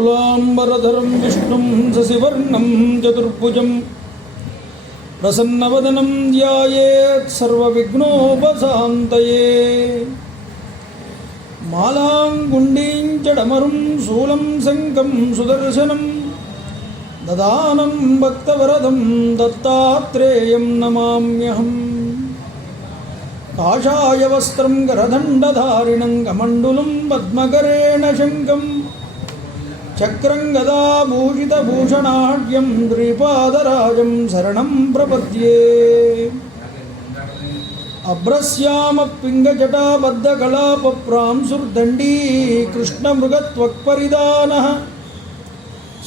शुक्लांबरधरं विष्णुं शशिवर्णं चतुर्भुजं प्रसन्नवदनं ध्यायेत् सर्वविघ्नोपशान्तये। मालां गुण्डीं चडमरुं शूलं शङ्खं सुदर्शनं ददानं भक्तवरदं दत्तात्रेयं नमाम्यहम्। काषाय वस्त्रं करदण्डधारिणं कमण्डलुं पद्मकरेण शङ्खं चक्रं गदाभूषितभूषणाढ्यं श्रीपादराजं शरणं प्रपद्ये। अभ्रस्यामपिङ्गजटाबद्धकलापप्रांशुर्दण्डी कृष्णमृगत्वक्परिधानः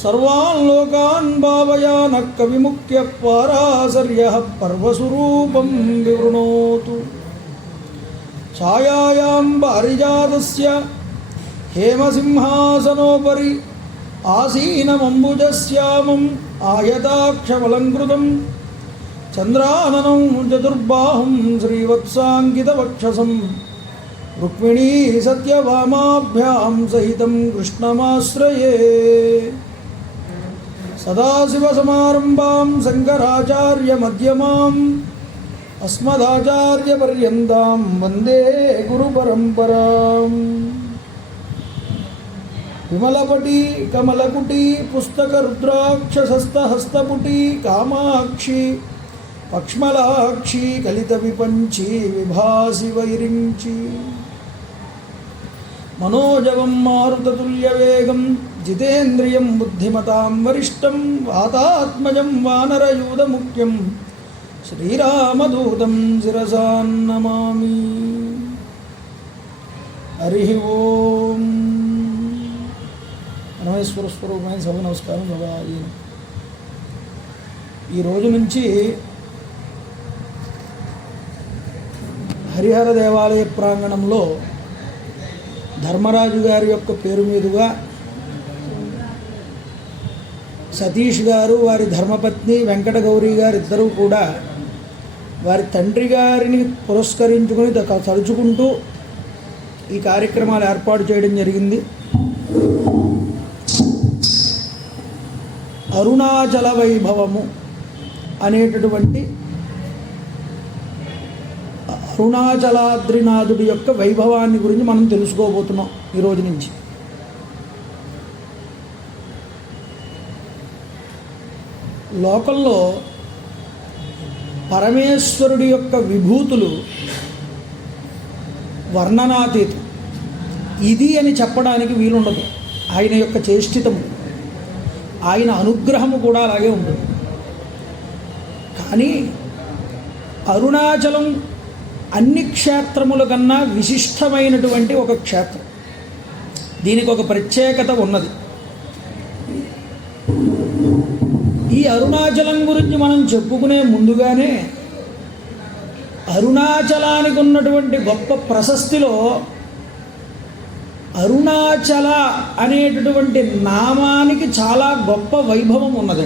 सर्वान् लोकान् भावयानः कविमुख्यः पाराशर्यः पर्वस्वरूपं विवृणोतु। छायायां पारिजातस्य हेमसिंहासनोपरि आसीनमम्बुजश्यामम् आयताक्षमलङ्कृतं चन्द्राननं चतुर्बाहुं श्रीवत्साङ्कितवक्षसं रुक्मिणी सत्यभामाभ्यां सहितं कृष्णमाश्रये। सदाशिवसमारम्भां शङ्कराचार्यमध्यमाम् अस्मदाचार्यपर्यन्तां वन्दे गुरुपरम्पराम्। विमलपटी कमलकुटी पुस्तकरुद्राक्षसस्तहस्तपुटी कामाक्षी पक्ष्मलाक्षी कलितविपञ्ची विभासि वैरिञ्ची। मनोजवं मारुततुल्यवेगं जितेन्द्रियं बुद्धिमतां वरिष्ठं वातात्मजं वानरयूथमुख्यं श्रीरामदूतं शिरसा नमामि। हरि ओं। పరమేశ్వర స్వరూపమైన సభ నమస్కారం బాబా. ఈ రోజు నుంచి హరిహర దేవాలయ ప్రాంగణంలో ధర్మరాజు గారి యొక్క పేరు మీదుగా సతీష్ గారు వారి ధర్మపత్ని వెంకట గౌరీ గారు ఇద్దరూ కూడా వారి తండ్రి గారిని పురస్కరించుకొని తలుచుకుంటూ ఈ కార్యక్రమాలు ఏర్పాటు చేయడం జరిగింది. అరుణాచల వైభవము అనేటటువంటి అరుణాచలాద్రినాథుడి యొక్క వైభవాన్ని గురించి మనం తెలుసుకోబోతున్నాం ఈరోజు నుంచి. లోకంలో పరమేశ్వరుడి యొక్క విభూతులు వర్ణనాతీతం. ఇది అని చెప్పడానికి వీలుండదు. ఆయన యొక్క చేష్టితము, ఆయన అనుగ్రహము కూడా అలాగే ఉంటుంది. కానీ అరుణాచలం అన్ని క్షేత్రముల కన్నా విశిష్టమైనటువంటి ఒక క్షేత్రం. దీనికి ఒక ప్రత్యేకత ఉన్నది. ఈ అరుణాచలం గురించి మనం చెప్పుకునే ముందుగానే అరుణాచలానికి ఉన్నటువంటి గొప్ప ప్రశస్తిలో అరుణాచల అనేటటువంటి నామానికి చాలా గొప్ప వైభవం ఉన్నది.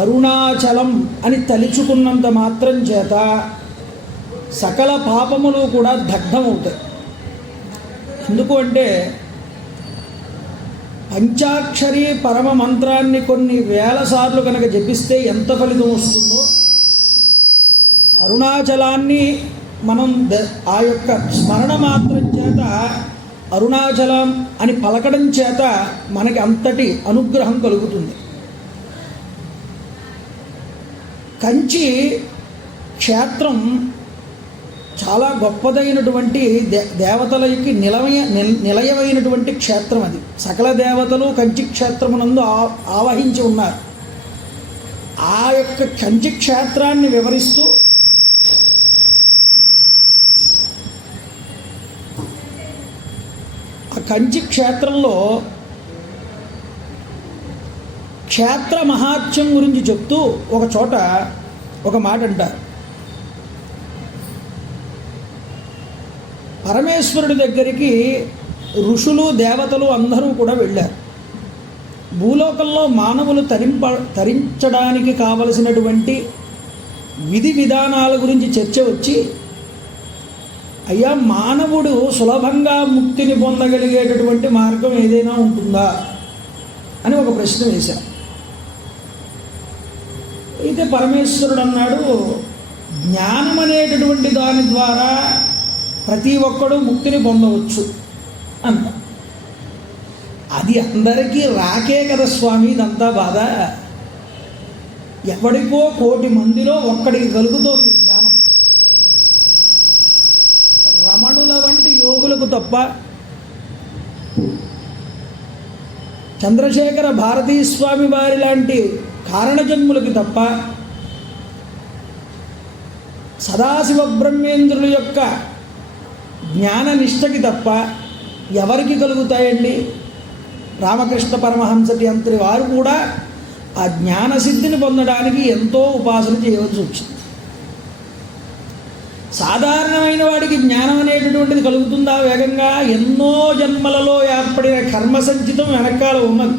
అరుణాచలం అని తలుచుకున్నంత మాత్రం చేత సకల పాపములు కూడా దగ్ధమవుతాయి. ఎందుకు అంటే పంచాక్షరి పరమ మంత్రాన్ని కొన్ని వేల సార్లు కనుక జపిస్తే ఎంత ఫలితం వస్తుందో, అరుణాచలాన్ని మనం ఆ యొక్క స్మరణ మాత్రం చేత అరుణాచలం అని పలకడం చేత మనకి అంతటి అనుగ్రహం కలుగుతుంది. కంచి క్షేత్రం చాలా గొప్పదైనటువంటి దేవతలకి నిలయమైనటువంటి క్షేత్రం. అది సకల దేవతలు కంచి క్షేత్రమునందు ఆవహించి ఉన్నారు. ఆ యొక్క కంచి క్షేత్రాన్ని వివరిస్తూ ఆ కంచి క్షేత్రంలో క్షేత్ర మహాత్మ్యం గురించి చెప్తూ ఒక చోట ఒక మాట అంటారు. పరమేశ్వరుడి దగ్గరికి ఋషులు దేవతలు అందరూ కూడా వెళ్ళారు. భూలోకంలో మానవులు తరించడానికి కావలసినటువంటి విధి విధానాల గురించి చర్చ వచ్చి అయ్యా మానవుడు సులభంగా ముక్తిని పొందగలిగేటటువంటి మార్గం ఏదైనా ఉంటుందా అని ఒక ప్రశ్న వేశారు. అయితే పరమేశ్వరుడు అన్నాడు, జ్ఞానం అనేటటువంటి దాని ద్వారా ప్రతి ఒక్కడు ముక్తిని పొందవచ్చు అన్న. అది అందరికీ రాకే కదా స్వామి, ఇదంతా బాధ. ఎవడికో 1,000,000 మందిలో ఒక్కడికి కలుగుతోంది జ్ఞానం. రమణుల వంటి యోగులకు తప్ప, చంద్రశేఖర భారతీ స్వామి వారి లాంటి కారణజన్ములకి తప్ప, సదాశివ బ్రహ్మేంద్రుల యొక్క జ్ఞాన నిష్టకి తప్ప ఎవరికి కలుగుతాయండి? రామకృష్ణ పరమహంసటి అంతటి వారు కూడా ఆ జ్ఞానసిద్ధిని పొందడానికి ఎంతో ఉపాసన చేయవలసి వచ్చింది. సాధారణమైన వాడికి జ్ఞానం అనేటటువంటిది కలుగుతుందా వేగంగా? ఎన్నో జన్మలలో ఏర్పడిన కర్మ సంచితం వెనకాల ఉన్నది.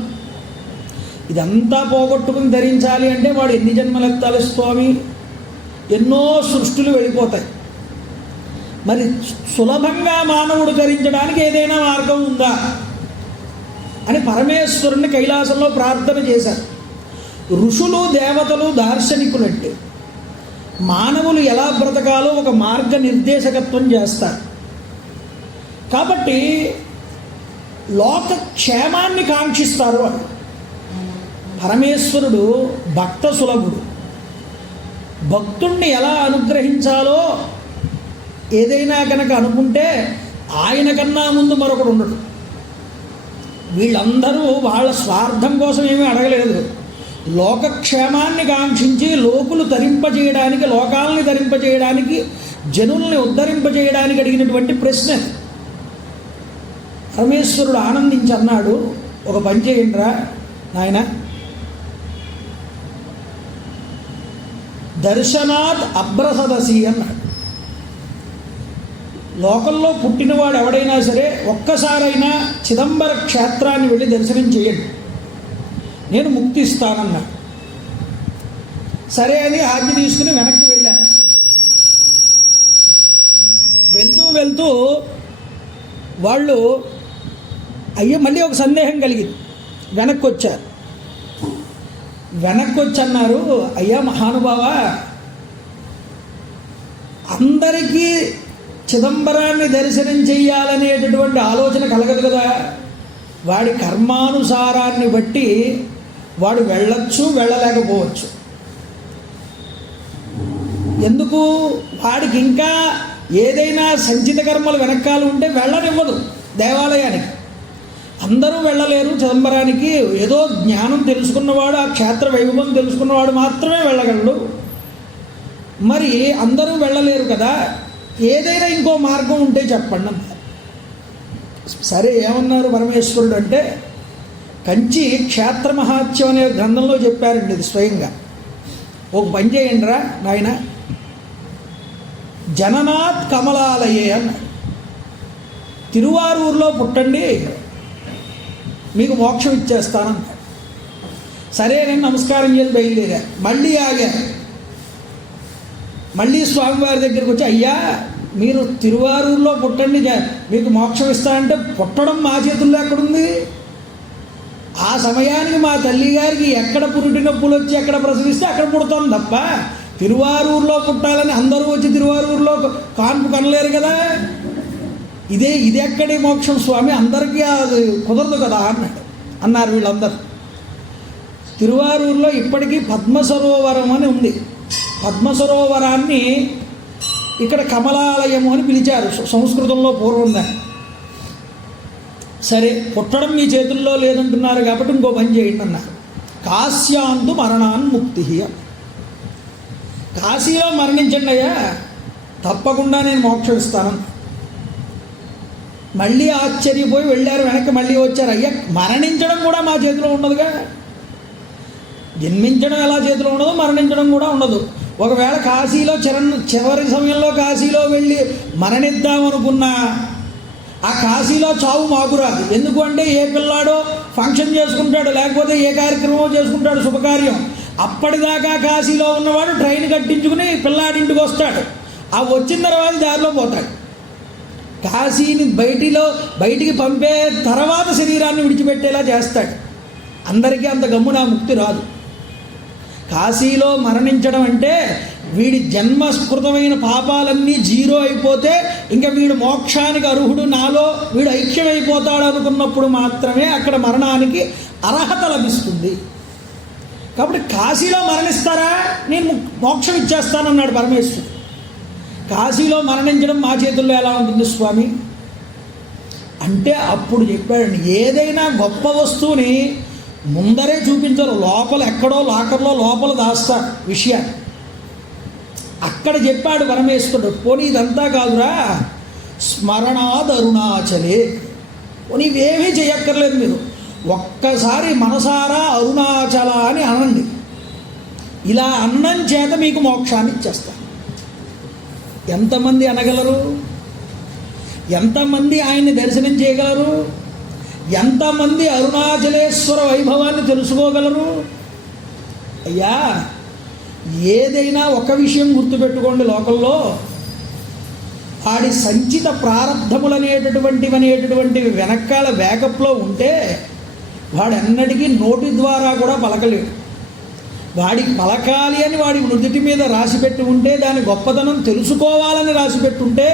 ఇదంతా పోగొట్టుకుని ధరించాలి అంటే వాడు ఎన్ని జన్మలు ఎత్తాలి స్వామి? ఎన్నో సృష్టిలు వెళ్ళిపోతాయి. మరి సులభంగా మానవుడు ధరించడానికి ఏదైనా మార్గం ఉందా అని పరమేశ్వరుని కైలాసంలో ప్రార్థన చేశారు. ఋషులు దేవతలు దార్శనికులంటే మానవులు ఎలా బ్రతకాలో ఒక మార్గ నిర్దేశకత్వం చేస్తారు. కాబట్టి లోక క్షేమాన్ని కాంక్షిస్తారు వాళ్ళు. పరమేశ్వరుడు భక్త సులభుడు. భక్తుణ్ణి ఎలా అనుగ్రహించాలో ఏదైనా కనుక అనుకుంటే ఆయన కన్నా ముందు మరొకడు ఉండడు. వీళ్ళందరూ వాళ్ళ స్వార్థం కోసం ఏమీ అడగలేదు. లోకక్షేమాన్ని కాంక్షించి లోకులు తరింపజేయడానికి, లోకాలని ధరింపజేయడానికి, జనుల్ని ఉద్ధరింపజేయడానికి అడిగినటువంటి ప్రశ్న. పరమేశ్వరుడు ఆనందించి అన్నాడు, ఒక పని చేయండిరా నాయన, దర్శనాత్ అభ్రసదసి అన్నాడు. లోకంలో పుట్టినవాడు ఎవడైనా సరే ఒక్కసారైనా చిదంబర క్షేత్రాన్ని వెళ్ళి దర్శనం చేయండి, నేను ముక్తి ఇస్తానన్నాడు. సరే అని ఆజ్ఞ తీసుకుని వెనక్కి వెళ్ళా. వెళ్తూ వెళ్తూ వాళ్ళు మళ్ళీ ఒక సందేహం కలిగింది. వెనక్కి వచ్చారు. వెనక్కి వచ్చి అన్నారు, అయ్యా మహానుభావ, అందరికీ చిదంబరాన్ని దర్శనం చెయ్యాలనేటటువంటి ఆలోచన కలగదు కదా. వాడి కర్మానుసారాన్ని బట్టి వాడు వెళ్ళచ్చు, వెళ్ళలేకపోవచ్చు. ఎందుకు? వాడికి ఇంకా ఏదైనా సంచిత కర్మలు వెనకాల ఉంటే వెళ్ళనివ్వదు దేవాలయానికి. అందరూ వెళ్ళలేరు చిదంబరానికి. ఏదో జ్ఞానం తెలుసుకున్నవాడు, ఆ క్షేత్ర వైభవం తెలుసుకున్నవాడు మాత్రమే వెళ్ళగలడు. మరి అందరూ వెళ్ళలేరు కదా, ఏదైనా ఇంకో మార్గం ఉంటే చెప్పండి అన్నారు. సరే ఏమన్నారు పరమేశ్వరుడు అంటే, కంచి క్షేత్ర మహాత్యం అనే గ్రంథంలో చెప్పారండి ఇది స్వయంగా. ఒక పని చేయండిరా నాయన, జననాత్ కమలాలయే అన్నాడు. తిరువారూరులో పుట్టండి, మీకు మోక్షం ఇచ్చేస్తానన్నాడు. సరే నేను నమస్కారం చేసి బయలుదేరా. మళ్ళీ ఆగారు. మళ్ళీ స్వామివారి దగ్గరికి వచ్చి, అయ్యా మీరు తిరువారూరులో పుట్టండి, మీకు మోక్షం ఇస్తా అంటే పుట్టడం మా చేతుల్లో ఎక్కడుంది? ఆ సమయానికి మా తల్లిగారికి ఎక్కడ పురిటి నొప్పులు వచ్చి ఎక్కడ ప్రసవిస్తే అక్కడ పుడతాం తప్ప తిరువారూరులో పుట్టాలని అందరూ వచ్చి తిరువారూరులో కాన్పు కనలేరు కదా. ఇది ఎక్కడి మోక్షం స్వామి, అందరికీ అది కుదరదు కదా అన్నారు వీళ్ళందరూ. తిరువారూరులో ఇప్పటికీ పద్మసరోవరం అని ఉంది. పద్మసరోవరాన్ని ఇక్కడ కమలాలయము అని పిలిచారు సంస్కృతంలో పూర్వంగా. సరే పుట్టడం మీ చేతుల్లో లేదంటున్నారు కాబట్టి ఇంకో పని చేయండి అన్నారు. కాశ్యాంతు మరణాన్ ముక్తి. కాశీలో మరణించండి అయ్యా, తప్పకుండా నేను మోక్షం ఇస్తాను. మళ్ళీ ఆశ్చర్యపోయి వెళ్ళారు. వెనక్కి మళ్ళీ వచ్చారు. అయ్యా మరణించడం కూడా మా చేతిలో ఉండదుగా. జన్మించడం ఎలా చేతిలో ఉండదు, మరణించడం కూడా ఉండదు. ఒకవేళ కాశీలో చివరి సమయంలో కాశీలో వెళ్ళి మరణిద్దామనుకున్నా ఆ కాశీలో చావు మాకు రాదు. ఎందుకు అంటే ఏ పిల్లాడో ఫంక్షన్ చేసుకుంటాడు, లేకపోతే ఏ కార్యక్రమం చేసుకుంటాడు శుభకార్యం. అప్పటిదాకా కాశీలో ఉన్నవాడు ట్రైన్ కట్టించుకుని పిల్లాడింటికి వస్తాడు. ఆ వచ్చిన తర్వాత దారిలో పోతాడు. కాశీని బయటికి పంపే తర్వాత శరీరాన్ని విడిచిపెట్టేలా చేస్తాడు. అందరికీ అంత గమ్మున ముక్తి రాదు. కాశీలో మరణించడం అంటే వీడి జన్మస్కృతమైన పాపాలన్నీ జీరో అయిపోతే ఇంకా వీడు మోక్షానికి అర్హుడు, నాలో వీడు ఐక్యమైపోతాడు అనుకున్నప్పుడు మాత్రమే అక్కడ మరణానికి అర్హత లభిస్తుంది. కాబట్టి కాశీలో మరణిస్తారా, నేను మోక్షం ఇచ్చేస్తానన్నాడు పరమేశ్వరుడు. కాశీలో మరణించడం మా చేతుల్లో ఎలా ఉంటుంది స్వామి అంటే అప్పుడు చెప్పాడండి, ఏదైనా గొప్ప వస్తువుని ముందరే చూపించరు, లోపల ఎక్కడో లాకర్లో లోపల దాస్తారు విషయాన్ని. అక్కడ చెప్పాడు పరమేశ్వరుడు, పోనీ ఇదంతా కాదురా, స్మరణాద్ అరుణాచలే, పోనీ ఇవేమీ చేయక్కర్లేదు, మీరు ఒక్కసారి మనసారా అరుణాచల అని అనండి, ఇలా అన్నం చేత మీకు మోక్షాన్ని ఇచ్చేస్తాను. ఎంతమంది అనగలరు? ఎంతమంది ఆయన్ని దర్శనం చేయగలరు? ఎంతమంది అరుణాచలేశ్వర వైభవాన్ని తెలుసుకోగలరు? అయ్యా, ఏదైనా ఒక విషయం గుర్తుపెట్టుకోండి, లోకంలో వాడి సంచిత ప్రారంధములనేటటువంటివి వెనకాల బ్యాకప్లో ఉంటే వాడెన్నటికీ నోటి ద్వారా కూడా పలకలేడు. వాడికి పలకాలి అని వాడి నుదుటి మీద రాసిపెట్టి ఉంటే, దాని గొప్పతనం తెలుసుకోవాలని రాసిపెట్టుంటే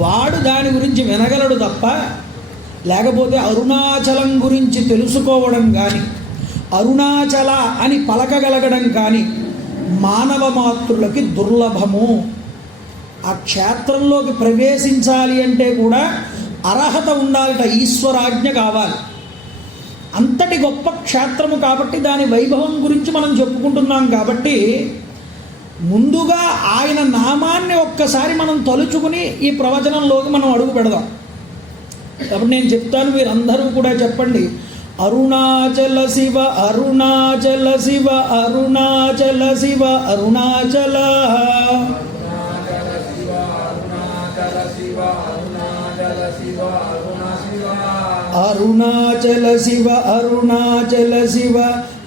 వాడు దాని గురించి వినగలడు తప్ప, లేకపోతే అరుణాచలం గురించి తెలుసుకోవడం కానీ అరుణాచల అని పలకగలగడం కానీ మానవ మాతృలకి దుర్లభము. ఆ క్షేత్రంలోకి ప్రవేశించాలి అంటే కూడా అర్హత ఉండాలట, ఈశ్వరాజ్ఞ కావాలి. అంతటి గొప్ప క్షేత్రము కాబట్టి దాని వైభవం గురించి మనం చెప్పుకుంటున్నాం. కాబట్టి ముందుగా ఆయన నామాన్ని ఒక్కసారి మనం తలుచుకుని ఈ ప్రవచనంలోకి మనం అడుగు పెడదాం. కాబట్టి నేను చెప్తాను, మీరందరూ కూడా చెప్పండి, అరుణాచల శివ అరుణాచల శివ అరుణాచల శివ అరుణాచల అరుణాచల శివ అరుణాచల శివ అరుణాచల శివ అరుణాచల అరుణాచల శివ అరుణాచల శివ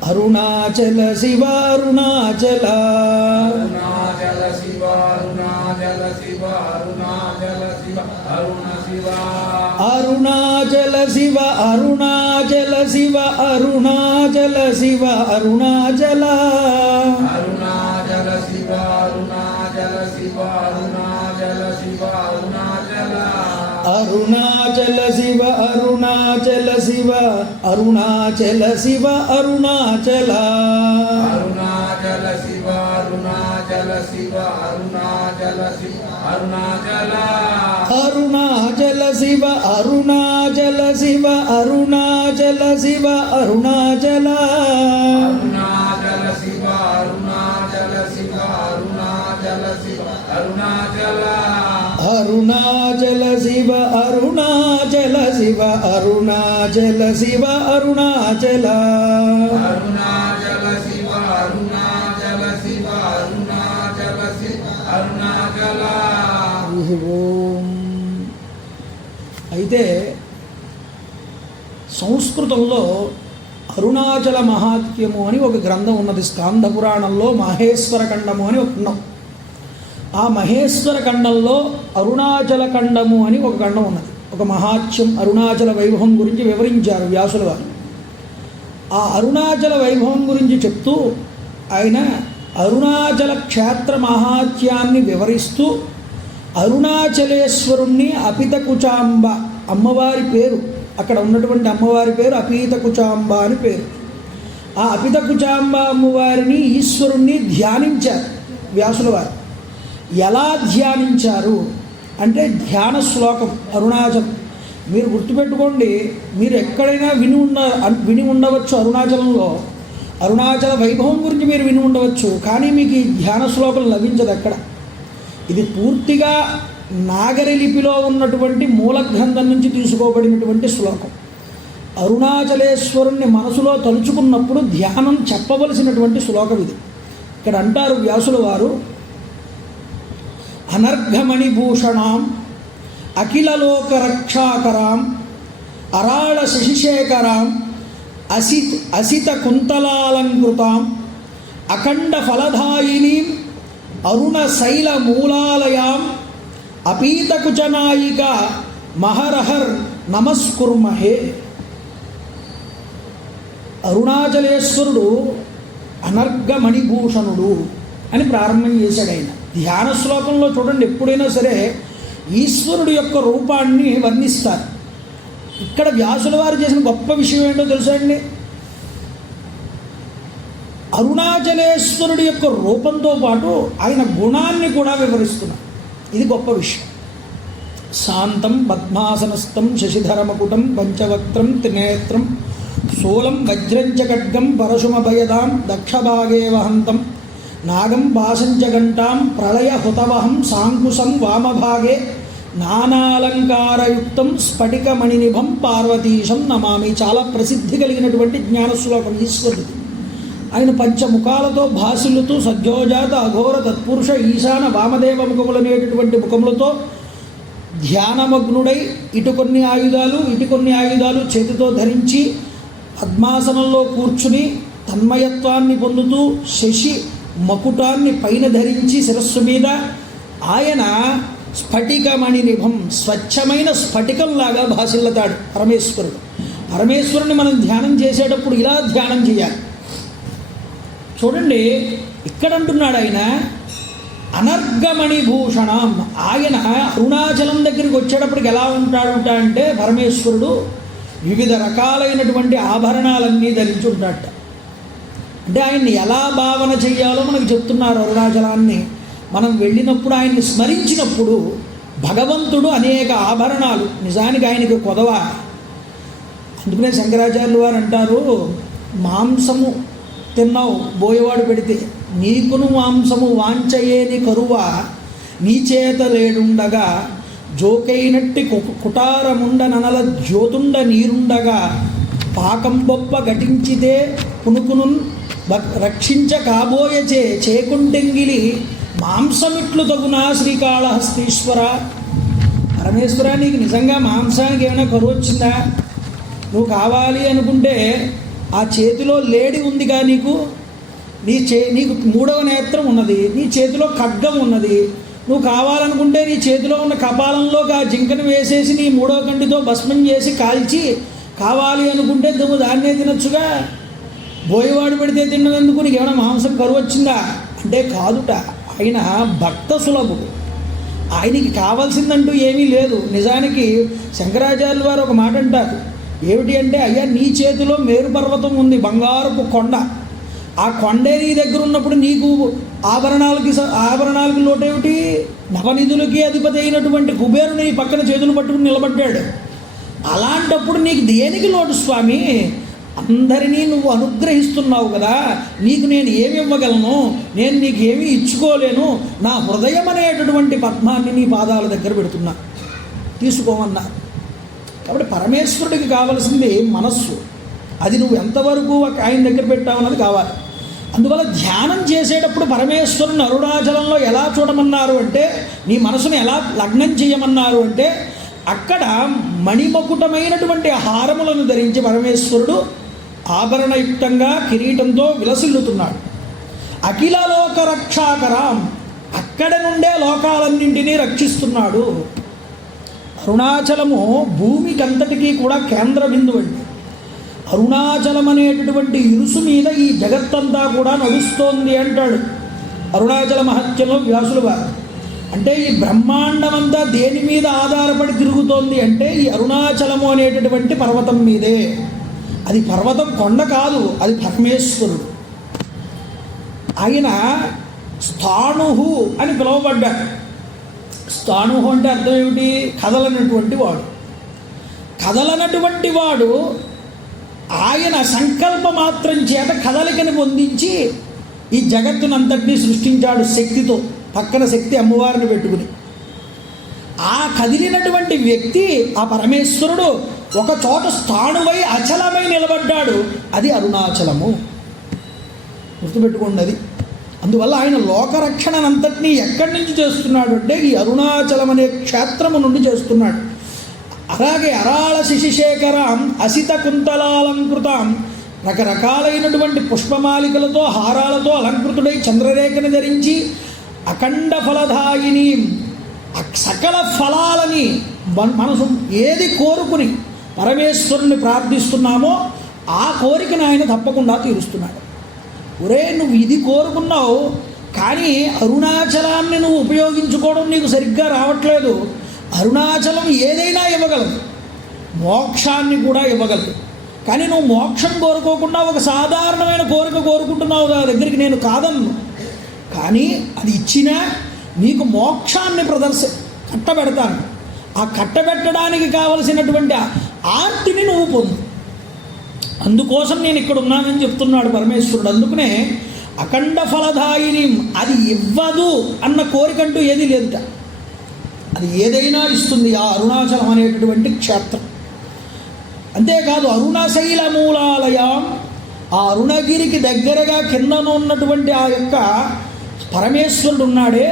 అరుణాచల శివ అరుణాచల అరుణాచల శివ అరుణాచల శివ అరుణాచల శివ అరుణాచల అరుణాచల శివ అరుణాచల శివ అరుణాచల శివ అరుణాచల అరుణాచల శివ అరుణాచల శివ అరుణాచల శివ అరుణాచల అరుణాచల శివ అరుణాచల శివ అరుణాచల శివ అరుణాచల అరుణాచల శివ అరుణాచల శివ అరుణాచల శివ అరుణాచల అరుణాచల శివ అరుణాచల శివ అరుణాచల శివ అరుణాచల అరుణాచల శివ అరుణాచల శివ అరుణాచల శివ అరుణాచల. ఓం. అయితే సంస్కృతంలో అరుణాచల మహాత్మ్యము అని ఒక గ్రంథం ఉన్నది. స్కాంద పురాణంలో మహేశ్వర ఖండము అని ఒక ఖండం. ఆ మహేశ్వర ఖండంలో అరుణాచల ఖండము అని ఒక ఖండం ఉన్నది. ఒక మహాత్మ్యం అరుణాచల వైభవం గురించి వివరించారు వ్యాసుల వారు. ఆ అరుణాచల వైభవం గురించి చెప్తూ ఆయన అరుణాచల క్షేత్ర మహాత్యాన్ని వివరిస్తూ అరుణాచలేశ్వరుణ్ణి అపితకుచాంబ అమ్మవారి పేరు, అక్కడ ఉన్నటువంటి అమ్మవారి పేరు అపీతకుచాంబ అని పేరు. ఆ అపితకుచాంబ అమ్మవారిని ఈశ్వరుణ్ణి ధ్యానించారు వ్యాసుల వారు. ఎలా ధ్యానించారు అంటే ధ్యాన శ్లోకం అరుణాచలం. మీరు గుర్తుపెట్టుకోండి, మీరు ఎక్కడైనా విని ఉండవచ్చు అరుణాచలంలో, అరుణాచల వైభవం గురించి మీరు విని ఉండవచ్చు, కానీ మీకు ఈ ధ్యాన శ్లోకం లభించదు ఎక్కడ. ఇది పూర్తిగా నాగరి లిపిలో ఉన్నటువంటి మూల గ్రంథం నుంచి తీసుకోబడినటువంటి శ్లోకం. అరుణాచలేశ్వరుణ్ణి మనసులో తలుచుకున్నప్పుడు ధ్యానం చెప్పవలసినటువంటి శ్లోకం ఇది. ఇక్కడ అంటారు వ్యాసుల వారు, అనర్ఘమణిభూషణాం అఖిలలోక రక్షాకరాం అరాళ శశిశేఖరాం అసిత కుంతలాలంకృతాం అఖండ ఫలదాయినీం అరుణ శైల మూలాలయాం అపీతకుచనాయిక మహరహర్ నమస్కుర్మహే. అరుణాచలేశ్వరుడు అనర్ఘమణిభూషణుడు అని ప్రారంభం చేశాడు ఆయన. ధ్యాన శ్లోకంలో చూడండి, ఎప్పుడైనా సరే ఈశ్వరుడు యొక్క రూపాన్ని వర్ణిస్తారు. ఇక్కడ వ్యాసుల వారు చేసిన గొప్ప విషయం ఏంటో తెలుసా అండి? అరుణాచలేశ్వరుడి యొక్క రూపంతో పాటు ఆయన గుణాన్ని కూడా వివరిస్తున్నారు. ఇది గొప్ప విషయం. శాంతం పద్మాసనస్థం శశిధరమకుటం పంచవక్త్రం త్రినేత్రం శూలం వజ్రంచ ఖడ్గం పరశుమభయదాం దక్షభాగే వహంతం నాగం పాశంచ గంటాం ప్రళయ హుతవహం సాంకుశం వామభాగే నానాలంకారయుక్తం స్ఫటికమణినిభం పార్వతీశం నమామి. చాలా ప్రసిద్ధి కలిగినటువంటి జ్ఞానశ్లోకం ఈశ్వరుడిది. ఆయన పంచముఖాలతో భాసిల్లుతూ సద్యోజాత అఘోర తత్పురుష ఈశాన వామదేవ ముఖములనేటటువంటి ముఖములతో ధ్యానమగ్నుడై ఇటు కొన్ని ఆయుధాలు చేతితో ధరించి పద్మాసనంలో కూర్చుని తన్మయత్వాన్ని పొందుతూ శశి మకుటాన్ని పైన ధరించి శిరస్సు మీద ఆయన స్ఫటికమణినిభం స్వచ్ఛమైన స్ఫటికంలాగా భాసిల్లతాడు పరమేశ్వరుడు. పరమేశ్వరుని మనం ధ్యానం చేసేటప్పుడు ఇలా ధ్యానం చేయాలి. చూడండి, ఇక్కడ అంటున్నాడు ఆయన అనర్ఘమణిభూషణం. ఆయన అరుణాచలం దగ్గరికి వచ్చేటప్పటికి ఎలా ఉంటాడుట అంటే పరమేశ్వరుడు వివిధ రకాలైనటువంటి ఆభరణాలన్నీ ధరించి ఉంటాడట. అంటే ఆయన్ని ఎలా భావన చెయ్యాలో మనకు చెప్తున్నారు. అరుణాచలాన్ని మనం వెళ్ళినప్పుడు ఆయన్ని స్మరించినప్పుడు భగవంతుడు అనేక ఆభరణాలు, నిజానికి ఆయనకి కొదవ. అందుకనే శంకరాచార్యులు వారు అంటారు, మాంసము తిన్నావు బోయవాడు పెడితే నీకును మాంసము వాంచయేని కరువ నీ చేత లేడుండగా జోకైనట్టి కుటారముండ ననల జ్యోతుండ నీరుండగా పాకం బొప్ప ఘటించితే పునుకును రక్షించ కాబోయచే చేకుంటెంగిలి మాంసమిట్లు తగునా శ్రీకాళహస్తీశ్వర. పరమేశ్వర, నీకు నిజంగా మాంసానికి ఏమైనా కరువు వచ్చిందా? నువ్వు కావాలి అనుకుంటే ఆ చేతిలో లేడి ఉందిగా నీకు, నీకు మూడవ నేత్రం ఉన్నది, నీ చేతిలో ఖడ్గం ఉన్నది. నువ్వు కావాలనుకుంటే నీ చేతిలో ఉన్న కపాలంలో ఆ జింకను వేసేసి నీ మూడవ కంటితో భస్మం చేసి కాల్చి కావాలి అనుకుంటే నువ్వు దాన్నే తినొచ్చుగా. బోయవాడు పెడితే తిన్నదెందుకు? నీకు ఏమైనా మాంసం కరువు వచ్చిందా అంటే కాదుట. ఆయన భక్త సులభుడు, ఆయనకి కావాల్సిందంటూ ఏమీ లేదు. నిజానికి శంకరాచార్యుల వారు ఒక మాట అంటారు, ఏమిటి అంటే, అయ్యా నీ చేతిలో మేరు పర్వతం ఉంది, బంగారపు కొండ. ఆ కొండే నీ దగ్గర ఉన్నప్పుడు నీకు ఆభరణాలకి లోటేమిటి? నవనిధులకి అధిపతి అయినటువంటి కుబేరుని నీ పక్కన చేతులు పట్టుకుని నిలబడ్డాడు. అలాంటప్పుడు నీకు దేనికి లోటు స్వామి? అందరినీ నువ్వు అనుగ్రహిస్తున్నావు కదా, నీకు నేను ఏమి ఇవ్వగలను? నేను నీకు ఏమీ ఇచ్చుకోలేను. నా హృదయం అనేటటువంటి పద్మాన్ని నీ పాదాల దగ్గర పెడుతున్నా, తీసుకోమన్నా. కాబట్టి పరమేశ్వరుడికి కావలసింది మనస్సు. అది నువ్వు ఎంతవరకు ఆయన దగ్గర పెట్టావన్నది కావాలి. అందువల్ల ధ్యానం చేసేటప్పుడు పరమేశ్వరుని అరుణాచలంలో ఎలా చూడమన్నారు అంటే, నీ మనసును ఎలా లగ్నం చేయమన్నారు అంటే, అక్కడ మణిమకుటమైనటువంటి హారములను ధరించి పరమేశ్వరుడు ఆభరణయుక్తంగా కిరీటంతో విలసిల్లుతున్నాడు. అఖిల లోక రక్షాకరం, అక్కడ నుండే లోకాలన్నింటినీ రక్షిస్తున్నాడు. అరుణాచలము భూమికంతటికీ కూడా కేంద్ర బిందువు అండి. అరుణాచలం అనేటటువంటి ఇరుసు మీద ఈ జగత్తంతా కూడా నడుస్తోంది అంటాడు అరుణాచల మహత్యంలో వ్యాసులు వారు. అంటే ఈ బ్రహ్మాండమంతా దేని మీద ఆధారపడి తిరుగుతోంది అంటే ఈ అరుణాచలము అనేటటువంటి పర్వతం మీదే. అది పర్వతం, కొండ కాదు, అది పరమేశ్వరుడు. ఆయన స్థాణుహు అని పిలువబడ్డాడు. స్థాణుహు అంటే అర్థం ఏమిటి? కదలనటువంటి వాడు. కదలనటువంటి వాడు ఆయన సంకల్ప మాత్రం చేత కదలికని పొందించి ఈ జగత్తునంతటినీ సృష్టించాడు శక్తితో, పక్కన శక్తి అమ్మవారిని పెట్టుకుని. ఆ కదిలినటువంటి వ్యక్తి, ఆ పరమేశ్వరుడు ఒక చోట స్థాణువై అచలమై నిలబడ్డాడు. అది అరుణాచలము, గుర్తుపెట్టుకోండి. అది అందువల్ల ఆయన లోకరక్షణనంతటినీ ఎక్కడి నుంచి చేస్తున్నాడు అంటే ఈ అరుణాచలం అనే క్షేత్రము నుండి చేస్తున్నాడు. అలాగే అరాళ శిశిశేఖరం అసిత కుంతలాలంకృతం, రకరకాలైనటువంటి పుష్పమాలికలతో హారాలతో అలంకృతుడై చంద్రరేఖను ధరించి అఖండ ఫలదాయిని సకల ఫలాలని మనసు ఏది కోరుకుని పరమేశ్వరుని ప్రార్థిస్తున్నామో ఆ కోరికను ఆయన తప్పకుండా తీరుస్తున్నాడు. ఒరే, నువ్వు ఇది కోరుకున్నావు కానీ అరుణాచలాన్ని నువ్వు ఉపయోగించుకోవడం నీకు సరిగ్గా రావట్లేదు. అరుణాచలం ఏదైనా ఇవ్వగలదు, మోక్షాన్ని కూడా ఇవ్వగలదు. కానీ నువ్వు మోక్షం కోరుకోకుండా ఒక సాధారణమైన కోరిక కోరుకుంటున్నావు నా దగ్గరికి, నేను కాదన్ను. కానీ అది ఇచ్చినా నీకు మోక్షాన్ని కట్టబెడతాను. ఆ కట్టబెట్టడానికి కావలసినటువంటి ఆర్తిని నువ్వు పొందు. అందుకోసం నేను ఇక్కడ ఉన్నానని చెప్తున్నాడు పరమేశ్వరుడు. అందుకనే అఖండ ఫలదాయిని, అది ఇవ్వదు అన్న కోరికంటూ ఏది లేదుట. అది ఏదైనా ఇస్తుంది ఆ అరుణాచలం అనేటటువంటి క్షేత్రం. అంతేకాదు అరుణశైల మూలాలయం, ఆ అరుణగిరికి దగ్గరగా కిందన ఉన్నటువంటి ఆ యొక్క పరమేశ్వరుడు ఉన్నాడే,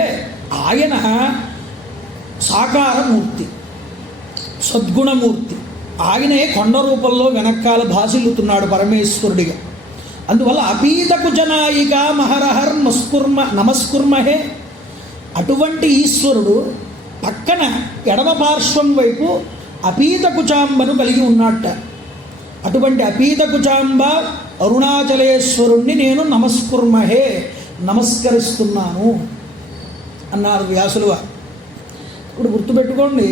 ఆయన సాకారమూర్తి, సద్గుణమూర్తి. ఆయనే కొండ రూపంలో వెనకాల భాసిల్లుతున్నాడు పరమేశ్వరుడిగా. అందువల్ల అపీతకు జనాయిక మహరహర్ నమస్కుర్మహే, అటువంటి ఈశ్వరుడు పక్కన ఎడమ పార్శ్వం వైపు అపీతకుచాంబను కలిగి ఉన్నట్ట. అటువంటి అపీతకుచాంబ అరుణాచలేశ్వరుణ్ణి నేను నమస్కుర్మహే, నమస్కరిస్తున్నాను అన్నారు వ్యాసులు వారు. ఇప్పుడు గుర్తుపెట్టుకోండి,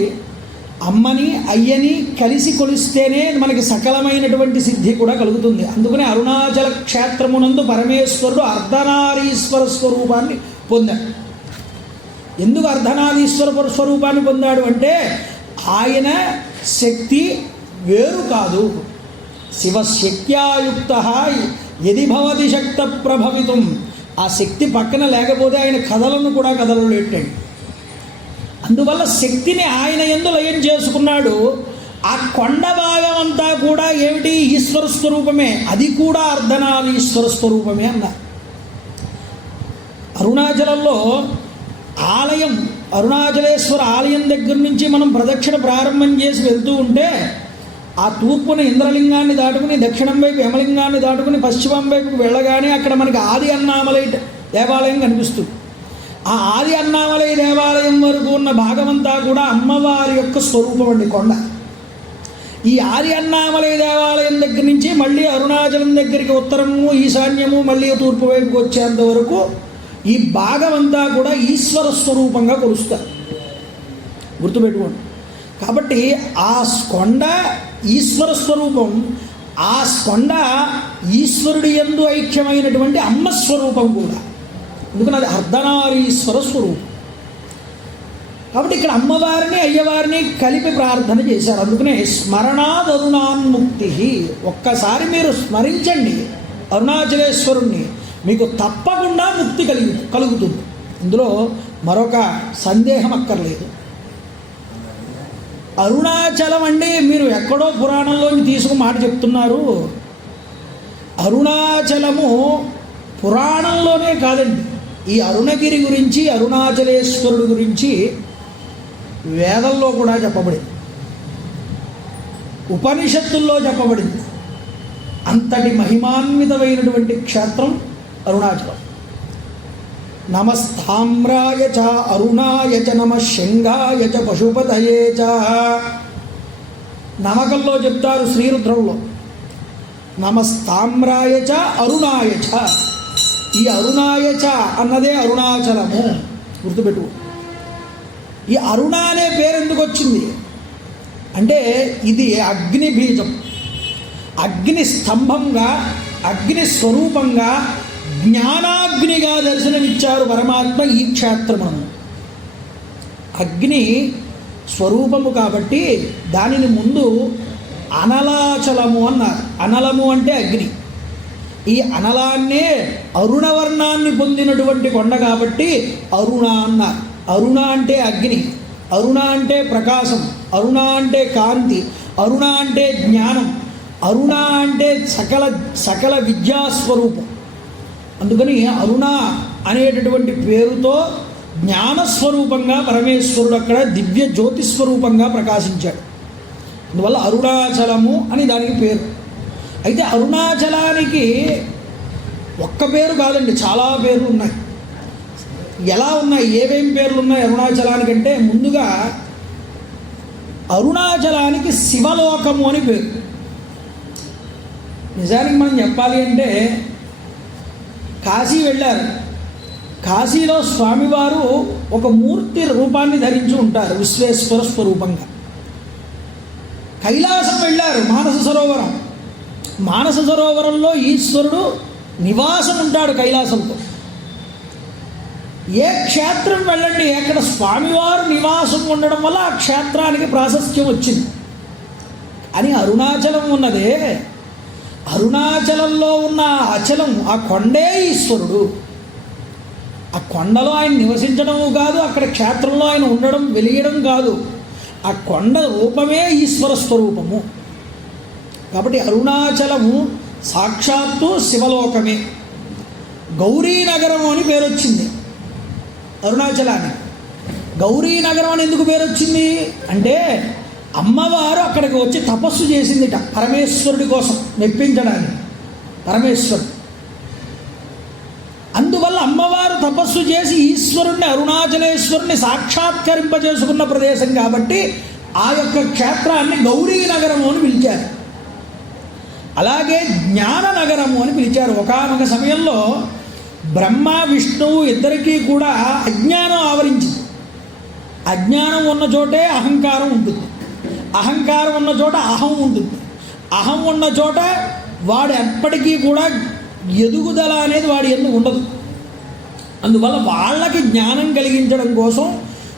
అమ్మని అయ్యని కలిసి కొలిస్తేనే మనకి సకలమైనటువంటి సిద్ధి కూడా కలుగుతుంది. అందుకనే అరుణాచల క్షేత్రమునందు పరమేశ్వరుడు అర్ధనారీశ్వర స్వరూపాన్ని పొందాడు. ఎందుకు అర్ధనారీశ్వర స్వరూపాన్ని పొందాడు అంటే ఆయన శక్తి వేరు కాదు. శివశక్త్యాయుక్త యది భవతి శక్త ప్రభవితం, ఆ శక్తి పక్కన లేకపోతే ఆయన కథలను కూడా కదలలేటండి. అందువల్ల శక్తిని ఆయన యందు లయం చేసుకున్నాడు. ఆ కొండ భాగం అంతా కూడా ఏమిటి? ఈశ్వర స్వరూపమే, అది కూడా అర్ధనారీశ్వర స్వరూపమే అన్నారు. అరుణాచలంలో ఆలయం, అరుణాచలేశ్వర ఆలయం దగ్గర నుంచి మనం ప్రదక్షిణ ప్రారంభం చేసి వెళ్తూ ఉంటే ఆ తూర్పున ఇంద్రలింగాన్ని దాటుకుని దక్షిణం వైపు యమలింగాన్ని దాటుకుని పశ్చిమం వైపుకు వెళ్ళగానే అక్కడ మనకి ఆది అన్నామలై దేవాలయం కనిపిస్తుంది. ఆ ఆది అన్నామలై దేవాలయం వరకు ఉన్న భాగమంతా కూడా అమ్మవారి యొక్క స్వరూపం అండి కొండ. ఈ ఆది అన్నామలై దేవాలయం దగ్గర నుంచి మళ్ళీ అరుణాచలం దగ్గరికి ఉత్తరము ఈశాన్యము మళ్ళీ తూర్పు వైపుకి వచ్చేంత వరకు ఈ భాగం అంతా కూడా ఈశ్వర స్వరూపంగా కొలుస్తారు. గుర్తుపెట్టుకోండి. కాబట్టి ఆ కొండ ఈశ్వర స్వరూపం, ఆ కొండ ఈశ్వరుడి యందు ఐక్యమైనటువంటి అమ్మ స్వరూపం కూడా. ఎందుకని అది అర్ధనారీశ్వర స్వరూపం. కాబట్టి ఇక్కడ అమ్మవారిని అయ్యవారిని కలిపి ప్రార్థన చేశారు. అందుకనే స్మరణాదరుణాన్ముక్తి, ఒక్కసారి మీరు స్మరించండి అరుణాచలేశ్వరుణ్ణి, మీకు తప్పకుండా ముక్తి కలుగుతుంది. ఇందులో మరొక సందేహం అక్కర్లేదు. అరుణాచలం అండి మీరు ఎక్కడో పురాణంలోని తీసుకుని మాట చెప్తున్నారు. అరుణాచలము పురాణంలోనే కాదండి, ఈ అరుణగిరి గురించి అరుణాచలేశ్వరుడు గురించి వేదంలో కూడా చెప్పబడింది, ఉపనిషత్తుల్లో చెప్పబడింది. అంతటి మహిమాన్వితమైనటువంటి క్షేత్రం అరుణాచలం. నమస్తామ్రాయ చ అరుణాయ చ నమ శృంగాయ చ పశుపతయే చ. నమకంలో చెప్తారు శ్రీరుద్రంలో నమస్తామ్రాయ చ అరుణాయ చ. ఈ అరుణాయ చ అన్నదే అరుణాచలము. గుర్తుపెట్టు. ఈ అరుణ అనే పేరు ఎందుకు వచ్చింది అంటే ఇది అగ్ని బీజం, అగ్ని స్తంభంగా, అగ్ని స్వరూపంగా, జ్ఞానాగ్నిగా దర్శనమిచ్చారు పరమాత్మ ఈ క్షేత్రమును. అగ్ని స్వరూపము కాబట్టి దానిని ముందు అనలాచలము అన్నారు. అనలము అంటే అగ్ని. ఈ అనలాన్నే అరుణవర్ణాన్ని పొందినటువంటి కొండ కాబట్టి అరుణ అన్నారు. అరుణ అంటే అగ్ని, అరుణ అంటే ప్రకాశం, అరుణ అంటే కాంతి, అరుణ అంటే జ్ఞానం, అరుణ అంటే సకల విద్యాస్వరూపం. అందుకని అరుణ అనేటటువంటి పేరుతో జ్ఞానస్వరూపంగా పరమేశ్వరుడు అక్కడ దివ్య జ్యోతిస్వరూపంగా ప్రకాశించాడు. అందువల్ల అరుణాచలము అని దానికి పేరు. అయితే అరుణాచలానికి ఒక్క పేరు కాదండి, చాలా పేర్లు ఉన్నాయి. ఎలా ఉన్నాయి, ఏమేం పేర్లు ఉన్నాయి అరుణాచలానికంటే, ముందుగా అరుణాచలానికి శివలోకము అని పేరు. నిజానికి మనం చెప్పాలి అంటే కాశీ వెళ్ళారు. కాశీలో స్వామివారు ఒక మూర్తి రూపాన్ని ధరించి ఉంటారు విశ్వేశ్వర స్వరూపంగా. కైలాసం వెళ్ళారు, మానస సరోవరం. మానస సరోవరంలో ఈశ్వరుడు నివాసం ఉంటాడు కైలాసంలో. ఏ క్షేత్రం వెళ్ళండి, అక్కడ స్వామివారు నివాసం ఉండడం వల్ల ఆ క్షేత్రానికి ప్రాశస్త్యం వచ్చింది. అని అరుణాచలం ఉన్నదే, అరుణాచలంలో ఉన్న అచలం, ఆ కొండే ఈశ్వరుడు. ఆ కొండలో ఆయన నివసించడము కాదు, అక్కడ క్షేత్రంలో ఆయన ఉండడం వెలియడం కాదు, ఆ కొండ రూపమే ఈశ్వర స్వరూపము. కాబట్టి అరుణాచలము సాక్షాత్తు శివలోకమే. గౌరీనగరం అని పేరు వచ్చింది అరుణాచలానికి. గౌరీనగరం అని ఎందుకు పేరు వచ్చింది అంటే, అమ్మవారు అక్కడికి వచ్చి తపస్సు చేసిందిట పరమేశ్వరుడి కోసం మెప్పించడానికి. పరమేశ్వరుడు అందువల్ల అమ్మవారు తపస్సు చేసి ఈశ్వరుణ్ణి, అరుణాచలేశ్వరుని సాక్షాత్కరింపజేసుకున్న ప్రదేశం కాబట్టి ఆ యొక్క క్షేత్రాన్ని గౌరీనగరము అని పిలిచారు. అలాగే జ్ఞాననగరము అని పిలిచారు. ఒకానొక సమయంలో బ్రహ్మ విష్ణువు ఇద్దరికీ కూడా అజ్ఞానం ఆవరించింది. అజ్ఞానం ఉన్న చోటే అహంకారం ఉంటుంది, అహంకారం ఉన్న చోట అహం ఉంటుంది, అహం ఉన్న చోట వాడు ఎప్పటికీ కూడా ఎదుగుదల అనేది వాడి యందు ఉండదు. అందువల్ల వాళ్ళకి జ్ఞానం కలిగించడం కోసం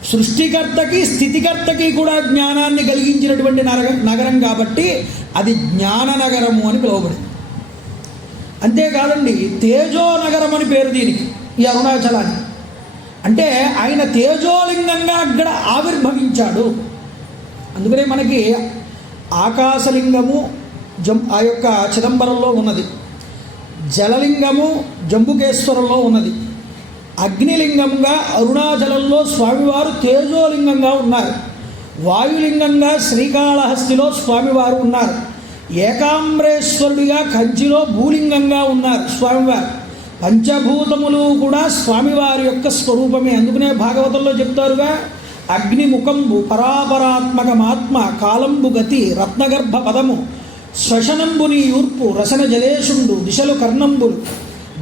సృష్టికర్తకి స్థితికర్తకి కూడా జ్ఞానాన్ని కలిగించినటువంటి నగరం కాబట్టి అది జ్ఞాననగరము అని పిలువబడింది. అంతేకాదండి, తేజోనగరం అని పేరు దీనికి, ఈ అరుణాచలానికి. అంటే ఆయన తేజోలింగంగా అక్కడ ఆవిర్భవించాడు. అందుకనే మనకి ఆకాశలింగము ఆ యొక్క చిదంబరంలో ఉన్నది, జలలింగము జంబుకేశ్వరంలో ఉన్నది, అగ్నిలింగంగా అరుణాచలంలో స్వామివారు తేజోలింగంగా ఉన్నారు, వాయులింగంగా శ్రీకాళహస్తిలో స్వామివారు ఉన్నారు, ఏకాంబరేశ్వరుడిగా కంచిలో భూలింగంగా ఉన్నారు స్వామివారు. పంచభూతములు కూడా స్వామివారి యొక్క స్వరూపమే. అందుకనే భాగవతంలో చెప్తారుగా, అగ్నిముఖంబు పరాపరాత్మకమాత్మ కాలంబు గతి రత్నగర్భ పదము శ్వశనంబు నీ యూర్పు రసన జలేషుండు దిశలు కర్ణంబులు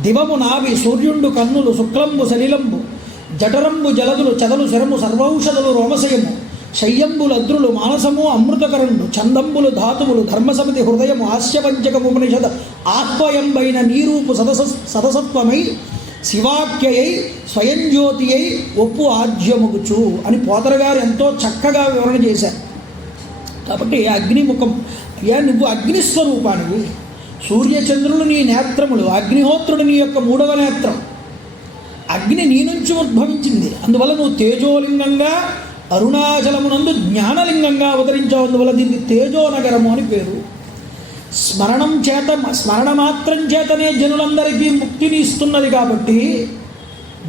దివము నావి సూర్యుండు కన్నులు శుక్లంబు సలిలంబు జఠరంబు జలదులు చదలు శరము సర్వౌషధులు రోమశయము శయ్యంబులు అద్రులు మానసము అమృతకరండు చందంబులు ధాతువులు ధర్మసమితి హృదయము హాస్యపంచకముపనిషద ఆత్వయంబైన నీరూపు సదసత్వమై శివాఖ్యయై స్వయంజ్యోతి అయి ఒప్పు ఆజ్యముగుచు అని పోతరగారు ఎంతో చక్కగా వివరణ చేశారు. కాబట్టి అగ్నిముఖం, అయ్యా నువ్వు అగ్నిస్వరూపానివి, సూర్యచంద్రులు నీ నేత్రములు, అగ్నిహోత్రుడు నీ యొక్క మూడవ నేత్రం, అగ్ని నీ నుంచి ఉద్భవించింది. అందువల్ల నువ్వు తేజోలింగంగా అరుణాచలమునందు జ్ఞానలింగంగా అవతరించావు. అందువల్ల దీనికి తేజోనగరము అని పేరు. స్మరణ మాత్రం చేతనే జనులందరికీ ముక్తిని ఇస్తున్నది కాబట్టి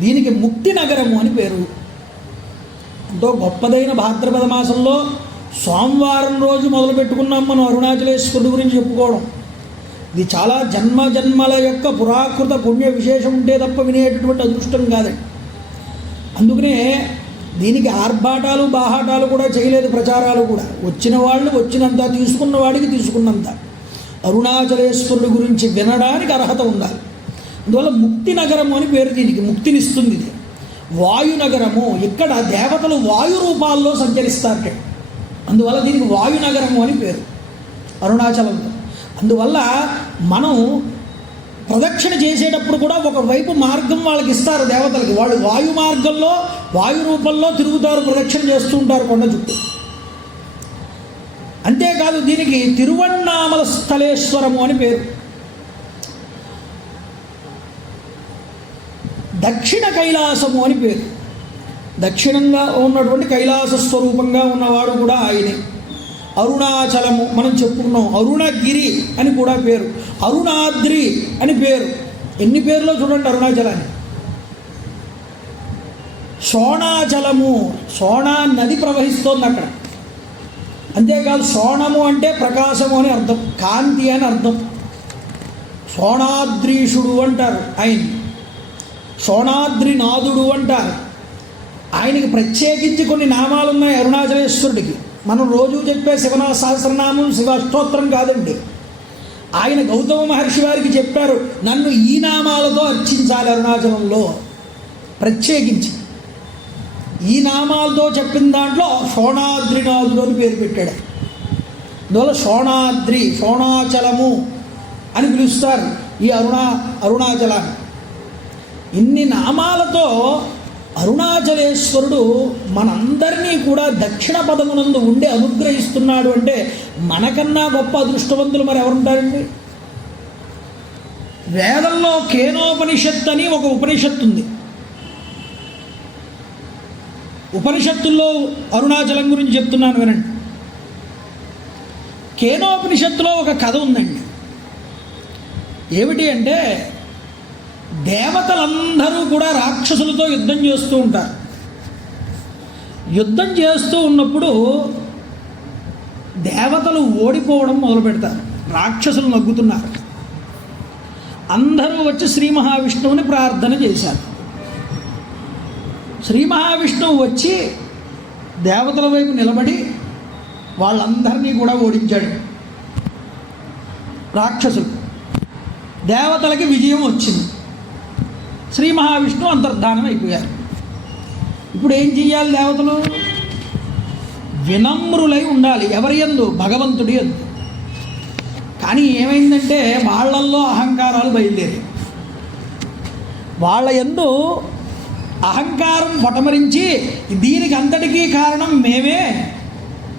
దీనికి ముక్తి నగరము అని పేరు. ఎంతో గొప్పదైన భాద్రపద మాసంలో సోమవారం రోజు మొదలు పెట్టుకున్నాం మనం అరుణాచలేశ్వరుడు గురించి చెప్పుకోవడం. ఇది చాలా జన్మల యొక్క పురాకృత పుణ్య విశేషం ఉంటే తప్ప వినేటటువంటి అదృష్టం కాదండి. అందుకనే దీనికి ఆర్భాటాలు బాహాటాలు కూడా చేయలేదు, ప్రచారాలు కూడా. వచ్చిన వాళ్ళు వచ్చినంత, తీసుకున్న వాడికి తీసుకున్నంత. అరుణాచలేశ్వరుడు గురించి వినడానికి అర్హత ఉండాలి. అందువల్ల ముక్తి నగరము అని పేరు దీనికి, ముక్తినిస్తుంది ఇది. వాయునగరము, ఇక్కడ దేవతలు వాయు రూపాల్లో సంచరిస్తారట, అందువల్ల దీనికి వాయునగరము అని పేరు అరుణాచలంలో. అందువల్ల మనం ప్రదక్షిణ చేసేటప్పుడు కూడా ఒకవైపు మార్గం వాళ్ళకి ఇస్తారు దేవతలకి. వాళ్ళు వాయు మార్గంలో వాయు రూపంలో తిరుగుతారు, ప్రదక్షిణ చేస్తూ ఉంటారు కొండ చుట్టూ. అంతేకాదు దీనికి తిరువణ్ణామల స్థలేశ్వరము అని పేరు. దక్షిణ కైలాసము అని పేరు. దక్షిణంగా ఉన్నటువంటి కైలాస స్వరూపంగా ఉన్నవాడు కూడా ఆయనే. అరుణాచలము మనం చెప్పుకున్నాం, అరుణగిరి అని కూడా పేరు, అరుణాద్రి అని పేరు. ఎన్ని పేర్లో చూడండి అరుణాచలాన్ని. శోణాచలము, శోణా నది ప్రవహిస్తోంది అక్కడ. అంతేకాదు శోణము అంటే ప్రకాశము అని అర్థం, కాంతి అని అర్థం. శోణాద్రీషుడు అంటారు ఆయన. శోణాద్రినాథుడు అంటారు. ఆయనకి ప్రత్యేకించి కొన్ని నామాలు ఉన్నాయి అరుణాచలేశ్వరుడికి. మనం రోజు చెప్పే శివనామ సహస్రనామం శివ అష్టోత్తరం కాదండి. ఆయన గౌతమ మహర్షి వారికి చెప్పారు, నన్ను ఈ నామాలతో అర్చించాలి అరుణాచలంలో. ప్రత్యేకించి ఈ నామాలతో చెప్పిన దాంట్లో శోణాద్రినాథుడు అని పేరు పెట్టాడు. అందువల్ల శోణాద్రి, శోణాచలము అని పిలుస్తారు ఈ అరుణాచలాన్ని. ఇన్ని నామాలతో అరుణాచలేశ్వరుడు మనందరినీ కూడా దక్షిణ పదమునందు ఉండి అనుగ్రహిస్తున్నాడు అంటే మనకన్నా గొప్ప అదృష్టవంతులు మరి ఎవరుంటారండి? వేదంలో కేనోపనిషత్తు అని ఒక ఉపనిషత్తు ఉంది. ఉపనిషత్తుల్లో అరుణాచలం గురించి చెప్తున్నాను వినండి. కేనోపనిషత్తులో ఒక కథ ఉందండి. ఏమిటి అంటే, దేవతలందరూ కూడా రాక్షసులతో యుద్ధం చేస్తూ ఉంటారు. యుద్ధం చేస్తూ ఉన్నప్పుడు దేవతలు ఓడిపోవడం మొదలు పెడతారు. రాక్షసులు నగ్గుతున్నారు. అందరూ వచ్చి శ్రీ మహావిష్ణువుని ప్రార్థన చేశారు. శ్రీ మహావిష్ణువు వచ్చి దేవతల వైపు నిలబడి వాళ్ళందరినీ కూడా ఓడించాడు. రాక్షసులు, దేవతలకి విజయం వచ్చింది. శ్రీ మహావిష్ణువు అంతర్ధానం అయిపోయారు. ఇప్పుడు ఏం చెయ్యాలి? దేవతలు వినమ్రులై ఉండాలి. ఎవరి యందు? భగవంతుడి యందు. కానీ ఏమైందంటే వాళ్ళల్లో అహంకారాలు బయలుదేరి వాళ్ళ యందు అహంకారం పొటమరించి దీనికి అంతటికీ కారణం మేమే,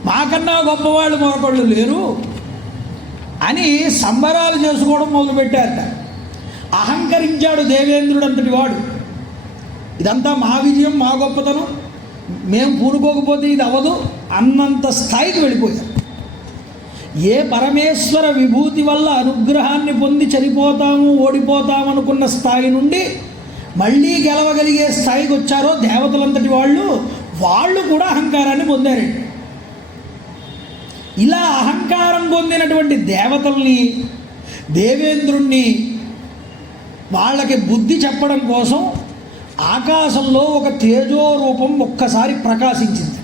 మాకన్నా గొప్పవాళ్ళు మరొకళ్ళు లేరు అని సంబరాలు చేసుకోవడం మొదలుపెట్టారట. అహంకరించాడు దేవేంద్రుడు అంతటి వాడు. ఇదంతా మా విజయం, మా గొప్పతనం, మేము పూనుకోకపోతే ఇది అవ్వదు అన్నంత స్థాయికి వెళ్ళిపోయారు. ఏ పరమేశ్వర విభూతి వల్ల అనుగ్రహాన్ని పొంది చనిపోతాము, ఓడిపోతాము అనుకున్న స్థాయి నుండి మళ్ళీ గెలవగలిగే స్థాయికి వచ్చారో దేవతలంతటి వాళ్ళు కూడా అహంకారాన్ని పొందారండి. ఇలా అహంకారం పొందినటువంటి దేవతల్ని, దేవేంద్రుణ్ణి వాళ్ళకి బుద్ధి చెప్పడం కోసం ఆకాశంలో ఒక తేజో రూపం ఒక్కసారి ప్రకాశించింది.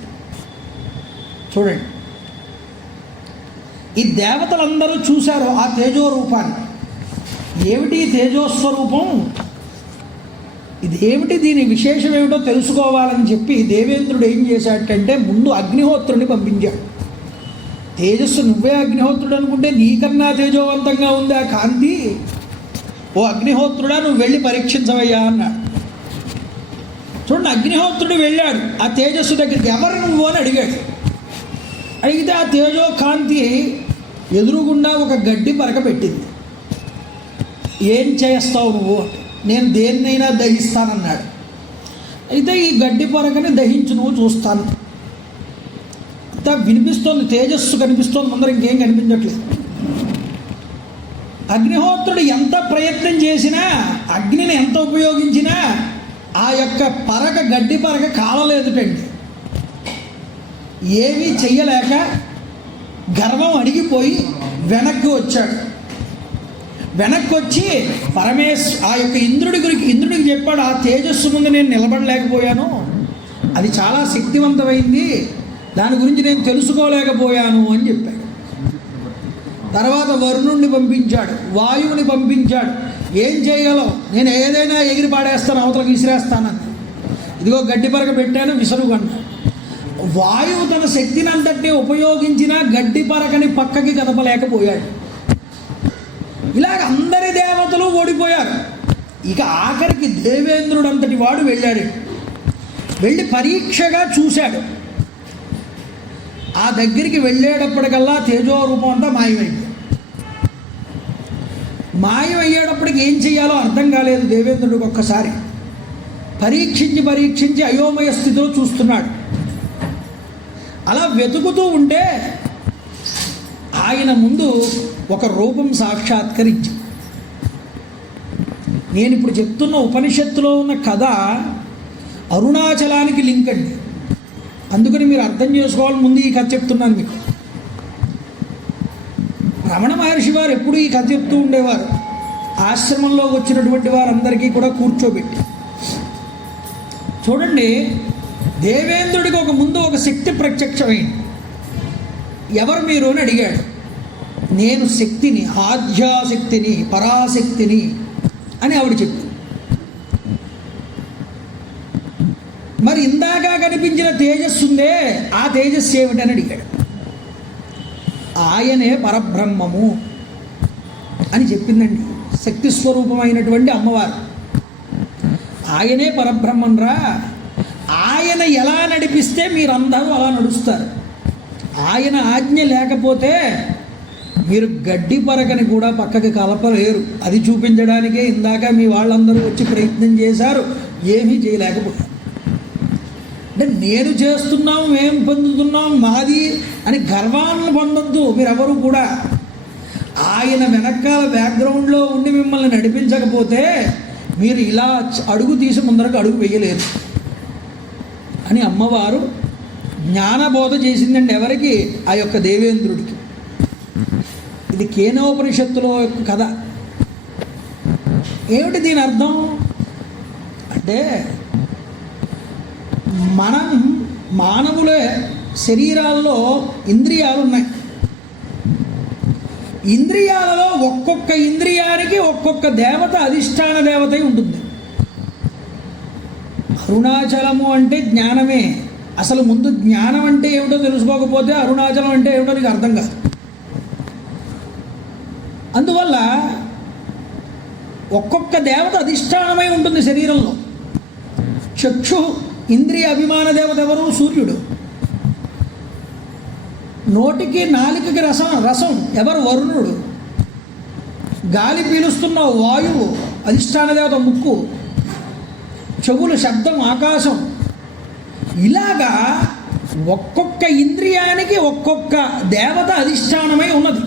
చూడండి, ఈ దేవతలందరూ చూశారు ఆ తేజో రూపాన్ని. ఏమిటి తేజోస్వరూపం? ఇదేమిటి, దీని విశేషం ఏమిటో తెలుసుకోవాలని చెప్పి దేవేంద్రుడు ఏం చేశాడంటే ముందు అగ్నిహోత్రుని పంపించాడు. తేజస్సు నువ్వే అగ్నిహోత్రుడు అనుకుంటే నీకన్నా తేజోవంతంగా ఉంది ఆ కాంతి. ఓ అగ్నిహోత్రుడా, నువ్వు వెళ్ళి పరీక్షించవయ్యా అన్నాడు. చూడండి, అగ్నిహోత్రుడు వెళ్ళాడు ఆ తేజస్సు దగ్గరికి. ఎవరు నువ్వు అని అడిగాడు. అడిగితే ఆ తేజో కాంతి ఎదురుగుండా ఒక గడ్డి పరక పెట్టింది. ఏం చేస్తావు నువ్వు? నేను దేన్నైనా దహిస్తానన్నాడు. అయితే ఈ గడ్డి పరకని దహించు, నువ్వు చూస్తాను. అంతా వినిపిస్తోంది, తేజస్సు కనిపిస్తోంది, ముందర ఇంకేం కనిపించట్లేదు. అగ్నిహోత్రుడు ఎంత ప్రయత్నం చేసినా, అగ్నిని ఎంత ఉపయోగించినా ఆ యొక్క పరక, గడ్డి పరక కాలలేదుటండి. ఏమీ చెయ్యలేక గర్వం అడిగిపోయి వెనక్కి వచ్చాడు. వెనక్కి వచ్చి ఆ యొక్క ఇంద్రుడికి చెప్పాడు, ఆ తేజస్సు ముందు నేను నిలబడలేకపోయాను, అది చాలా శక్తివంతమైంది, దాని గురించి నేను తెలుసుకోలేకపోయాను అని చెప్పాడు. తర్వాత వరుణుణ్ణి పంపించాడు, వాయువుని పంపించాడు. ఏం చేయగలవు? నేను ఏదైనా ఎగిరి పాడేస్తాను, అవతలకు విసిరేస్తానని. ఇదిగో గడ్డి పరక పెట్టాను, విసురుగన్నా. వాయువు తన శక్తిని అంతటినీ ఉపయోగించినా గడ్డి పరకని పక్కకి కదపలేకపోయాడు. ఇలాగ అందరి దేవతలు ఓడిపోయారు. ఇక ఆఖరికి దేవేంద్రుడు అంతటి వాడు వెళ్ళాడు. వెళ్ళి పరీక్షగా చూశాడు. ఆ దగ్గరికి వెళ్ళేటప్పటికల్లా తేజోరూపం అంతా మాయమైంది. మాయమయ్యేటప్పటికి ఏం చేయాలో అర్థం కాలేదు దేవేంద్రుడికి. ఒక్కసారి పరీక్షించి అయోమయ స్థితిలో చూస్తున్నాడు. అలా వెతుకుతూ ఉంటే ఆయన ముందు ఒక రూపం సాక్షాత్కరించి. నేను ఇప్పుడు చెప్తున్న ఉపనిషత్తులో ఉన్న కథ అరుణాచలానికి లింక్ అండి. అందుకని మీరు అర్థం చేసుకోవాలి, ముందు ఈ కథ చెప్తున్నాను మీకు. రమణ మహర్షి వారు ఎప్పుడు ఈ కథ చెప్తూ ఉండేవారు. ఆశ్రమంలో వచ్చినటువంటి వారందరికీ కూడా కూర్చోబెట్టి చూడండి, దేవేంద్రుడికి ముందు ఒక శక్తి ప్రత్యక్షమైంది. ఎవరు మీరు అని అడిగాడు. నేను శక్తిని, ఆధ్యాశక్తిని, పరాశక్తిని అని ఆవిడ చెప్పింది. మరి ఇందాక కనిపించిన తేజస్సు ఉందే, ఆ తేజస్సు ఏమిటని అడిగాడు. ఆయనే పరబ్రహ్మము అని చెప్పిందండి శక్తి స్వరూపమైనటువంటి అమ్మవారు. ఆయనే పరబ్రహ్మన్రా, ఆయన ఎలా నడిపిస్తే మీరందరూ అలా నడుస్తారు. ఆయన ఆజ్ఞ లేకపోతే మీరు గడ్డి పరకని కూడా పక్కకి కలపలేరు. అది చూపించడానికే ఇందాక మీ వాళ్ళందరూ వచ్చి ప్రయత్నం చేశారు, ఏమీ చేయలేకపోయారు. అంటే నేను చేస్తున్నాం, మేం పొందుతున్నాం, మాది అని గర్వాన్ని పొందొద్దు మీరెవరు కూడా. ఆయన వెనకాల బ్యాక్గ్రౌండ్లో ఉండి మిమ్మల్ని నడిపించకపోతే మీరు ఇలా అడుగు తీసి ముందరకు అడుగు వేయలేరు అని అమ్మవారు జ్ఞానబోధ చేసిందండి. ఎవరికి? ఆ యొక్క దేవేంద్రుడికి. ఇది కేనోపనిషత్తులో యొక్క కథ. ఏమిటి దీని అర్థం అంటే, మనం మానవుల శరీరాల్లో ఇంద్రియాలు ఉన్నాయి. ఇంద్రియాలలో ఒక్కొక్క ఇంద్రియానికి ఒక్కొక్క దేవత అధిష్టాన దేవత ఉంటుంది. అరుణాచలము అంటే జ్ఞానమే. అసలు ముందు జ్ఞానం అంటే ఏమిటో తెలుసుకోకపోతే అరుణాచలం అంటే ఏమిటో నీకు అర్థం కాదు. అందువల్ల ఒక్కొక్క దేవత అధిష్టానమై ఉంటుంది శరీరంలో. చక్షు ఇంద్రియ అభిమాన దేవత ఎవరు? సూర్యుడు. నోటికి నాలికకి రసం ఎవరు? వరుణుడు. గాలి పీలుస్తున్న వాయువు అధిష్టాన దేవత ముక్కు. చెవులు శబ్దం ఆకాశం. ఇలాగా ఒక్కొక్క ఇంద్రియానికి ఒక్కొక్క దేవత అధిష్టానమై ఉన్నది.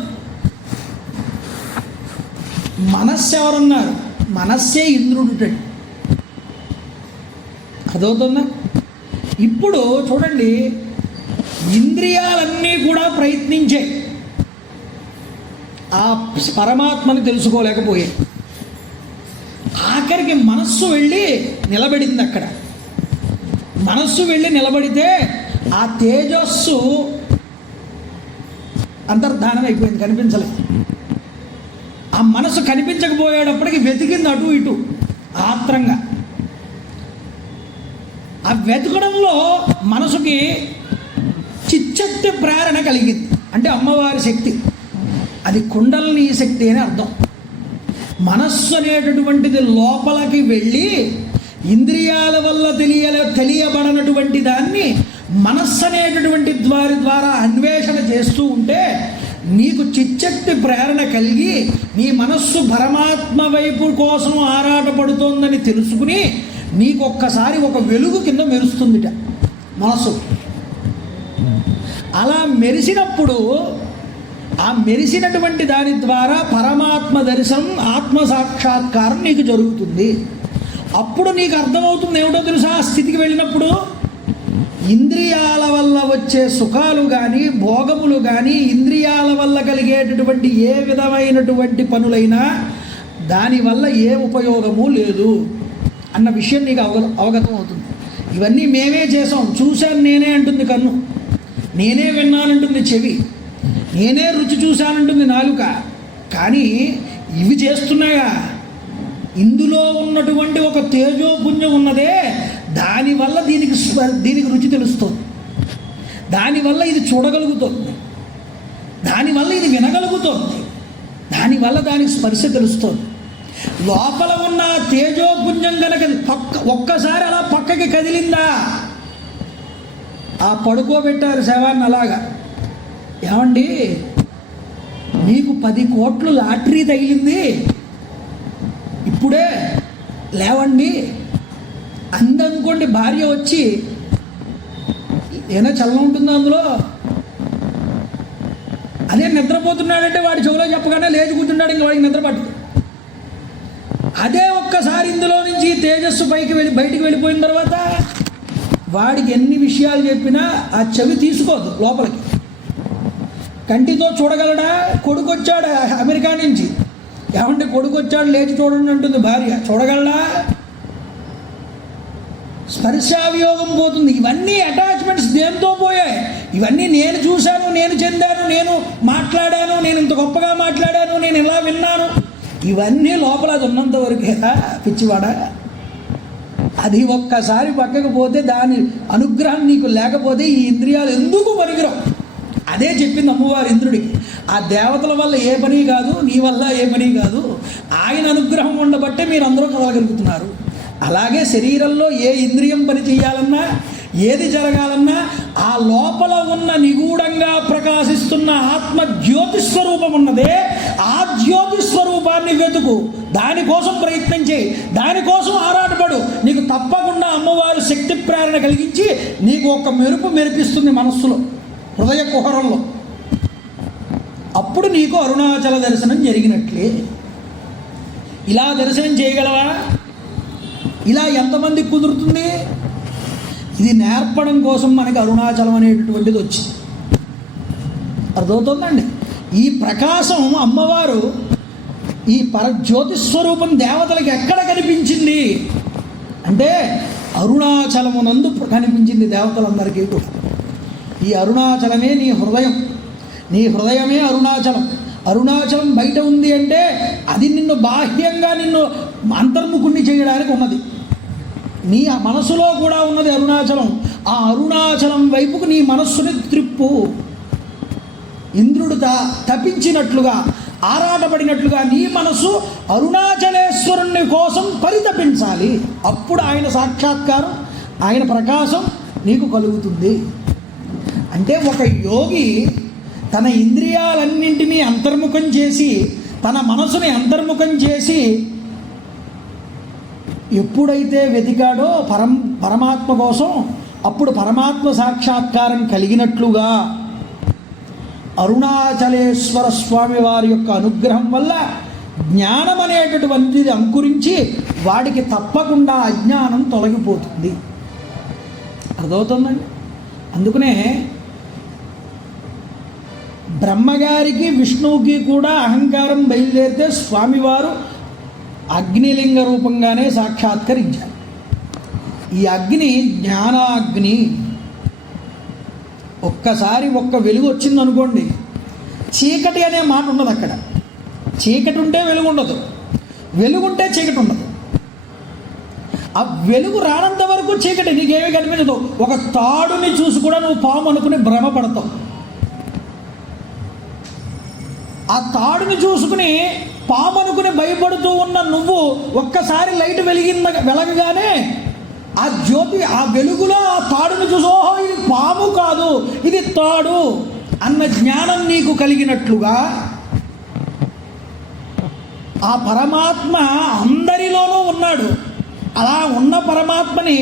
మనస్సు ఎవరన్నారు? మనస్సే ఇంద్రుడు. అదవుతుందా? ఇప్పుడు చూడండి, ఇంద్రియాలన్నీ కూడా ప్రయత్నించాయి, ఆ పరమాత్మని తెలుసుకోలేకపోయాయి. ఆఖరికి మనస్సు వెళ్ళి నిలబడింది అక్కడ. మనస్సు వెళ్ళి నిలబడితే ఆ తేజస్సు అంతర్ధానం అయిపోయింది, కనిపించలేదు. ఆ మనసు కనిపించకపోయేటప్పటికి వెతికింది అటు ఇటు ఆత్రంగా. ఆ వెతకడంలో మనసుకి చిచ్చక్తి ప్రేరణ కలిగింది. అంటే అమ్మవారి శక్తి, అది కుండలిని శక్తి అని అర్థం. మనస్సు అనేటటువంటిది లోపలికి వెళ్ళి ఇంద్రియాల వల్ల తెలియబడనటువంటి దాన్ని మనస్సు అనేటటువంటి ద్వారా అన్వేషణ చేస్తూ ఉంటే నీకు చిచ్చక్తి ప్రేరణ కలిగి నీ మనస్సు పరమాత్మ వైపు కోసం ఆరాటపడుతోందని తెలుసుకుని నీకు ఒక్కసారి ఒక వెలుగు కింద మెరుస్తుందిట మనస్సు. అలా మెరిసినప్పుడు ఆ మెరిసినటువంటి దాని ద్వారా పరమాత్మ దర్శనం, ఆత్మ సాక్షాత్కారం నీకు జరుగుతుంది. అప్పుడు నీకు అర్థమవుతుంది ఏమిటో తెలుసా? ఆ స్థితికి వెళ్ళినప్పుడు ఇంద్రియాల వల్ల వచ్చే సుఖాలు కానీ, భోగములు కానీ, ఇంద్రియాల వల్ల కలిగేటటువంటి ఏ విధమైనటువంటి పనులైనా దానివల్ల ఏ ఉపయోగము లేదు అన్న విషయం నీకు అవగతం అవుతుంది. ఇవన్నీ మేమే చేసాం, చూశాను నేనే అంటుంది కన్ను, నేనే విన్నానంటుంది చెవి, నేనే రుచి చూశానంటుంది నాలుక. కానీ ఇవి చేస్తున్నాయా? ఇందులో ఉన్నటువంటి ఒక తేజోపుణ్యం ఉన్నదే, దానివల్ల దీనికి రుచి తెలుస్తుంది, దానివల్ల ఇది చూడగలుగుతుంది, దానివల్ల ఇది వినగలుగుతుంది, దానివల్ల దానికి స్పర్శ తెలుస్తుంది. లోపల ఉన్న తేజోపుణ్యం కనుక ఒక్కసారి అలా పక్కకి కదిలిందా, ఆ పడుకోబెట్టారు శవాన్ని అలాగా. ఏమండి, మీకు 10 కోట్లు లాటరీ తగిలింది, ఇప్పుడే లేవండి అందనుకోండి. భార్య వచ్చి ఏమైనా చల్లం ఉంటుందో అందులో, అదే నిద్రపోతున్నాడంటే వాడి చెవులో చెప్పగానే లేచి కూర్చున్నాడు, ఇంక వాడికి నిద్ర పట్టదు. అదే ఒక్కసారి ఇందులో నుంచి తేజస్సు బయటికి వెళ్ళిపోయిన తర్వాత వాడికి ఎన్ని విషయాలు చెప్పినా ఆ చెవి తీసుకోదు లోపలికి. కంటితో చూడగలడా? కొడుకు వచ్చాడు అమెరికా నుంచి, ఏమంటే కొడుకు వచ్చాడు లేచి చూడండి అంటుంది భార్య, చూడగలడా? స్పర్శావియోగం పోతుంది. ఇవన్నీ అటాచ్మెంట్స్ దేంతో పోయాయి? ఇవన్నీ నేను చూశాను, నేను చెందాను, నేను మాట్లాడాను, నేను ఇంత గొప్పగా మాట్లాడాను, నేను ఇలా విన్నాను, ఇవన్నీ లోపల అది ఉన్నంత వరకేరా పిచ్చివాడ. అది ఒక్కసారి పక్కకు పోతే దాని అనుగ్రహం నీకు లేకపోతే ఈ ఇంద్రియాలు ఎందుకు పనికిరావు. అదే చెప్పింది అమ్మవారు ఇంద్రుడికి. ఆ దేవతల వల్ల ఏ పని కాదు, నీ వల్ల ఏ పని కాదు, ఆయన అనుగ్రహం ఉండబట్టే మీరు అందరూ కదలగలుగుతున్నారు. అలాగే శరీరంలో ఏ ఇంద్రియం పని చేయాలన్నా, ఏది జరగాలన్నా ఆ లోపల ఉన్న నిగూఢంగా ప్రకాశిస్తున్న ఆత్మ జ్యోతిస్వరూపం ఉన్నదే, ఆ జ్యోతిస్వరూపాన్ని వెతుకు, దానికోసం ప్రయత్నం చేయి, దానికోసం ఆరాటపడు. నీకు తప్పకుండా అమ్మవారు శక్తి ప్రేరణ కలిగించి నీకు ఒక మెరుపు మెరిపిస్తుంది మనస్సులో, హృదయ కుహరంలో. అప్పుడు నీకు అరుణాచల దర్శనం జరిగినట్లే. ఇలా దర్శనం చేయగలవా? ఇలా ఎంతమందికి కుదురుతుంది? ఇది నేర్పడం కోసం మనకి అరుణాచలం అనేటటువంటిది వచ్చింది. అర్థమవుతుందండి? ఈ ప్రకాశం అమ్మవారు ఈ పరజ్యోతిస్వరూపం దేవతలకు ఎక్కడ కనిపించింది అంటే అరుణాచలమునందు కనిపించింది దేవతలందరికీ కూడా. ఈ అరుణాచలమే నీ హృదయం, నీ హృదయమే అరుణాచలం. అరుణాచలం బయట ఉంది అంటే అది నిన్ను బాహ్యంగా నిన్ను అంతర్ముఖుణ్ణి చేయడానికి ఉన్నది. నీ మనసులో కూడా ఉన్నది అరుణాచలం. ఆ అరుణాచలం వైపుకు నీ మనస్సుని త్రిప్పు. ఇంద్రుడు తపించినట్లుగా, ఆరాటపడినట్లుగా నీ మనస్సు అరుణాచలేశ్వరుని కోసం పరితపించాలి. అప్పుడు ఆయన సాక్షాత్కారం, ఆయన ప్రకాశం నీకు కలుగుతుంది. అంటే ఒక యోగి తన ఇంద్రియాలన్నింటినీ అంతర్ముఖం చేసి, తన మనసుని అంతర్ముఖం చేసి ఎప్పుడైతే వెతికాడో పరమాత్మ కోసం, అప్పుడు పరమాత్మ సాక్షాత్కారం కలిగినట్లుగా అరుణాచలేశ్వర స్వామి వారి యొక్క అనుగ్రహం వల్ల జ్ఞానం అనేటటువంటిది అంకురించి వాడికి తప్పకుండా అజ్ఞానం తొలగిపోతుంది. అర్థమవుతుందండి? అందుకనే బ్రహ్మగారికి విష్ణువుకి కూడా అహంకారం బయలుదేరితే స్వామివారు అగ్నిలింగ రూపంగానే సాక్షాత్కరించారు. ఈ అగ్ని జ్ఞానాగ్ని. ఒక్కసారి ఒక్క వెలుగు వచ్చిందనుకోండి, చీకటి అనే మాట ఉండదు అక్కడ. చీకటి ఉంటే వెలుగు ఉండదు, వెలుగుంటే చీకటి ఉండదు. ఆ వెలుగు రానంత వరకు చీకటి, నీకేమీ కనిపించదు. ఒక తాడుని చూసి కూడా నువ్వు పాము అనుకుని భ్రమపడతావు. ఆ తాడుని చూసుకుని పాము అనుకుని భయపడుతూ ఉన్న నువ్వు ఒక్కసారి లైట్ వెలగగానే ఆ జ్యోతి, ఆ వెలుగులో ఆ తాడుని చూసి, ఓహో ఇది పాము కాదు, ఇది తాడు అన్న జ్ఞానం నీకు కలిగినట్లుగా ఆ పరమాత్మ అందరిలోనూ ఉన్నాడు. అలా ఉన్న పరమాత్మని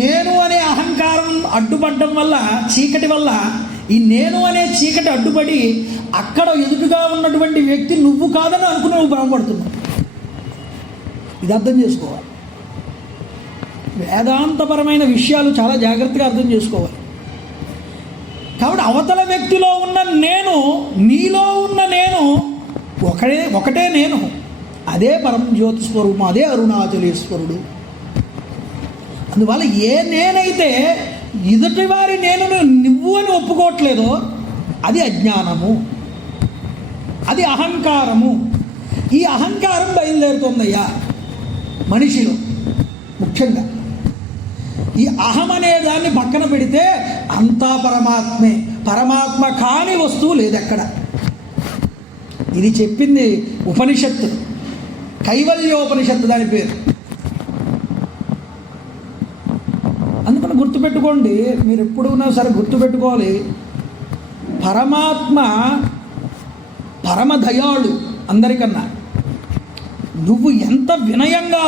నేను అనే అహంకారం అడ్డుపడడం వల్ల, చీకటి వల్ల, ఈ నేను అనే చీకటి అడ్డుపడి అక్కడ ఎదుటిగా ఉన్నటువంటి వ్యక్తి నువ్వు కాదని అనుకుని నువ్వు భ్రమపడుతున్నావు. ఇది అర్థం చేసుకోవాలి. వేదాంతపరమైన విషయాలు చాలా జాగ్రత్తగా అర్థం చేసుకోవాలి. కాబట్టి అవతల వ్యక్తిలో ఉన్న నేను, నీలో ఉన్న నేను ఒకటే నేను. అదే పరమ జ్యోతి స్వరూపం, అదే అరుణాచలేశ్వరుడు. అందువల్ల ఏ నేనైతే ఎదుటి వారి నేను నువ్వు అని ఒప్పుకోవట్లేదో అది అజ్ఞానము, అది అహంకారము. ఈ అహంకారం బయలుదేరుతుందయ్యా మనిషిలో. ముఖ్యంగా ఈ అహం అనే దాన్ని పక్కన పెడితే అంతా పరమాత్మే. పరమాత్మ కాని వస్తువు లేదు ఎక్కడ. ఇది చెప్పింది ఉపనిషత్తు, కైవల్యోపనిషత్తు దాని పేరు. అందుకని గుర్తుపెట్టుకోండి, మీరు ఎప్పుడున్నా సరే గుర్తుపెట్టుకోవాలి, పరమాత్మ పరమదయాళు అందరికన్నా. నువ్వు ఎంత వినయంగా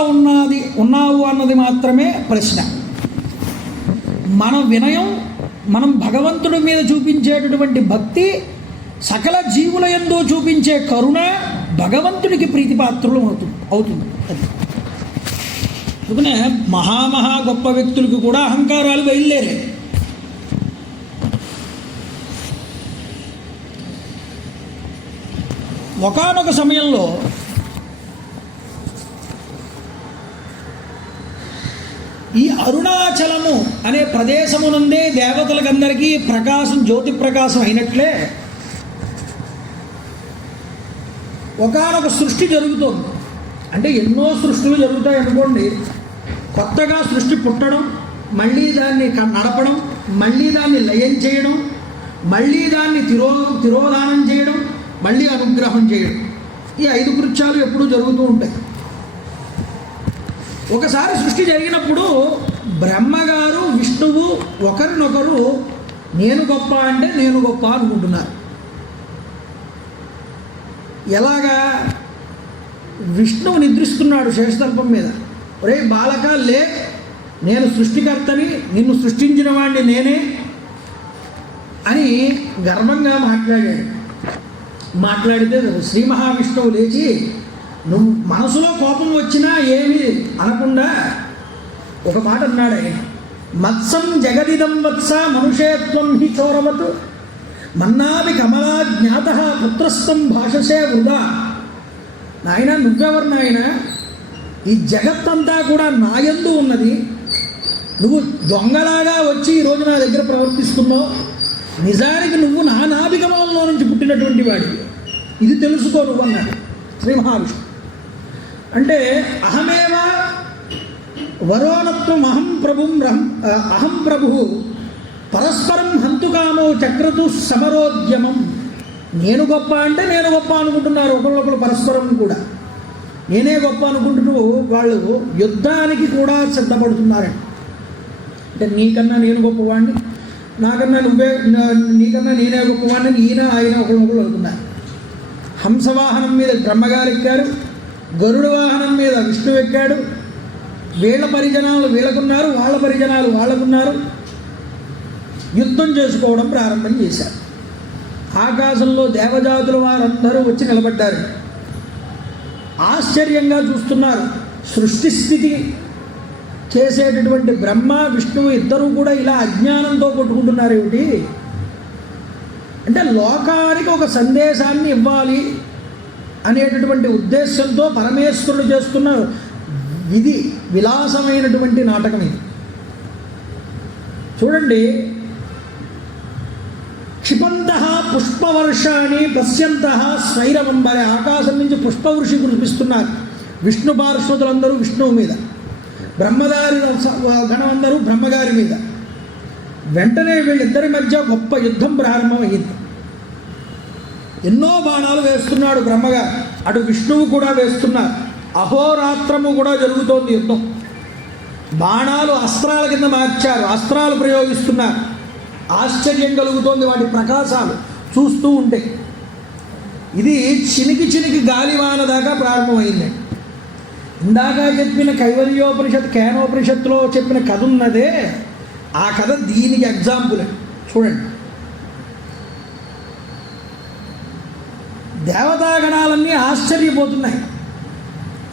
ఉన్నావు అన్నది మాత్రమే ప్రశ్న. మన వినయం, మనం భగవంతుడి మీద చూపించేటటువంటి భక్తి, సకల జీవుల యందు చూపించే కరుణ భగవంతుడికి ప్రీతిపాత్రులు అవుతుంది. అది అందుకనే మహా గొప్ప వ్యక్తులకు కూడా అహంకారాలు బయలుదేరే. ఒకానొక సమయంలో ఈ అరుణాచలము అనే ప్రదేశమునందే దేవతలకందరికీ ప్రకాశం, జ్యోతి ప్రకాశం అయినట్లే ఒకానొక సృష్టి జరుగుతోంది. అంటే ఎన్నో సృష్టిలు జరుగుతాయి అనుకోండి. కొత్తగా సృష్టి పుట్టడం, మళ్ళీ దాన్ని నడపడం, మళ్ళీ దాన్ని లయం చేయడం, మళ్ళీ దాన్ని తిరోధానం చేయడం, మళ్ళీ అనుగ్రహం చేయడం, ఈ 5 కృత్యాలు ఎప్పుడూ జరుగుతూ ఉంటాయి. ఒకసారి సృష్టి జరిగినప్పుడు బ్రహ్మగారు, విష్ణువు ఒకరినొకరు నేను గొప్ప అంటే నేను గొప్ప అనుకుంటున్నారు. ఎలాగా? విష్ణువు నిద్రిస్తున్నాడు శేషతల్పం మీద. ఒరే బాలక లే, నేను సృష్టికర్తని, నిన్ను సృష్టించిన వాడిని నేనే అని గర్వంగా మాట్లాడితే శ్రీ మహావిష్ణువు లేచి, నువ్వు మనసులో కోపం వచ్చినా ఏమీ అనకుండా ఒక మాట అన్నాడు ఆయన. మత్సం జగదిదం వత్స మనుషేత్వం హి చోరవత్ మన్నాభి కమలా జ్ఞాత పుత్రస్థం భాషసే వృధా. నాయన, నువ్వెవరు నాయన? ఈ జగత్తంతా కూడా నాయందు ఉన్నది. నువ్వు దొంగలాగా వచ్చి ఈరోజు నా దగ్గర ప్రవర్తిస్తున్నావు. నిజానికి నువ్వు నా నాభికమంలో నుంచి పుట్టినటువంటి వాడివి. ఇది తెలుసుకో నువ్వు అన్నాడు శ్రీ మహావిష్ణు. అంటే అహమేవ వరోనత్వం అహం ప్రభు పరస్పరం హంతుకామో చక్రతు సమరోద్యమం. నేను గొప్ప అంటే నేను గొప్ప అనుకుంటున్నారు ఒకళ్ళొకళ్ళు పరస్పరం కూడా. నేనే గొప్ప అనుకుంటూ వాళ్ళు యుద్ధానికి కూడా సిద్ధపడుతున్నారండి. అంటే నీకన్నా నేను గొప్పవాడిని, నీకన్నా నేనే గొప్పవాడిని, ఈయన ఆయన ఒకళ్ళొకళ్ళు అవుతున్నారు. హంసవాహనం మీద బ్రహ్మగారు ఎక్కారు, గరుడ వాహనం మీద విష్ణువు ఎక్కాడు. వీళ్ళ పరిజనాలు వీళ్ళకున్నారు, వాళ్ళ పరిజనాలు వాళ్ళకున్నారు. యుద్ధం చేసుకోవడం ప్రారంభం చేశారు. ఆకాశంలో దేవజాతుల వారందరూ వచ్చి నిలబడ్డారు. ఆశ్చర్యంగా చూస్తున్నారు. సృష్టి స్థితి చేసేటటువంటి బ్రహ్మ విష్ణువు ఇద్దరూ కూడా ఇలా అజ్ఞానంతో కొట్టుకుంటున్నారు. ఏమిటి అంటే లోకానికి ఒక సందేశాన్ని ఇవ్వాలి అనేటటువంటి ఉద్దేశంతో పరమేశ్వరుడు చేస్తున్న విలాసమైనటువంటి నాటకం ఇది. చూడండి, క్షిపంతః పుష్పవర్షాన్ని పశ్యంతః స్వైరవంబరే. ఆకాశం నుంచి పుష్పవృషి కురిపిస్తున్నారు విష్ణు పార్శ్వతులందరూ విష్ణువు మీద, బ్రహ్మగారి గణమందరూ బ్రహ్మగారి మీద. వెంటనే వీళ్ళిద్దరి మధ్య గొప్ప యుద్ధం ప్రారంభమైంది. ఎన్నో బాణాలు వేస్తున్నాడు బ్రహ్మగారు, అటు విష్ణువు కూడా వేస్తున్నారు. అహోరాత్రము కూడా జరుగుతోంది యుద్ధం. బాణాలు అస్త్రాల కింద మార్చారు, అస్త్రాలు ప్రయోగిస్తున్నారు. ఆశ్చర్యం కలుగుతోంది వాటి ప్రకాశాలు చూస్తూ ఉంటే. ఇది చినికి గాలివాన దాకా ప్రారంభమైంది. ఇందాక చెప్పిన కైవల్యోపనిషత్, కేనోపనిషత్తులో చెప్పిన కథ ఉన్నదే, ఆ కథ దీనికి ఎగ్జాంపుల్. చూడండి, దేవతాగణాలన్నీ ఆశ్చర్యపోతున్నాయి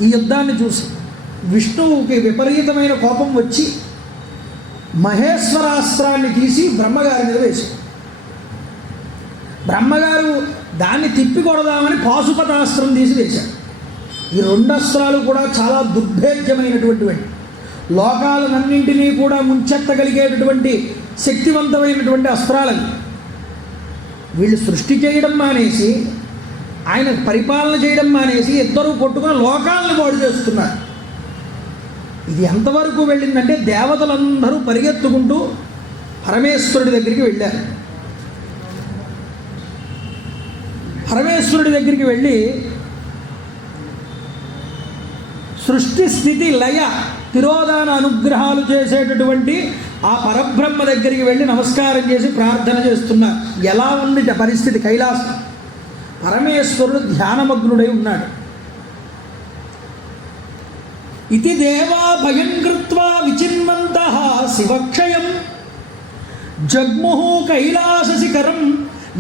ఈ యుద్ధాన్ని చూసి. విష్ణువుకి విపరీతమైన కోపం వచ్చి మహేశ్వరాస్త్రాన్ని తీసి బ్రహ్మగారి మీద వేసి, బ్రహ్మగారు దాన్ని తిప్పి కొడదామని పాశుపతాస్త్రం తీసి వేశాడు. ఈ 2 అస్త్రాలు కూడా చాలా దుర్భేద్యమైనటువంటివి, లోకాలన్నింటినీ కూడా ముంచెత్తగలిగేటటువంటి శక్తివంతమైనటువంటి అస్త్రాలని. వీళ్ళు సృష్టి చేయడం మానేసి, ఆయన పరిపాలన చేయడం మానేసి ఇద్దరూ కొట్టుకుని లోకాలను పాడు చేస్తున్నారు. ఇది ఎంతవరకు వెళ్ళిందంటే దేవతలందరూ పరిగెత్తుకుంటూ పరమేశ్వరుడి దగ్గరికి వెళ్ళారు. పరమేశ్వరుడి దగ్గరికి వెళ్ళి సృష్టి స్థితి లయ తిరోధాన అనుగ్రహాలు చేసేటటువంటి ఆ పరబ్రహ్మ దగ్గరికి వెళ్ళి నమస్కారం చేసి ప్రార్థన చేస్తున్నారు. ఎలా ఉంది పరిస్థితి? కైలాసం. పరమేశ్వరుడు ధ్యానమగ్నుడై ఉన్నాడు. ఇతి దేవా భయం కృత్వా విచిన్వంతః శివక్షయం జగ్ముః కైలాస శిఖరం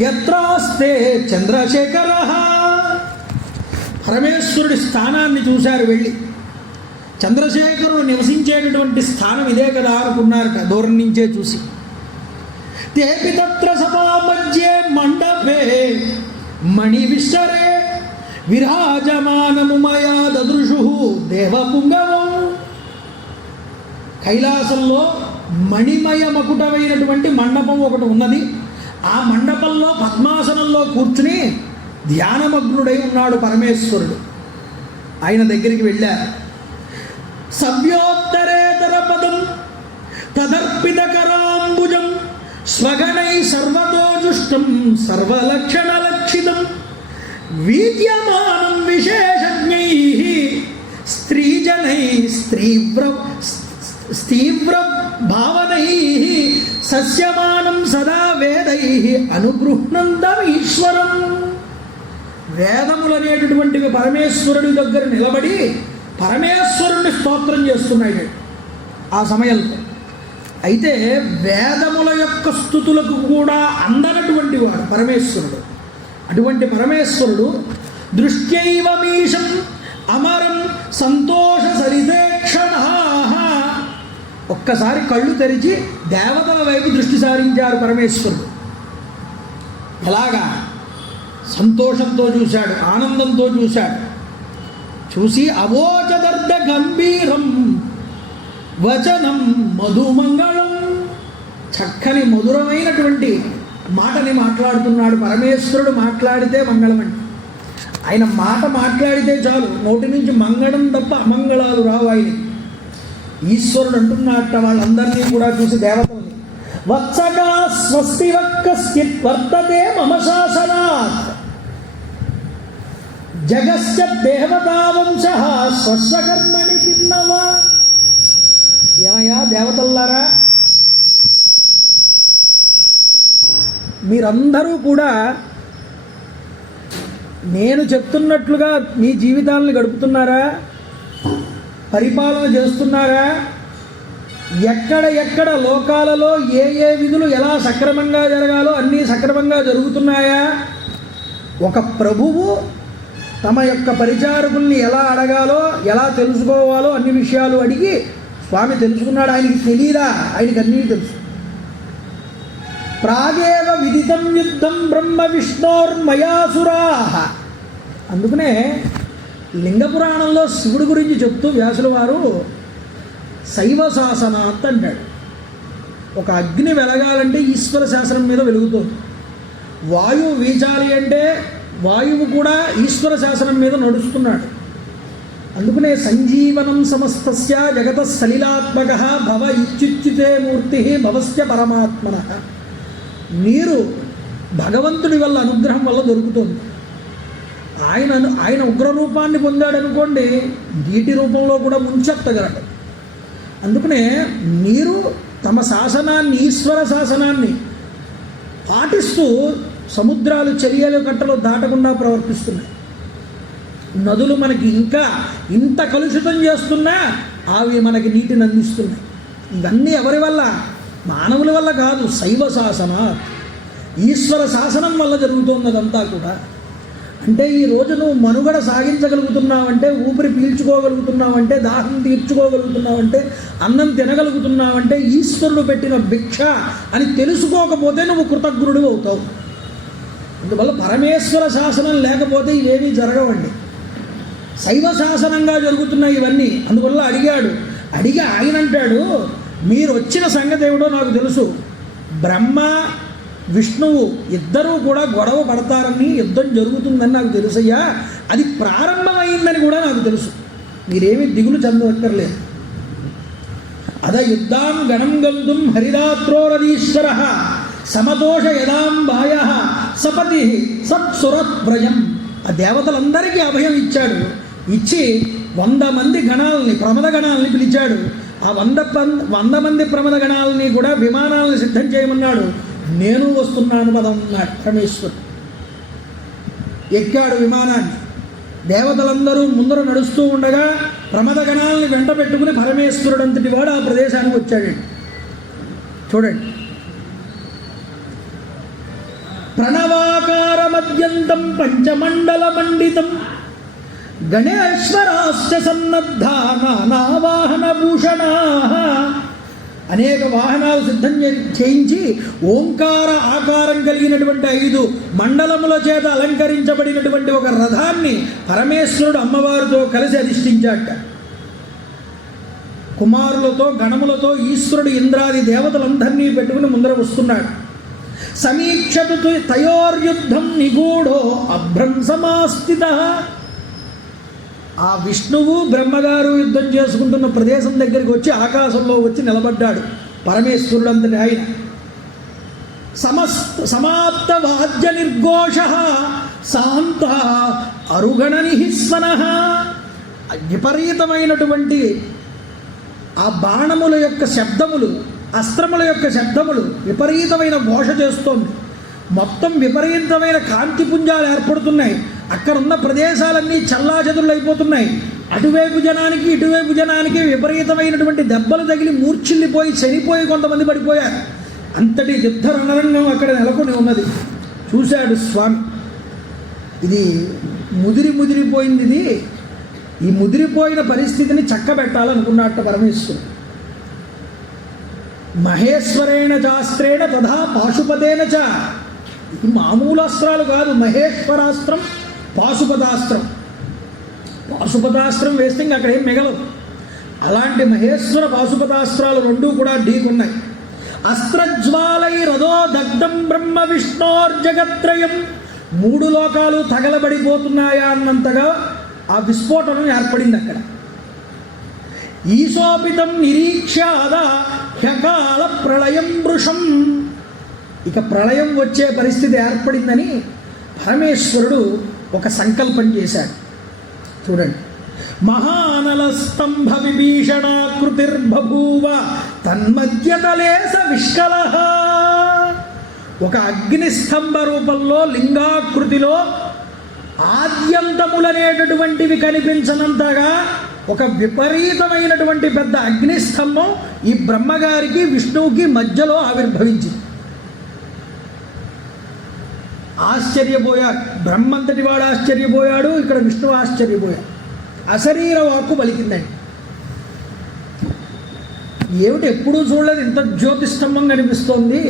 యత్రాస్తే చంద్రశేఖరః. పరమేశ్వరుడి స్థానాన్ని చూశారు వెళ్ళి. చంద్రశేఖరుడు నివసించేటటువంటి స్థానం ఇదే కదా అనుకున్నారట దూరం నుంచే చూసి. తేపి తత్ర సభా మధ్యే మండపే మణి విశ్వరే విరాజమానము మయా దదృశు దేవపుంగవం. కైలాసంలో మణిమయ మకుటమైనటువంటి మండపం ఒకటి ఉన్నది. ఆ మండపంలో పద్మాసనంలో కూర్చుని ధ్యానమగ్నుడై ఉన్నాడు పరమేశ్వరుడు. ఆయన దగ్గరికి వెళ్ళారు. సవ్యోత్తరేతర పదం తదర్పిత కరాంబుజం స్వగణై సర్వతోజుష్టం సర్వలక్షణలక్షితం వీద్యమానం విశేషజ్ఞై స్త్రీజనై స్థీవ్ర భావనై సస్యమానం సదా వేదై అనుగృహ్ణంతం ఈశ్వరం. వేదములనేటటువంటివి పరమేశ్వరుడి దగ్గర నిలబడి పరమేశ్వరుణ్ణి స్తోత్రం చేస్తున్నాడు ఆ సమయంలో. అయితే వేదముల యొక్క స్తుతులకు కూడా అందనటువంటి వాడు పరమేశ్వరుడు. అటువంటి పరమేశ్వరుడు దృష్ట్యైవ మీశం అమరం సంతోష సరితేక్షణ. ఒక్కసారి కళ్ళు తెరిచి దేవతల వైపు దృష్టి సారించారు పరమేశ్వరుడు. ఎలాగా? సంతోషంతో చూశాడు, ఆనందంతో చూశాడు. చూసి అవోచదర్ధ గంభీరం వచనం మధుమంగళం, చక్కని మధురమైనటువంటి మాటని మాట్లాడుతున్నాడు పరమేశ్వరుడు. మాట్లాడితే మంగళం అండి. ఆయన మాట మాట్లాడితే చాలు, నోటి నుంచి మంగళం తప్ప అమంగళాలు రావు ఆయన. ఈశ్వరుడు అంటున్నట్ట వాళ్ళందరినీ కూడా చూసి దేవతల్ని, వత్సగా స్వస్తి వక్కశ్చిత్ వర్తతే మమ శాసనాత్ జగశ్చ దేవతావంశ స్వస్వకర్మణి కిన్నవా. ఏమయ్యా దేవతల్లారా, మీరందరూ కూడా నేను చెప్తున్నట్లుగా మీ జీవితాలను గడుపుతున్నారా? పరిపాలన చేస్తున్నారా? ఎక్కడ లోకాలలో ఏ ఏ విధులు ఎలా సక్రమంగా జరగాలో అన్నీ సక్రమంగా జరుగుతున్నాయా? ఒక ప్రభువు తమ యొక్క పరిచారకుల్ని ఎలా అడగాలో, ఎలా తెలుసుకోవాలో అన్ని విషయాలు అడిగి స్వామి తెలుసుకున్నాడు. ఆయనకి తెలీదా? ఆయనకి అన్నీ తెలుసు. ప్రాగేవ విదితం యుద్ధం బ్రహ్మ విష్ణోర్మయాసురా. అందుకనే లింగ పురాణంలో శివుడి గురించి చెప్తూ వ్యాసుల వారు శైవ శాసనాత్ అంటాడు. ఒక అగ్ని వెలగాలంటే ఈశ్వర శాసనం మీద వెలుగుతుంది. వాయువు వీచాలి అంటే వాయువు కూడా ఈశ్వర శాసనం మీద నడుస్తున్నాడు. అందుకనే సంజీవనం సమస్తస్య జగత సలిలాత్మక భవ ఇత్యుచ్యుతే మూర్తి భవస్య పరమాత్మన. నీరు భగవంతుడి వల్ల అనుగ్రహం వల్ల దొరుకుతుంది. ఆయన ఉగ్రరూపాన్ని పొందాడనుకోండి, నీటి రూపంలో కూడా ముంచెత్తగలడు. అందుకనే నీరు తమ శాసనాన్ని, ఈశ్వర శాసనాన్ని పాటిస్తూ సముద్రాలు చర్యలు కట్టలు దాటకుండా ప్రవర్తిస్తున్నాయి. నదులు మనకి ఇంకా ఇంత కలుషితం చేస్తున్నా అవి మనకి నీటిని అందిస్తున్నాయి. ఇవన్నీ ఎవరి వల్ల? మానవుల వల్ల కాదు, శైవ శాసన ఈశ్వర శాసనం వల్ల జరుగుతున్నదంతా కూడా. అంటే ఈరోజు నువ్వు మనుగడ సాగించగలుగుతున్నావంటే, ఊపిరి పీల్చుకోగలుగుతున్నావంటే, దాహం తీర్చుకోగలుగుతున్నావంటే, అన్నం తినగలుగుతున్నావంటే ఈశ్వరుడు పెట్టిన భిక్ష అని తెలుసుకోకపోతే నువ్వు కృతజ్ఞుడు అవుతావు. అందువల్ల పరమేశ్వర శాసనం లేకపోతే ఇవేమీ జరగవండి. శైవ శాసనంగా జరుగుతున్నాయి ఇవన్నీ. అందువల్ల అడిగి ఆయన అంటాడు, మీరు వచ్చిన సంగతి ఏమిటో నాకు తెలుసు. బ్రహ్మ విష్ణువు ఇద్దరూ కూడా గొడవ పడతారని, యుద్ధం జరుగుతుందని నాకు తెలుసయ్యా. అది ప్రారంభమైందని కూడా నాకు తెలుసు. మీరేమీ దిగులు చెందక్కర్లేదు. అద యుద్ధాం గణం గంధుం హరిరాత్రోరదీశ్వర సమదోష యదాం బాయ సపతి సత్సురత్వ్రయం. ఆ దేవతలందరికీ అభయం ఇచ్చాడు. ఇచ్చి 100 మంది గణాలని, ప్రమద గణాలని పిలిచాడు. ఆ 100 మంది ప్రమద గణాలని కూడా విమానాలను సిద్ధం చేయమన్నాడు. నేను వస్తున్నాను పదం అన్నాడు పరమేశ్వరుడు. ఎక్కాడు విమానాన్ని. దేవతలందరూ ముందర నడుస్తూ ఉండగా ప్రమద గణాలని వెంట పెట్టుకుని పరమేశ్వరుడు అంతటి వాడు ఆ ప్రదేశానికి వచ్చాడు. చూడండి, ప్రణవాకార మద్యంతం పంచమండల మండితం గణేశ్వరాశ్చ సన్నద్ధా నానావాహన భూషణా. అనేక వాహనాలు సిద్ధం చేయించి ఓంకార ఆకారం కలిగినటువంటి 5 మండలముల చేత అలంకరించబడినటువంటి ఒక రథాన్ని పరమేశ్వరుడు అమ్మవారితో కలిసి అధిష్ఠించాట. కుమారులతో గణములతో ఈశ్వరుడు ఇంద్రాది దేవతలందరినీ పెట్టుకుని ముందర వస్తున్నాడు. సమీక్షతు తయోర్యుద్ధం నిగూఢో అభ్రంశమాస్థిత. ఆ విష్ణువు బ్రహ్మగారు యుద్ధం చేసుకుంటున్న ప్రదేశం దగ్గరికి వచ్చి ఆకాశంలో వచ్చి నిలబడ్డాడు పరమేశ్వరుడు అంతటి ఆయన. సమాప్త వాద్య నిర్ఘోష శాంత అరుగణ నిహిస్వన. విపరీతమైనటువంటి ఆ బాణముల యొక్క శబ్దములు, అస్త్రముల యొక్క శబ్దములు విపరీతమైన ఘోష చేస్తోంది. మొత్తం విపరీతమైన కాంతిపుంజాలు ఏర్పడుతున్నాయి. అక్కడున్న ప్రదేశాలన్నీ చల్లాచెదురులు అయిపోతున్నాయి. అటువైపు జనానికి ఇటువైపు జనానికి విపరీతమైనటువంటి దెబ్బలు తగిలి మూర్ఛిల్లిపోయి చనిపోయి కొంతమంది పడిపోయారు. అంతటి యుద్ధ రణరంగం అక్కడ నెలకొని ఉన్నది. చూశాడు స్వామి, ఇది ముదిరిపోయింది. ఈ ముదిరిపోయిన పరిస్థితిని చక్కబెట్టాలనుకున్నట్ట పరమేశ్వరుడు. మహేశ్వరేణ శాస్త్రేణ తథా పాశుపతేన చ. ఇది మామూలు అస్త్రాలు కాదు, మహేశ్వరాస్త్రం, పాశుపతాస్త్రం. పాశుపతాస్త్రం వేస్తే ఇంక అక్కడ ఏం మిగలదు. అలాంటి మహేశ్వర పాశుపతాస్త్రాలు రెండూ కూడా ఢీకున్నాయి. అస్త్రజ్వాలై రథో దగ్ధం బ్రహ్మ విష్ణోర్జగత్రయం. 3 లోకాలు తగలబడిపోతున్నాయా అన్నంతగా ఆ విస్ఫోటనం ఏర్పడింది అక్కడ. ఈశోపితం నిరీక్షాద హ్యకాల ప్రళయం వృషం. ఇక ప్రళయం వచ్చే పరిస్థితి ఏర్పడిందని పరమేశ్వరుడు ఒక సంకల్పం చేశాడు. చూడండి, మహానల స్తంభ విభీషణాకృతిర్బభూవ తన్మధ్యతలేస విష్కలః. ఒక అగ్నిస్తంభ రూపంలో లింగాకృతిలో ఆద్యంతములనేటటువంటివి కనిపించనంతగా ఒక విపరీతమైనటువంటి పెద్ద అగ్నిస్తంభం ఈ బ్రహ్మగారికి విష్ణువుకి మధ్యలో ఆవిర్భవించింది. ఆశ్చర్యపోయాడు బ్రహ్మంతటి వాడు, ఆశ్చర్యపోయాడు. ఇక్కడ విష్ణువు ఆశ్చర్యపోయాడు. అశరీర వాక్కు పలికిందండి. ఏమిటి, ఎప్పుడూ చూడలేదు ఇంత జ్యోతిస్తంభం కనిపిస్తోంది.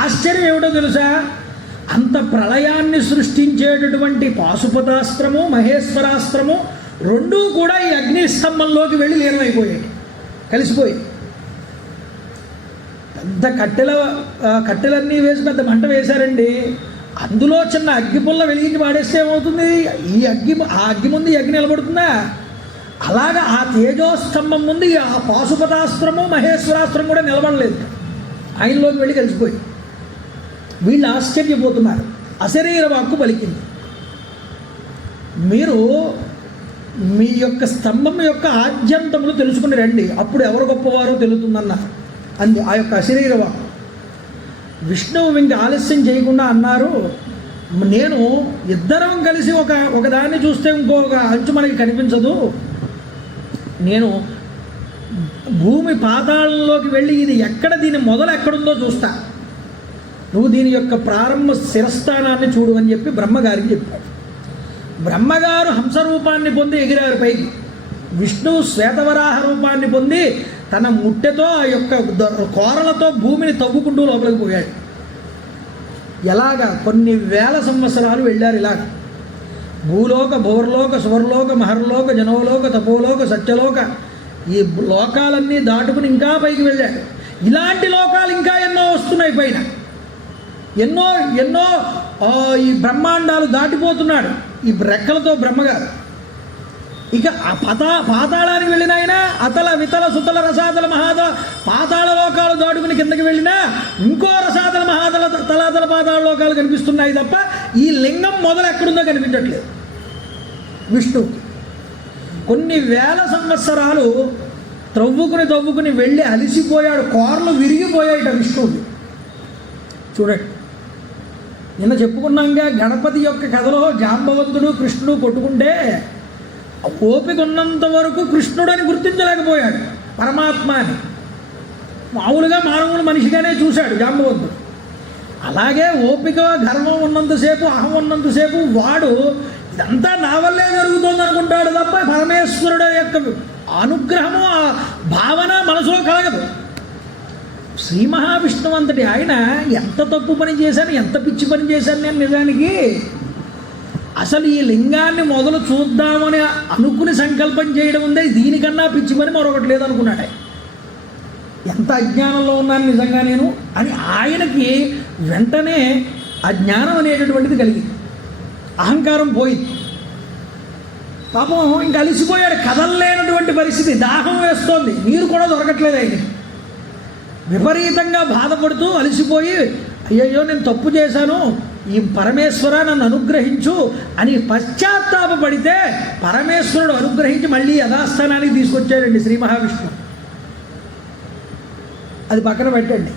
ఆశ్చర్యం ఏమిటో తెలుసా, అంత ప్రళయాన్ని సృష్టించేటటువంటి పాశుపతాస్త్రము మహేశ్వరాస్త్రము రెండూ కూడా ఈ అగ్నిస్తంభంలోకి వెళ్ళి లీనమైపోయాయి, కలిసిపోయాయి. పెద్ద కట్టెలన్నీ వేసి పెద్ద మంట వేశారండి. అందులో చిన్న అగ్గిపుల్ల వెలిగించి పాడేస్తే ఏమవుతుంది? ఆ అగ్గి ముందు ఈ అగ్ని నిలబడుతుందా? అలాగా ఆ తేజోస్తంభం ముందు ఆ పాశుపతాస్త్రము మహేశ్వరాస్త్రం కూడా నిలబడలేదు, ఆయనలోకి వెళ్ళి కలిసిపోయి. వీళ్ళు ఆశ్చర్యపోతున్నారు. అశరీర వాక్కు పలికింది. మీరు మీ యొక్క స్తంభం యొక్క ఆద్యంతములు తెలుసుకుని రండి, అప్పుడు ఎవరు గొప్పవారో తెలుస్తుందన్నారు. అంది ఆ యొక్క అశరీర వాక్కు. విష్ణువు ఇంక ఆలస్యం చేయకుండా అన్నారు, నేను ఇద్దరం కలిసి ఒకదాన్ని చూస్తే ఇంకొక అంచు మనకి కనిపించదు. నేను భూమి పాతాళంలోకి వెళ్ళి ఇది ఎక్కడ, దీని మొదలు ఎక్కడుందో చూస్తా, నువ్వు దీని యొక్క ప్రారంభ శిరస్థానాన్ని చూడు అని చెప్పి బ్రహ్మగారికి చెప్పాడు. బ్రహ్మగారు హంసరూపాన్ని పొంది ఎగిరారు పైకి. విష్ణువు శ్వేతవరాహ రూపాన్ని పొంది తన ముట్టెతో ఆ యొక్క కోరలతో భూమిని తవ్వుకుంటూ లోపలికి పోయాడు. ఎలాగా కొన్ని వేల సంవత్సరాలు వెళ్ళారు. ఇలాగ భూలోక, భువర్లోక, సువర్లోక, మహర్లోక, జనోలోక, తపోలోక, సత్యలోక, ఈ లోకాలన్నీ దాటుకుని ఇంకా పైకి వెళ్ళాడు. ఇలాంటి లోకాలు ఇంకా ఎన్నో వస్తున్నాయి పైన, ఎన్నో ఎన్నో ఈ బ్రహ్మాండాలు దాటిపోతున్నాడు ఈ రెక్కలతో బ్రహ్మగారు. ఇక ఆ పాతాళానికి వెళ్ళిన ఆయన అతల వితల సుతల రసాతల మహాతల పాతాళ లోకాలు దాటుకుని కిందకి వెళ్ళినా ఇంకో రసాతల మహాతల తలాతల పాతాళ లోకాలు కనిపిస్తున్నాయి తప్ప ఈ లింగం మొదలు ఎక్కడుందో కనిపించట్లేదు విష్ణువుకి. కొన్ని వేల సంవత్సరాలు తవ్వుకుని వెళ్ళి అలిసిపోయాడు, కోరలు విరిగిపోయాయిట విష్ణువుకి. చూడండి, నిన్న చెప్పుకున్నాక గణపతి యొక్క కథలో జాంబవంతుడు కృష్ణుడు కొట్టుకుంటే ఓపిక ఉన్నంత వరకు కృష్ణుడని గుర్తించలేకపోయాడు, పరమాత్మ అని. మామూలుగా మానవుడు మనిషిగానే చూశాడు జాంబవంతుడు. అలాగే ఓపిక గర్వం ఉన్నంతసేపు, అహం ఉన్నంతసేపు వాడు ఇదంతా నా వల్లే జరుగుతుంది అనుకుంటాడు తప్ప పరమేశ్వరుడు యొక్క అనుగ్రహము ఆ భావన మనసులో కలగదు. శ్రీ మహావిష్ణువు అంతటి ఆయన ఎంత తప్పు పని చేశాను, ఎంత పిచ్చి పని చేశాను నేను నిజానికి. అసలు ఈ లింగాన్ని మొదలు చూద్దామని అనుకుని సంకల్పం చేయడం ఉందే, దీనికన్నా పిచ్చి పని మరొకటి లేదనుకున్నాడు. ఎంత అజ్ఞానంలో ఉన్నాను నిజంగా నేను అని ఆయనకి వెంటనే ఆ జ్ఞానం అనేటటువంటిది కలిగింది. అహంకారం పోయింది. పాపం ఇంక అలిసిపోయాడు, కదలలేనటువంటి పరిస్థితి, దాహం వేస్తోంది, నీరు కూడా దొరకట్లేదు. ఆయన విపరీతంగా బాధపడుతూ అలిసిపోయి, అయ్యయ్యో నేను తప్పు చేశాను, ఈ పరమేశ్వర నన్ను అనుగ్రహించు అని పశ్చాత్తాపడితే పరమేశ్వరుడు అనుగ్రహించి మళ్ళీ యథాస్థానానికి తీసుకొచ్చాడండి శ్రీ మహావిష్ణువు. అది పక్కన పెట్టండి.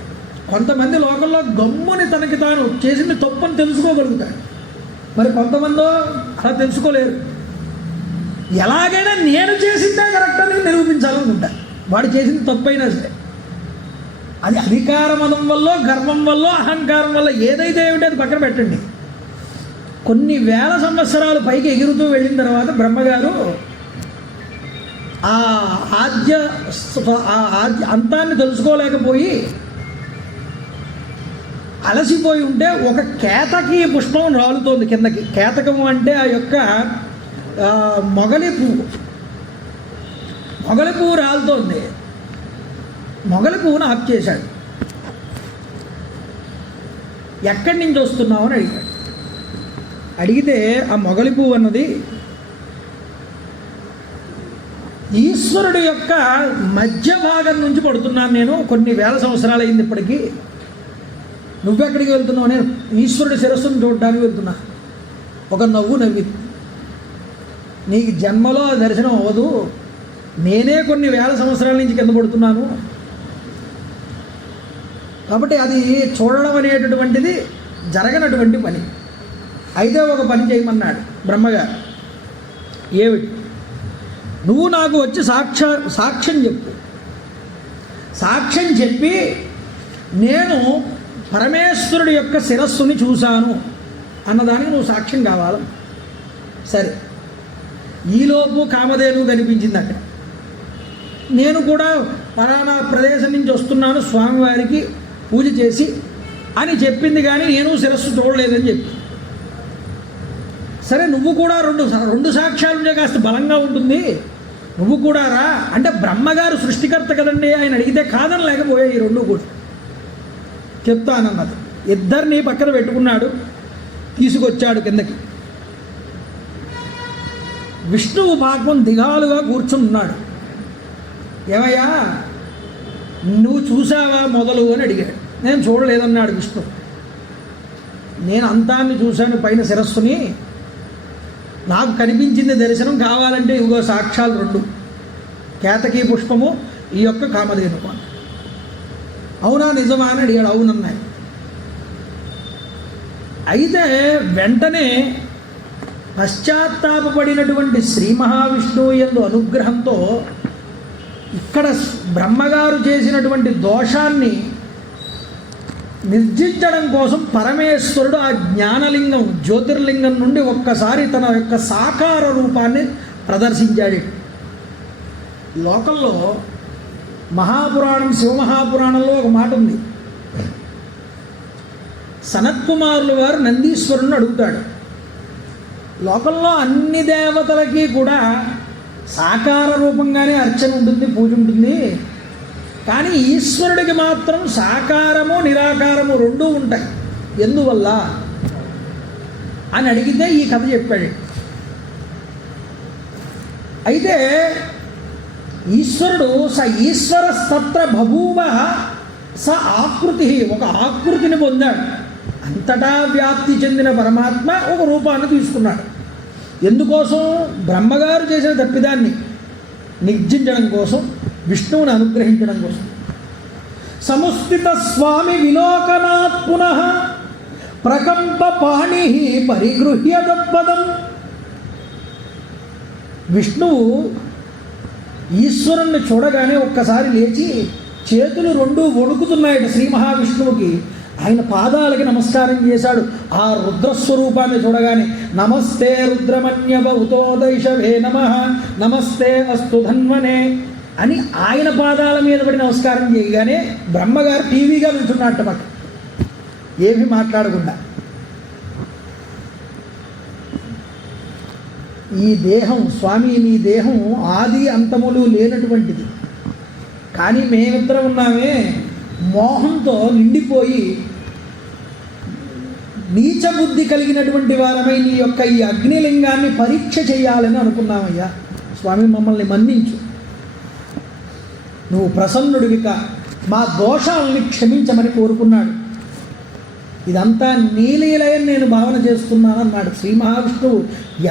కొంతమంది లోకంలో గమ్ముని తనకి తాను చేసింది తప్పని తెలుసుకోగలుగుతాడు, మరి కొంతమందో అలా తెలుసుకోలేరు. ఎలాగైనా నేను చేసిందే కరెక్ట్ అని నిరూపించాలనుకుంటా, వాడు చేసింది తప్పైనా సరే. అది అధికార మదం వల్ల, గర్వం వల్ల, అహంకారం వల్ల ఏదైతే ఏమిటో అది పక్కన పెట్టండి. కొన్ని వేల సంవత్సరాలు పైకి ఎగురుతూ వెళ్ళిన తర్వాత బ్రహ్మగారు ఆ ఆద్య అంతాన్ని తెలుసుకోలేకపోయి అలసిపోయి ఉంటే ఒక కేతకి పుష్పం రాలుతోంది కిందకి. కేతకము అంటే ఆ యొక్క మొగలి పువ్వు రాలుతోంది. మొగలి పువ్వును ఆఫ్ చేశాడు. ఎక్కడి నుంచి వస్తున్నావు అని అడిగాడు. అడిగితే ఆ మొగలి పువ్వు అన్నది ఈశ్వరుడు యొక్క మధ్య భాగం నుంచి పడుతున్నాను నేను, కొన్ని వేల సంవత్సరాలు అయింది ఇప్పటికీ. నువ్వెక్కడికి వెళ్తున్నావు? నేను ఈశ్వరుడి శిరస్సును చూడడానికి వెళ్తున్నా. ఒక నవ్వు నవ్వింది. నీకు జన్మలో దర్శనం అవ్వదు, నేనే కొన్ని వేల సంవత్సరాల నుంచి కింద పడుతున్నాను, కాబట్టి అది చూడడం అనేటటువంటిది జరగనటువంటి పని. అయితే ఒక పని చేయమన్నాడు బ్రహ్మగారు. ఏమిటి? నువ్వు నాకు వచ్చి సాక్ష్యం చెప్పు. సాక్ష్యం చెప్పి నేను పరమేశ్వరుడి యొక్క శిరస్సుని చూశాను అన్నదానికి నువ్వు సాక్ష్యం కావాలి. సరే, ఈలోపు కామధేను కనిపించింది అక్కడ. నేను కూడా పలానా ప్రదేశం నుంచి వస్తున్నాను, స్వామివారికి పూజ చేసి అని చెప్పింది, కానీ నేను శిరస్సు చూడలేదని చెప్పి. సరే, నువ్వు కూడా రెండు సాక్ష్యాలు ఉంటే కాస్త బలంగా ఉంటుంది, నువ్వు కూడా రా అంటే బ్రహ్మగారు సృష్టికర్త కదండి, ఆయన అడిగితే కాదని లేకపోయాయి ఈ రెండు కూడా. చెప్తానన్నది. ఇద్దరిని పక్కన పెట్టుకున్నాడు, తీసుకొచ్చాడు కిందకి. విష్ణువు పాపం దిగాలుగా కూర్చున్నాడు. ఏమయ్యా నువ్వు చూసావా మొదలు అని అడిగాడు. నేను చూడలేదన్నాడు విష్ణు. నేను అంతాన్ని చూశాను, పైన శిరస్సుని, నాకు కనిపించింది దర్శనం, కావాలంటే ఇవిగో సాక్ష్యాలు రెండు, కేతకీ పుష్పము, ఈ యొక్క కామధేను. అవునా నిజమా అని అడిగాడు. అవునన్నాయి. అయితే వెంటనే పశ్చాత్తాపడినటువంటి శ్రీ మహావిష్ణువు యందు అనుగ్రహంతో ఇక్కడ బ్రహ్మగారు చేసినటువంటి దోషాన్ని నిర్జించడం కోసం పరమేశ్వరుడు ఆ జ్ఞానలింగం, జ్యోతిర్లింగం నుండి ఒక్కసారి తన యొక్క సాకార రూపాన్ని ప్రదర్శించాడు. లోకంలో మహాపురాణం, శివమహాపురాణంలో ఒక మాట ఉంది. సనత్కుమారుల వారు నందీశ్వరుని అడుగుతాడు, లోకంలో అన్ని దేవతలకి కూడా సాకార రూపంగానే అర్చన ఉంటుంది, పూజ ఉంటుంది, కానీ ఈశ్వరుడికి మాత్రం సాకారము నిరాకారము రెండూ ఉంటాయి, ఎందువల్ల అని అడిగితే ఈ కథ చెప్పాడు. అయితే ఈశ్వరుడు ఈశ్వరస్తత్ర బభూవ స ఆకృతి, ఒక ఆకృతిని పొందాడు. అంతటా వ్యాప్తి చెందిన పరమాత్మ ఒక రూపాన్ని తీసుకున్నాడు. ఎందుకోసం? బ్రహ్మగారు చేసిన తప్పిదాన్ని నిర్జించడం కోసం, విష్ణువుని అనుగ్రహించడం కోసం. సముస్థిత స్వామి విలోకనాత్ పునః ప్రకంప పాణి పరిగృహ్య తత్పదం. విష్ణువు ఈశ్వరుణ్ణి చూడగానే ఒక్కసారి లేచి చేతులు రెండు వణుకుతున్నాయట శ్రీ మహావిష్ణువుకి. ఆయన పాదాలకి నమస్కారం చేశాడు. ఆ రుద్రస్వరూపాన్ని చూడగానే నమస్తే రుద్రమన్యభూతోదైషవే నమః, నమస్తే అస్తు ధన్వనే అని ఆయన పాదాల మీద పడి నమస్కారం చేయగానే బ్రహ్మగారు టీవీగా నిల్చున్నట్ట పక్క, ఏమీ మాట్లాడకుండా. ఈ దేహం స్వామి, నీ దేహం ఆది అంతములు లేనటువంటిది, కానీ మేమిద్దరం ఉన్నామే మోహంతో నిండిపోయి నీచ బుద్ధి కలిగినటువంటి వారమై నీ యొక్క ఈ అగ్నిలింగాన్ని పరీక్ష చేయాలని అనుకున్నామయ్యా. స్వామి మమ్మల్ని మన్నించు, నువ్వు ప్రసన్నుడివిక, మా దోషాలని క్షమించమని కోరుకున్నాడు. ఇదంతా నీలీలయని నేను భావన చేస్తున్నానన్నాడు. శ్రీ మహావిష్ణువు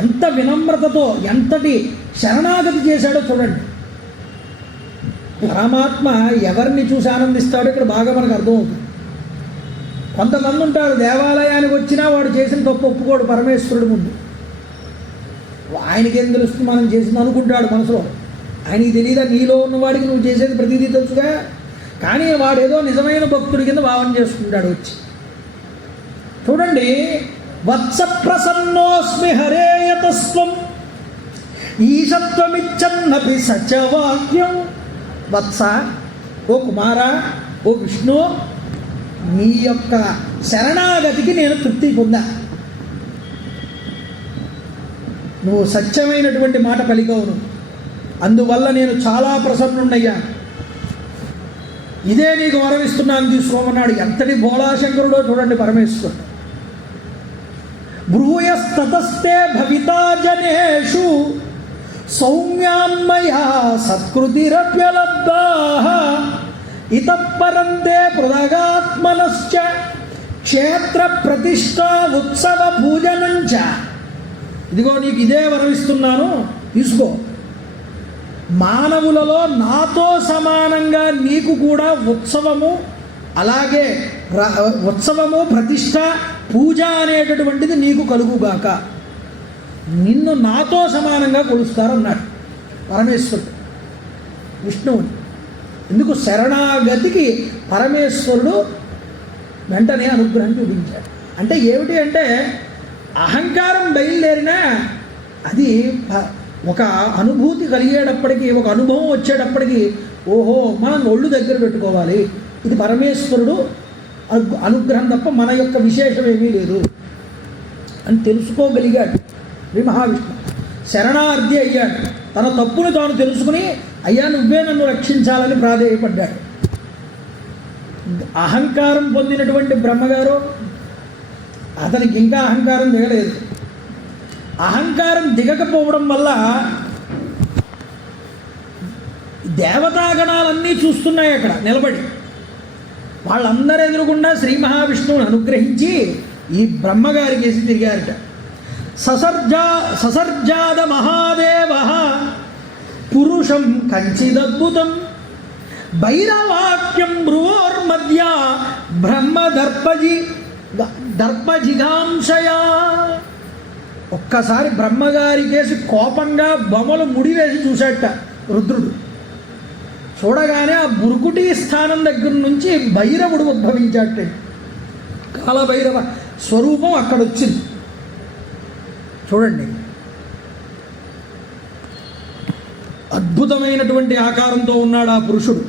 ఎంత వినమ్రతతో ఎంతటి శరణాగతి చేశాడో చూడండి. పరమాత్మ ఎవరిని చూసి ఆనందిస్తాడో ఇక్కడ బాగా మనకు అర్థమవుతుంది. కొంతమంది ఉంటారు దేవాలయానికి వచ్చినా వాడు చేసిన తప్పు ఒప్పుకోడు పరమేశ్వరుడు ముందు. ఆయనకేం తెలుస్తుంది మనం చేసింది అనుకుంటాడు మనసులో. ఆయనకి తెలియదా నీలో ఉన్నవాడికి నువ్వు చేసేది ప్రతిదీ తెలుసుగా, కానీ వాడేదో నిజమైన భక్తుడి కింద భావన చేసుకుంటాడు వచ్చి. చూడండి, వత్స ప్రసన్నోస్మి హరేయతస్వం ఈశత్వమిచ్చన్నపి సత్యవాక్యం. వత్స, ఓ కుమార, ఓ విష్ణు, నీ యొక్క శరణాగతికి నేను తృప్తి పొందా. నువ్వు సత్యమైనటువంటి మాట పలికవును, అందువల్ల నేను చాలా ప్రసన్నున్నయ్యా. ఇదే నీకు వరమిస్తున్నాను తీసుకోమన్నాడు. ఎంతటి భోళాశంకరుడో చూడండి పరమేశ్వరుడు. బ్రూయస్తతస్తే భవితా జనేషు సౌమ్యాన్మయా సత్కృతిరప్యలబ్ధా ఇతఃపరంతే పృథగాత్మనశ్చ క్షేత్ర ప్రతిష్టా ఉత్సవ పూజనంచ. ఇదిగో నీకు ఇదే వరమిస్తున్నాను, తీసుకో. మానవులలో నాతో సమానంగా నీకు కూడా ఉత్సవము, అలాగే ఉత్సవము, ప్రతిష్ట, పూజ అనేటటువంటిది నీకు కలుగుగాక. నిన్ను నాతో సమానంగా కొలుస్తారన్నాడు పరమేశ్వరుడు విష్ణువుని. ఎందుకు? శరణాగతికి పరమేశ్వరుడు వెంటనే అనుగ్రహం చూపించాడు. అంటే ఏమిటి అంటే, అహంకారం బయలుదేరినా అది ఒక అనుభూతి కలిగేటప్పటికీ, ఒక అనుభవం వచ్చేటప్పటికీ ఓహో మనం ఒళ్ళు దగ్గర పెట్టుకోవాలి, ఇది పరమేశ్వరుడు అనుగ్రహం తప్ప మన యొక్క విశేషం ఏమీ లేదు అని తెలుసుకోగలిగాడు శ్రీ మహావిష్ణువు. శరణార్థి అయ్యాడు. తన తప్పును తాను తెలుసుకుని, అయ్యా నువ్వే నన్ను రక్షించాలని ప్రాధేయపడ్డాడు. అహంకారం పొందినటువంటి బ్రహ్మగారు, అతనికి ఇంకా అహంకారం దిగలేదు. అహంకారం దిగకపోవడం వల్ల దేవతాగణాలన్నీ చూస్తున్నాయి అక్కడ నిలబడి. వాళ్ళందరూ ఎదురుగుండా శ్రీ మహావిష్ణువుని అనుగ్రహించి ఈ బ్రహ్మగారికి వేసి తిరిగారట. ససర్జాద మహాదేవ పురుషం కంచిదద్భుతం భైరవాక్యం భ్రువోర్మధ్య బ్రహ్మ దర్పజిగాంశయా. ఒక్కసారి బ్రహ్మగారికేసి కోపంగా బొమ్మలు ముడివేసి చూశాట రుద్రుడు. చూడగానే ఆ బురుకుటి స్థానం దగ్గర నుంచి భైరవుడు ఉద్భవించాట. కాలభైరవ స్వరూపం అక్కడ వచ్చింది. చూడండి, అద్భుతమైనటువంటి ఆకారంతో ఉన్నాడు ఆ పురుషుడు.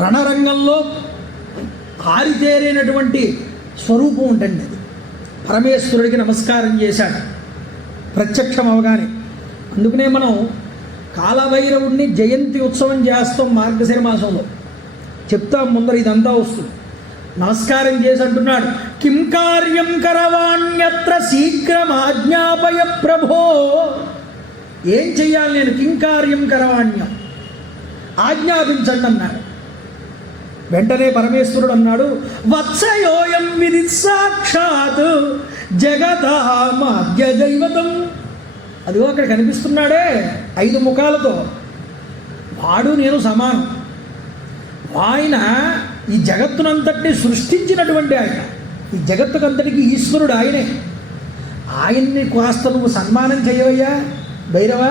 రణరంగంలో ఆరితేరైనటువంటి స్వరూపం ఉంటుంది. అది పరమేశ్వరుడికి నమస్కారం చేశాడు ప్రత్యక్షం అవగానే. అందుకనే మనం కాలభైరవుడిని జయంతి ఉత్సవం చేస్తాం మార్గశిర మాసంలో. చెప్తాం ముందర, ఇదంతా వస్తుంది. నమస్కారం చేసి అంటున్నాడు, కిం కార్యం కరవాణ్యత్ర శీఘ్రం ఆజ్ఞాపయ ప్రభో. ఏం చెయ్యాలి నేను? కిం కార్యం కరవాణ్యం, ఆజ్ఞాపించండి అన్నాడు. వెంటనే పరమేశ్వరుడు అన్నాడు, వత్సయోయం విధి సాక్షాత్ జగతామాద్య దైవతం. అదిగో అక్కడ కనిపిస్తున్నాడే 5 ముఖాలతో, వాడు నేను సమానం. ఆయన ఈ జగత్తునంతటిని సృష్టించినటువంటి ఆయన, ఈ జగత్తుకంతటికి ఈశ్వరుడు ఆయనే. ఆయన్ని కాస్త నువ్వు సన్మానం చేయవయ్యా భైరవ.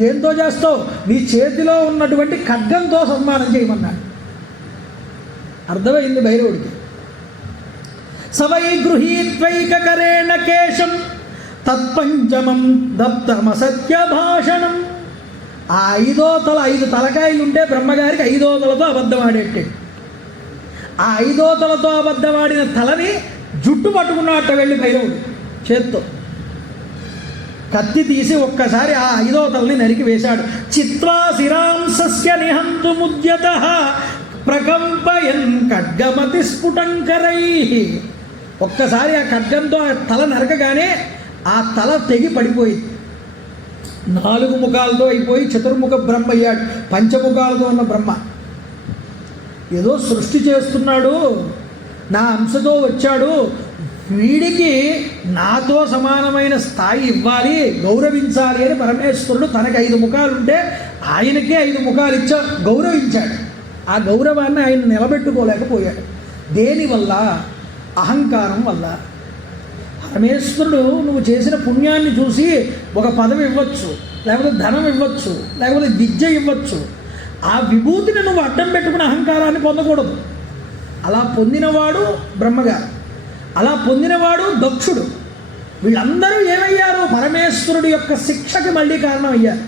దేంతో చేస్తావు? నీ చేతిలో ఉన్నటువంటి ఖడ్గంతో సన్మానం చేయమన్నాడు. అర్థమైంది భైరవుడికి. సవై గృహీత్వైకరేణ కేశం తత్పంచమం దప్తమసత్య భాషణం. ఆ 5వ తల, 5 తలకాయలు ఉంటే బ్రహ్మగారికి 5వ తలతో అబద్ధం ఆడేట్టే. ఆ 5వ తలతో అబద్ధం ఆడిన తలని జుట్టు పట్టుకున్నట్ట వెళ్ళి భైరవుడు చేత్తో. కత్తి తీసి ఒక్కసారి ఆ 5వ తలని నరికి వేశాడు. చిత్వా శిరాంసస్య నిహంతుముద్యత ప్రకంపయన్ ఖడ్గమతి స్ఫుటంకరై. ఒక్కసారి ఆ ఖడ్గంతో ఆ తల నరకగానే ఆ తల తెగి పడిపోయింది. 4 ముఖాలతో అయిపోయి చతుర్ముఖ బ్రహ్మ అయ్యాడు. పంచముఖాలతో ఉన్న బ్రహ్మ ఏదో సృష్టి చేస్తున్నాడు, నా అంశతో వచ్చాడు, వీడికి నాతో సమానమైన స్థాయి ఇవ్వాలి, గౌరవించాలి అని పరమేశ్వరుడు తనకు 5 ముఖాలు ఉంటే ఆయనకే 5 ముఖాలు గౌరవించాడు. ఆ గౌరవాన్ని ఆయన నిలబెట్టుకోలేకపోయాడు. దేనివల్ల? అహంకారం వల్ల. పరమేశ్వరుడు నువ్వు చేసిన పుణ్యాన్ని చూసి ఒక పదవి ఇవ్వచ్చు, లేకపోతే ధనం ఇవ్వచ్చు, లేకపోతే విద్య ఇవ్వచ్చు. ఆ విభూతిని నువ్వు అడ్డం పెట్టుకుని అహంకారాన్ని పొందకూడదు. అలా పొందినవాడు బ్రహ్మగారు, అలా పొందినవాడు దక్షుడు. వీళ్ళందరూ ఏమయ్యారు? పరమేశ్వరుడి యొక్క శిక్షకి మళ్ళీ కారణం అయ్యారు.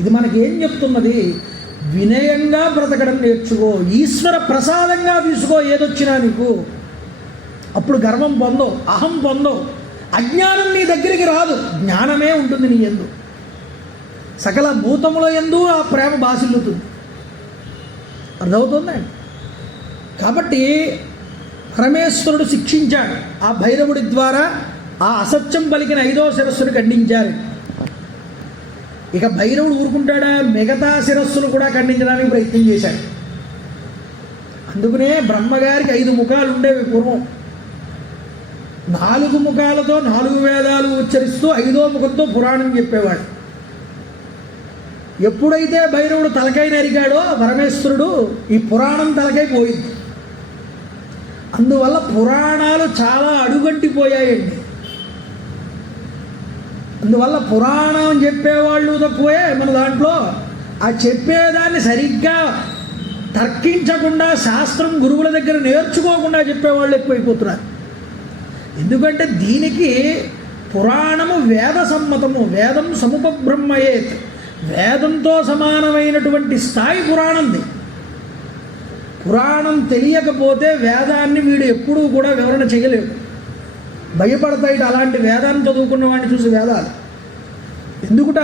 ఇది మనకేం చెప్తున్నది? వినయంగా బ్రతకడం నేర్చుకో, ఈశ్వర ప్రసాదంగా తీసుకో ఏదొచ్చినా నీకు. అప్పుడు గర్వం పొందవు, అహం పొందవు, అజ్ఞానం నీ దగ్గరికి రాదు, జ్ఞానమే ఉంటుంది నీ యందు. సకల భూతముల యందు ఆ ప్రేమ బాసిల్లుతుంది. అర్థమవుతుందండి? కాబట్టి పరమేశ్వరుడు శిక్షించాడు. ఆ భైరవుడి ద్వారా ఆ అసత్యం పలికిన 5వ శిరస్సును ఖండించారు. ఇక భైరవుడు ఊరుకుంటాడా? మిగతా శిరస్సును కూడా ఖండించడానికి ప్రయత్నం చేశాడు. అందుకనే బ్రహ్మగారికి 5 ముఖాలు ఉండేవి పూర్వం. 4 ముఖాలతో 4 వేదాలు ఉచ్చరిస్తూ 5వ ముఖంతో పురాణం చెప్పేవాడు. ఎప్పుడైతే భైరవుడు తలకాయ నరికాడో పరమేశ్వరుడు, ఈ పురాణం తలకాయ పోయింది. అందువల్ల పురాణాలు చాలా అడుగంటిపోయాయండి. అందువల్ల పురాణం చెప్పేవాళ్ళు తక్కువే మన దాంట్లో. ఆ చెప్పేదాన్ని సరిగ్గా తర్కించకుండా, శాస్త్రం గురువుల దగ్గర నేర్చుకోకుండా చెప్పేవాళ్ళు ఎక్కువైపోతున్నారు. ఎందుకంటే దీనికి పురాణము వేద సమ్మతము, వేదం సముపబ్రహ్మయేత్, వేదంతో సమానమైనటువంటి స్థాయి పురాణంది. పురాణం తెలియకపోతే వేదాన్ని వీడు ఎప్పుడూ కూడా వివరణ చేయలేడు. భయపడతాయి అలాంటి వేదాన్ని చదువుకున్న వాడిని చూసి వేదాలు. ఎందుకుట?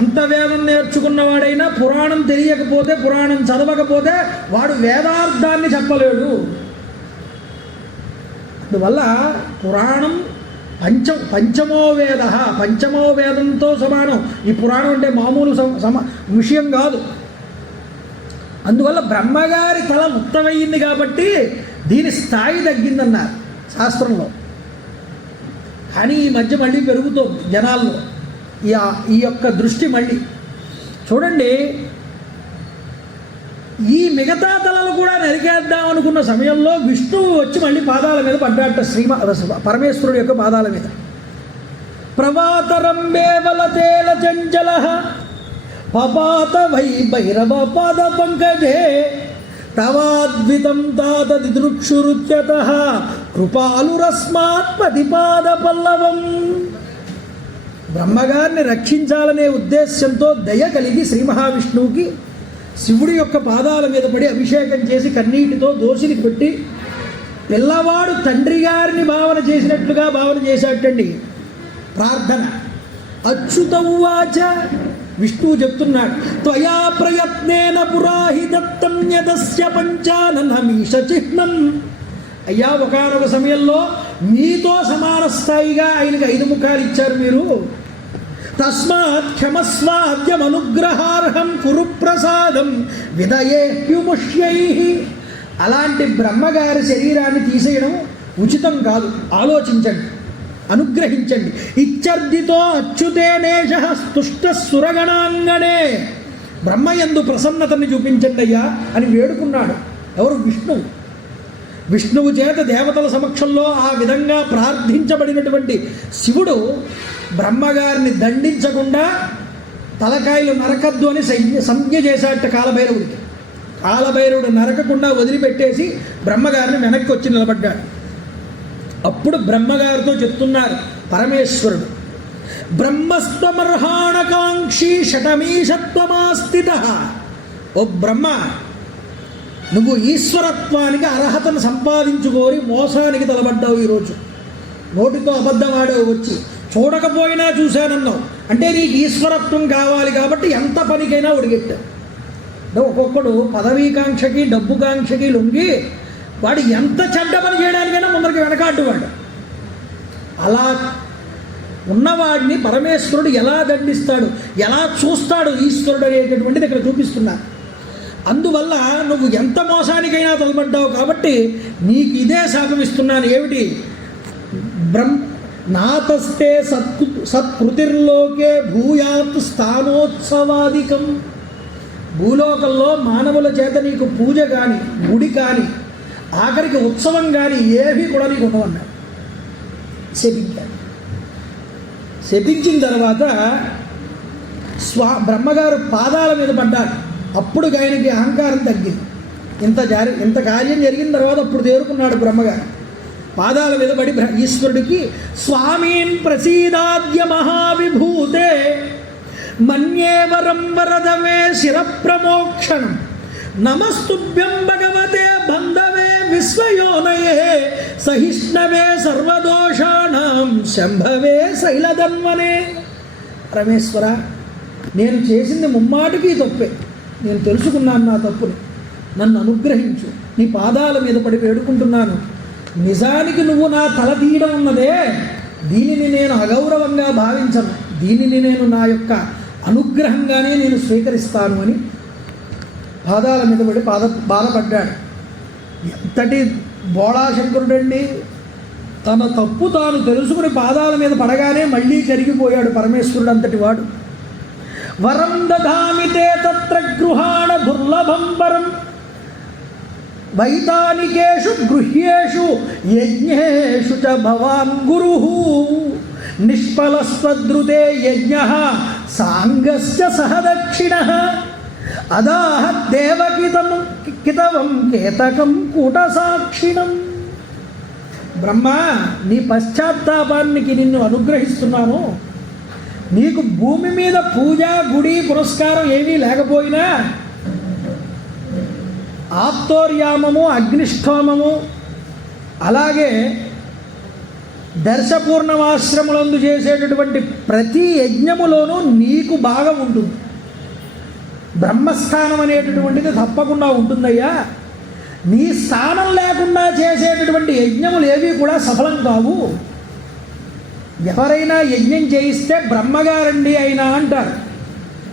ఎంత వేదం నేర్చుకున్నవాడైనా పురాణం తెలియకపోతే, పురాణం చదవకపోతే వాడు వేదార్థాన్ని చెప్పలేడు. అందువల్ల పురాణం పంచమో వేద, పంచమో వేదంతో సమానం. ఈ పురాణం అంటే మామూలు విషయం కాదు. అందువల్ల బ్రహ్మగారి తల ముక్తమయ్యింది కాబట్టి దీని స్థాయి తగ్గిందన్నారు శాస్త్రంలో. కానీ ఈ మధ్య మళ్ళీ పెరుగుతోంది జనాల్లో ఈ యొక్క దృష్టి. మళ్ళీ చూడండి, ఈ మిగతా తలలు కూడా నరికేద్దాం అనుకున్న సమయంలో విష్ణువు వచ్చి మళ్ళీ పాదాల మీద పడ్డాట, పరమేశ్వరుడు యొక్క పాదాల మీద. ప్రభాతరం వేవలతేల చంచల పపాత వై భైరవ పాద పంకజే తవాద్వితం తాతదిదృక్షురుచ్యత కృపాలురస్మాత్పతిపాద పల్లవం. బ్రహ్మగారిని రక్షించాలనే ఉద్దేశ్యంతో దయ కలిగి శ్రీ మహావిష్ణువుకి శివుడి యొక్క పాదాల మీద పడి అభిషేకం చేసి కన్నీటితో దోసిని పెట్టి పిల్లవాడు తండ్రి గారిని భావన చేసినట్లుగా భావన చేశాటండి ప్రార్థన. అచ్యుత ఉవాచ, విష్ణువు చెప్తున్నాడు, త్వయా ప్రయత్నేన పురాహి దత్తం యదస్య పంచాననమీష చిహ్నం. అయ్యా, ఒకానొక సమయంలో మీతో సమాన స్థాయిగా ఆయనకి 5 ముఖాలు ఇచ్చారు మీరు. తస్మాత్ క్షమస్వాద్యమనుగ్రహార్హం కురు ప్రసాదం విదయేహ్యుముష్యై. అలాంటి బ్రహ్మగారి శరీరాన్ని తీసేయడం ఉచితం కాదు, ఆలోచించండి, అనుగ్రహించండి. ఇచ్చర్దితో అచ్యుతేనేష స్తుష్ట సురగణాంగనే. బ్రహ్మయందు ప్రసన్నతని చూపించండి అయ్యా అని వేడుకున్నాడు. ఎవరు? విష్ణువు. విష్ణువు చేత దేవతల సమక్షంలో ఆ విధంగా ప్రార్థించబడినటువంటి శివుడు బ్రహ్మగారిని దండించకుండా తలకాయలు నరకద్దు అని సంజ్ఞ చేశాట కాలభైరవుడికి. కాలభైరవుడు నరకకుండా వదిలిపెట్టేసి బ్రహ్మగారిని వెనక్కి వచ్చి నిలబడ్డాడు. అప్పుడు బ్రహ్మగారితో చెప్తున్నారు పరమేశ్వరుడు, బ్రహ్మస్త్వమర్హాణకాంక్షి షటమీషత్వమాస్థిత. ఓ బ్రహ్మ, నువ్వు ఈశ్వరత్వానికి అర్హతను సంపాదించుకోరి మోసానికి తలబడ్డావు. ఈరోజు నోటితో అబద్ధమాడావు వచ్చి. చూడకపోయినా చూశానన్నావు అంటే నీకు ఈశ్వరత్వం కావాలి కాబట్టి ఎంత పనికైనా ఒడిగెట్టావు. అంటే ఒక్కొక్కడు పదవీకాంక్షకి డబ్బుకాంక్షకి లొంగి వాడు ఎంత చెడ్డ పని చేయడానికైనా ముందరికి వెనకాడ్డువాడు. అలా ఉన్నవాడిని పరమేశ్వరుడు ఎలా దండిస్తాడు, ఎలా చూస్తాడు ఈశ్వరుడు అనేటటువంటిది ఇక్కడ చూపిస్తున్నారు. అందువల్ల నువ్వు ఎంత మోసానికైనా తలపడ్డావు కాబట్టి నీకు ఇదే శాపమిస్తున్నాను. ఏమిటి? నాతస్తే సత్కృతిర్లోకే భూయాత్ స్థానోత్సవాదికం. భూలోకంలో మానవుల చేత నీకు పూజ కానీ గుడి కానీ ఆఖరికి ఉత్సవం కానీ ఏవి కూడా నీకు ఉండవన్నాడు. శపించాడు. శపించిన తర్వాత బ్రహ్మగారు పాదాల మీద పడ్డాడు. అప్పుడు ఆయనకి అహంకారం తగ్గింది. ఇంత కార్యం జరిగిన తర్వాత అప్పుడు తేరుకున్నాడు బ్రహ్మగారు. పాదాల మీద పడి ఈశ్వరుడికి స్వామీన్ ప్రసీదాద్య మహావిభూతే మన్యే వరం వరదవే శిరప్రమోక్షణం నమస్తుభ్యం భగవతే బంధవే విశ్వయోనయే సహిష్ణవే సర్వదోషాణం శంభవే శైలధన్వనే. పరమేశ్వర, నేను చేసింది ముమ్మాటికి తప్పే. నేను తెలుసుకున్నాను నా తప్పుని. నన్ను అనుగ్రహించు. నీ పాదాల మీద పడి వేడుకుంటున్నాను. నిజానికి నువ్వు నా తల తీయడం ఉన్నదే, దీనిని నేను అగౌరవంగా భావించను. దీనిని నేను నా యొక్క అనుగ్రహంగానే నేను స్వీకరిస్తాను అని పాదాల మీద పడి బాధపడ్డాడు. ఎంతటి బోళాశంకరుడండి! తన తప్పు తాను తెలుసుకుని పాదాల మీద పడగానే మళ్ళీ కరిగిపోయాడు పరమేశ్వరుడు అంతటి వాడు. వరం దధామితే తత్ర గృహాణ దుర్లభం వరం వైతానికేషు గృహ్యేషు యజ్ఞేషు చ భవాన్ గురుః నిష్ఫలస్వద్రుతే యజ్ఞః సాంగస్య సహ దక్షిణః అదాహ దేవకితం కేతకం కూటసాక్షిణం. బ్రహ్మ, నీ పశ్చాత్తాపానికి నిన్ను అనుగ్రహిస్తున్నాను. నీకు భూమి మీద పూజ గుడి పురస్కారం ఏమీ లేకపోయినా ఆప్తోర్యామము అగ్నిష్టోమము అలాగే దర్శపూర్ణమాశ్రములందు చేసేటటువంటి ప్రతి యజ్ఞములోనూ నీకు భాగం ఉంటుంది. బ్రహ్మస్థానం అనేటటువంటిది తప్పకుండా ఉంటుందయ్యా. నీ స్థానం లేకుండా చేసేటటువంటి యజ్ఞములు ఏవి కూడా సఫలం కావు. ఎవరైనా యజ్ఞం చేయిస్తే బ్రహ్మగారండి అయినా అంటారు,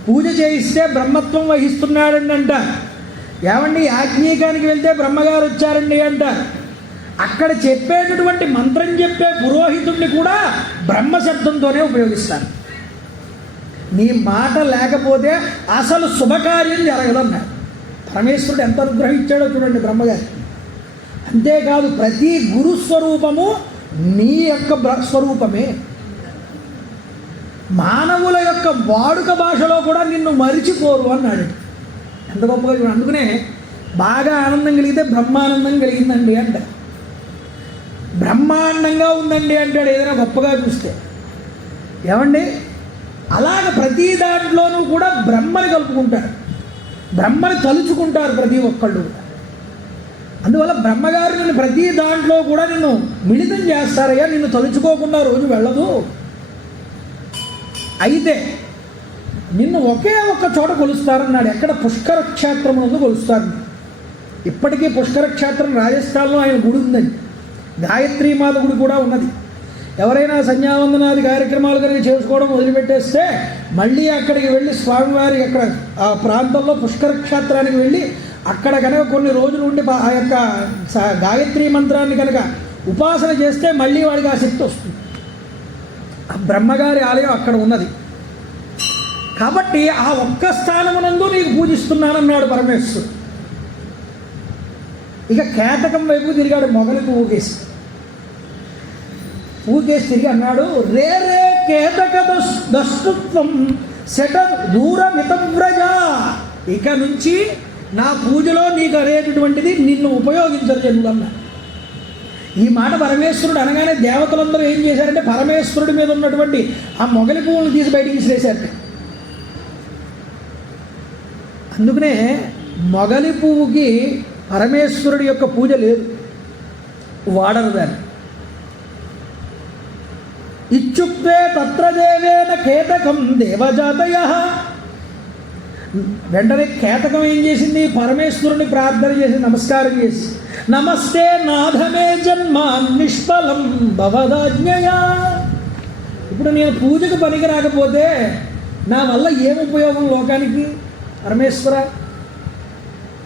పూజ చేయిస్తే బ్రహ్మత్వం వహిస్తున్నాడండి అంటారు. ఏమండి యాజ్ఞికానికి వెళ్తే బ్రహ్మగారు వచ్చారండి అంటారు. అక్కడ చెప్పేటటువంటి మంత్రం చెప్పే పురోహితుడిని కూడా బ్రహ్మశబ్దంతోనే ఉపయోగిస్తారు. నీ మాట లేకపోతే అసలు శుభకార్యం జరగదన్నారు. పరమేశ్వరుడు ఎంత అనుగ్రహించాడో చూడండి బ్రహ్మగారు. అంతేకాదు ప్రతి గురుస్వరూపము నీ యొక్క స్వరూపమే. మానవుల యొక్క వాడుక భాషలో కూడా నిన్ను మరిచిపోరు అన్నాడు. ఎంత గొప్పగా చూడండి. అందుకనే బాగా ఆనందం కలిగితే బ్రహ్మానందం కలిగిందండి అంట. బ్రహ్మాండంగా ఉందండి అంటాడు ఏదైనా గొప్పగా చూస్తే. ఏమండి, అలాగ ప్రతి దాంట్లోనూ కూడా బ్రహ్మని కలుపుకుంటారు, బ్రహ్మని తలుచుకుంటారు ప్రతి ఒక్కళ్ళు. అందువల్ల బ్రహ్మగారు నిన్ను ప్రతి దాంట్లో కూడా నిన్ను మిళితం చేస్తారయ్యా. నిన్ను తలుచుకోకుండా రోజు వెళ్ళదు. అయితే నిన్ను ఒకే ఒక్క చోట కొలుస్తారన్నాడు. ఎక్కడ? పుష్కర క్షేత్రం నందు కొలుస్తారు. ఇప్పటికీ పుష్కర క్షేత్రం రాజస్థాన్లో ఆయన గుడి ఉందండి. గాయత్రీమాత గుడి కూడా ఉన్నది. ఎవరైనా సంధ్యావందనాది కార్యక్రమాలు కనుక చేసుకోవడం వదిలిపెట్టేస్తే మళ్ళీ అక్కడికి వెళ్ళి స్వామివారి అక్కడ ఆ ప్రాంతంలో పుష్కర క్షేత్రానికి వెళ్ళి అక్కడ కనుక కొన్ని రోజులు ఉండి ఆ యొక్క గాయత్రీ మంత్రాన్ని కనుక ఉపాసన చేస్తే మళ్ళీ వాడికి ఆ శక్తి వస్తుంది. ఆ బ్రహ్మగారి ఆలయం అక్కడ ఉన్నది. కాబట్టి ఆ ఒక్క స్థానమునందు నీకు పూజిస్తున్నానన్నాడు పరమేశ్వరుడు. ఇక కేతకం వైపు తిరిగాడు. మొగలి పువ్వుకేసి తిరిగి అన్నాడు, రే రే కేతక దస్తుత్వం శట దూరమితవ్రజ. ఇక నుంచి నా పూజలో నీకు అనేటటువంటిది నిన్ను ఉపయోగించరు జనులు అన్నా. ఈ మాట పరమేశ్వరుడు అనగానే దేవతలందరూ ఏం చేశారంటే పరమేశ్వరుడి మీద ఉన్నటువంటి ఆ మొగలి పువ్వులను తీసి బయటికి విసిరేశారు. అందుకనే మొగలి పువ్వుకి పరమేశ్వరుడి యొక్క పూజ లేదు, వాడరు దాన్ని. ఇత్యుక్తే తత్ర దేవేన కేతకం దేవజాతయ. వెంటనే కేతకం ఏం చేసింది? పరమేశ్వరుని ప్రార్థన చేసి నమస్కారం చేసి, నమస్తే నాథమే జన్మ నిష్ఫలం భవదాజ్ఞయా. ఇప్పుడు నేను పూజకు పనికి రాకపోతే నా వల్ల ఏం ఉపయోగం లోకానికి? పరమేశ్వర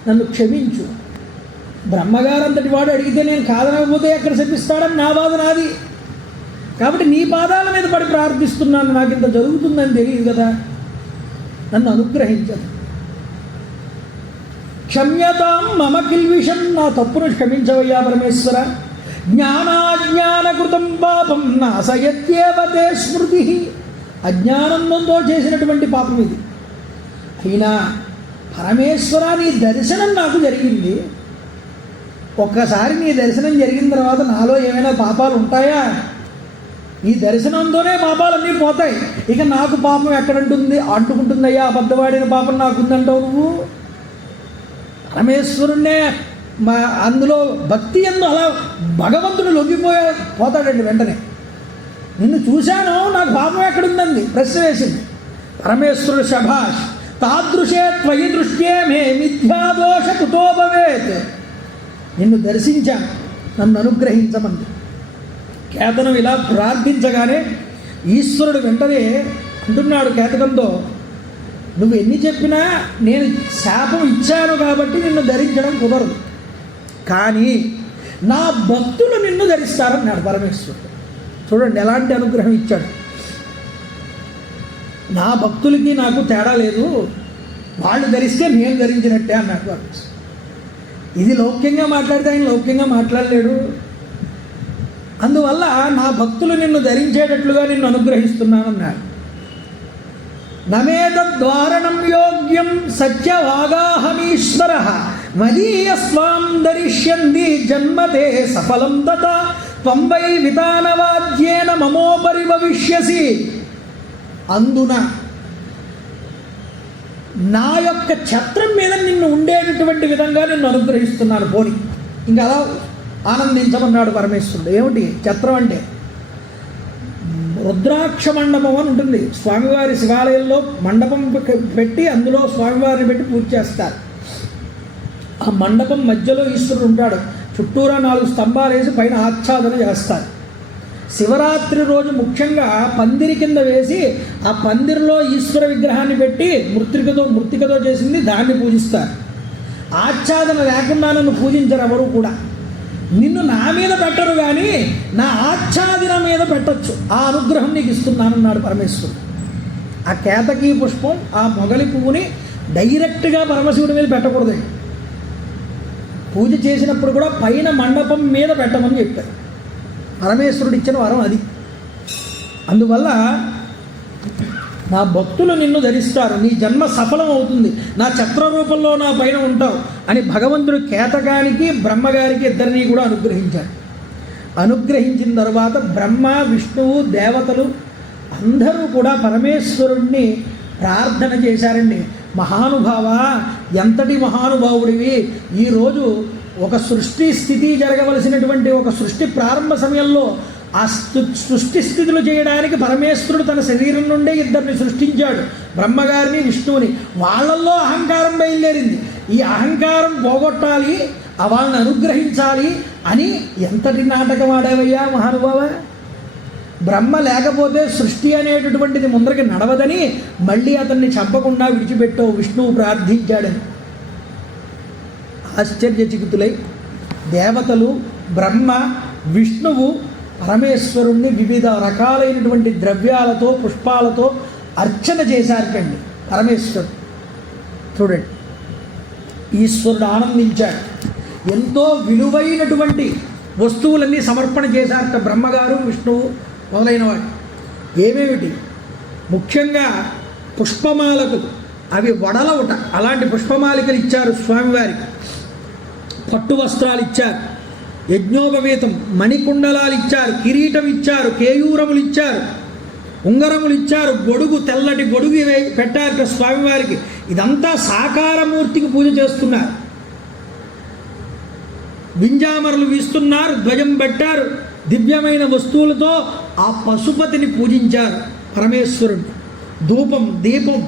నన్ను క్షమించు. బ్రహ్మగారంతటి వాడు అడిగితే నేను కాదనకపోతే ఎక్కడ శపిస్తాడని నా బాధ నాది. కాబట్టి నీ పాదాల మీద పడి ప్రార్థిస్తున్నాను, నాకు ఇంత జరుగుతుందని తెలియదు కదా, నన్ను అనుగ్రహించదు. క్షమ్యతాం మమ కిల్విషం, నా తప్పును క్షమించవయ్యా పరమేశ్వర. జ్ఞానాజ్ఞానకృతం పాపం నాశయత్యేవ తే స్మృతి. అజ్ఞానంతో చేసినటువంటి పాపం ఇది. అయినా పరమేశ్వర నీ దర్శనం నాకు జరిగింది. ఒక్కసారి నీ దర్శనం జరిగిన తర్వాత నాలో ఏమైనా పాపాలు ఉంటాయా? ఈ దర్శనంతోనే పాపాలన్నీ పోతాయి. ఇక నాకు పాపం ఎక్కడంటుంది? అంటుకుంటుందయ్యా, అబద్ధవాడిన పాపం నాకుందంటావు నువ్వు. పరమేశ్వరుణ్ణే అందులో భక్తి ఎందు అలా భగవంతుడు పోతాడండి. వెంటనే నిన్ను చూశాను, నాకు పాపం ఎక్కడుందండి ప్రశ్న వేసింది. పరమేశ్వరుడు శభాష్, తాదృశే త్వయి దృష్ట్యే మే మిథ్యాదోష కుతో భవేత్. నిన్ను దర్శించాను, నన్ను అనుగ్రహించమంది. కేతనం ఇలా ప్రార్థించగానే ఈశ్వరుడు వెంటనే అంటున్నాడు కేతకంతో, నువ్వు ఎన్ని చెప్పినా నేను శాపం ఇచ్చాను కాబట్టి నిన్ను ధరించడం కుదరదు, కానీ నా భక్తులు నిన్ను ధరిస్తారన్నాడు పరమేశ్వరుడు. చూడండి ఎలాంటి అనుగ్రహం ఇచ్చాడు. నా భక్తులకి నాకు తేడా లేదు, వాళ్ళు ధరిస్తే నేను ధరించినట్టే అన్నాడు పరమేశ్వరుడు. ఇది లౌక్యంగా మాట్లాడితే ఆయన లౌక్యంగా మాట్లాడలేడు. అందువల్ల నా భక్తులు నిన్ను ధరించేటట్లుగా నిన్ను అనుగ్రహిస్తున్నానన్నాడు. నమేతద్వారణం యోగ్యం సత్యవాగాహమీశ్వర మదీయ స్వాం ధరిష్యంది జన్మతే సఫలం తథా త్వం వై వితానవాద్యేన మమోపరి భవిష్యసి. అందున నా యొక్క ఛత్రం మీద నిన్ను ఉండేటటువంటి విధంగా నిన్ను అనుగ్రహిస్తున్నాను పోని. ఇంకా అలా ఆనందించమన్నాడు పరమేశ్వరుడు. ఏమిటి ఛత్రం అంటే? రుద్రాక్ష మండపం అని ఉంటుంది. స్వామివారి శివాలయంలో మండపం పెట్టి అందులో స్వామివారిని పెట్టి పూజ చేస్తారు. ఆ మండపం మధ్యలో ఈశ్వరుడు ఉంటాడు. చుట్టూరా 4 స్తంభాలు వేసి పైన ఆచ్ఛాదన చేస్తారు. శివరాత్రి రోజు ముఖ్యంగా పందిరి కింద వేసి ఆ పందిరిలో ఈశ్వర విగ్రహాన్ని పెట్టి మృత్తికతో చేసింది దాన్ని పూజిస్తారు. ఆచ్ఛాదన లేకుండా నన్ను పూజించరు ఎవరు కూడా. నిన్ను నా మీద పెట్టరు కానీ నా ఆచ్ఛాదన మీద పెట్టచ్చు. ఆ అనుగ్రహం నీకు ఇస్తున్నానన్నాడు పరమేశ్వరుడు. ఆ కేతకీ పుష్పం, ఆ మొగలి పువ్వుని డైరెక్ట్గా పరమశివుడి మీద పెట్టకూడదు. పూజ చేసినప్పుడు కూడా పైన మండపం మీద పెట్టమని చెప్పారు. పరమేశ్వరుడు ఇచ్చిన వరం అది. అందువల్ల నా భక్తులు నిన్ను ధరిస్తారు, నీ జన్మ సఫలం అవుతుంది, నా ఛత్ర రూపంలో నా పైన ఉంటావు అని భగవంతుడు కేతకానికి బ్రహ్మగారికి ఇద్దరినీ కూడా అనుగ్రహించాడు. అనుగ్రహించిన తర్వాత బ్రహ్మ విష్ణువు దేవతలు అందరూ కూడా పరమేశ్వరుణ్ణి ప్రార్థన చేశారండి. మహానుభావ, ఎంతటి మహానుభావుడివి! ఈరోజు ఒక సృష్టి స్థితి జరగవలసినటువంటి ఒక సృష్టి ప్రారంభ సమయంలో ఆ సృష్టి స్థితులు చేయడానికి పరమేశ్వరుడు తన శరీరం నుండే ఇద్దరిని సృష్టించాడు, బ్రహ్మగారిని విష్ణువుని. వాళ్ళల్లో అహంకారం బయలుదేరింది. ఈ అహంకారం పోగొట్టాలి, వాళ్ళని అనుగ్రహించాలి అని ఎంతటి నాటకం ఆడేవయ్యా మహానుభావ! బ్రహ్మ లేకపోతే సృష్టి అనేటటువంటిది ముందరికి నడవదని మళ్ళీ అతన్ని చంపకుండా విడిచిపెట్టావు విష్ణువు ప్రార్థించాడని. ఆశ్చర్యచకితులై దేవతలు, బ్రహ్మ, విష్ణువు పరమేశ్వరుణ్ణి వివిధ రకాలైనటువంటి ద్రవ్యాలతో పుష్పాలతో అర్చన చేశారటండి. పరమేశ్వరుడు చూడండి, ఈశ్వరుడు ఆనందించాడు. ఎంతో విలువైనటువంటి వస్తువులన్నీ సమర్పణ చేశారట బ్రహ్మగారు, విష్ణువు మొదలైన వాడు. ఏమేమిటి? ముఖ్యంగా పుష్పమాలకు, అవి వడలవుట, అలాంటి పుష్పమాలికలు ఇచ్చారు స్వామివారికి. పట్టు వస్త్రాలు ఇచ్చారు, యజ్ఞోపవీతం, మణికుండలాలు ఇచ్చారు, కిరీటం ఇచ్చారు, కేయూరములు ఇచ్చారు, ఉంగరములు ఇచ్చారు, గొడుగు, తెల్లటి గొడుగు పెట్టారు స్వామివారికి. ఇదంతా సాకారమూర్తికి పూజ చేస్తున్నారు. వింజామరలు వీస్తున్నారు, ధ్వజం పెట్టారు, దివ్యమైన వస్తువులతో ఆ పశుపతిని పూజించారు పరమేశ్వరుడు. ధూపం దీపం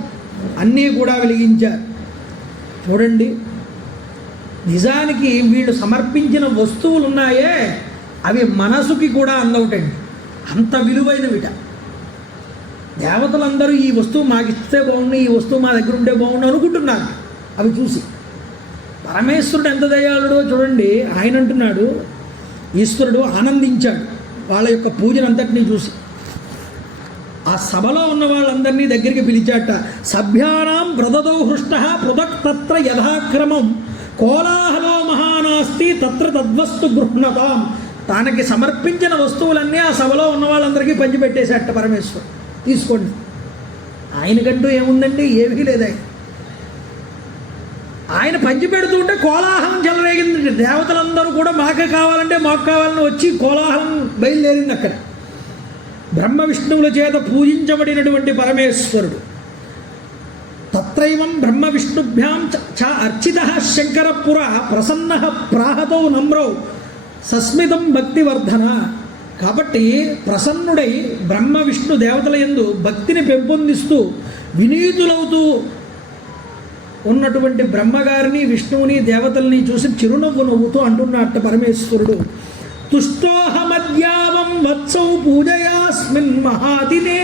అన్నీ కూడా వెలిగించారు. చూడండి, నిజానికి వీళ్ళు సమర్పించిన వస్తువులు ఉన్నాయే అవి మనసుకి కూడా అందవుటండి, అంత విలువైనవిట. దేవతలందరూ ఈ వస్తువు మాకు ఇస్తే బాగుండు, ఈ వస్తువు మా దగ్గర ఉంటే బాగుండు అనుకుంటున్నారు అవి చూసి. పరమేశ్వరుడు ఎంత దయాళుడో చూడండి. ఆయన అంటున్నాడు, ఈశ్వరుడు ఆనందించాడు వాళ్ళ యొక్క పూజనంతటినీ చూసి. ఆ సభలో ఉన్న వాళ్ళందరినీ దగ్గరికి పిలిచాట. సభ్యానాం ప్రదదౌ హృష్ట పృథక్ తత్ర యథాక్రమం కోలాహలో మహానాస్తి తత్ర తద్వస్తు గృహ్ణతాం. తనకి సమర్పించిన వస్తువులన్నీ ఆ సభలో ఉన్న వాళ్ళందరికీ పంచిపెట్టేసేట పరమేశ్వరుడు. తీసుకోండి. ఆయనకంటూ ఏముందండి? ఏమీ లేదు. ఆయన పంచిపెడుతుంటే కోలాహలం చెలరేగింది. దేవతలందరూ కూడా మాకే కావాలంటే మాకు కావాలని వచ్చి కోలాహలం బయలుదేరింది అక్కడ. బ్రహ్మ విష్ణువుల చేత పూజించబడినటువంటి పరమేశ్వరుడు. తత్రైవం బ్రహ్మ విష్ణుభ్యాం చ అర్చిత శంకరపుర ప్రసన్న ప్రాహతో నమ్రౌ సస్మితం భక్తివర్ధన. కాబట్టి ప్రసన్నుడై బ్రహ్మ విష్ణు దేవతల యందు భక్తిని పెంపొందిస్తూ వినీతులవుతూ ఉన్నటువంటి బ్రహ్మగారిని విష్ణువుని దేవతల్ని చూసి చిరునవ్వు నవ్వుతూ అంటున్నట్ట పరమేశ్వరుడు, తుష్టోహమద్యావం వత్సౌ పూజయాస్మిన్ మహాదినే.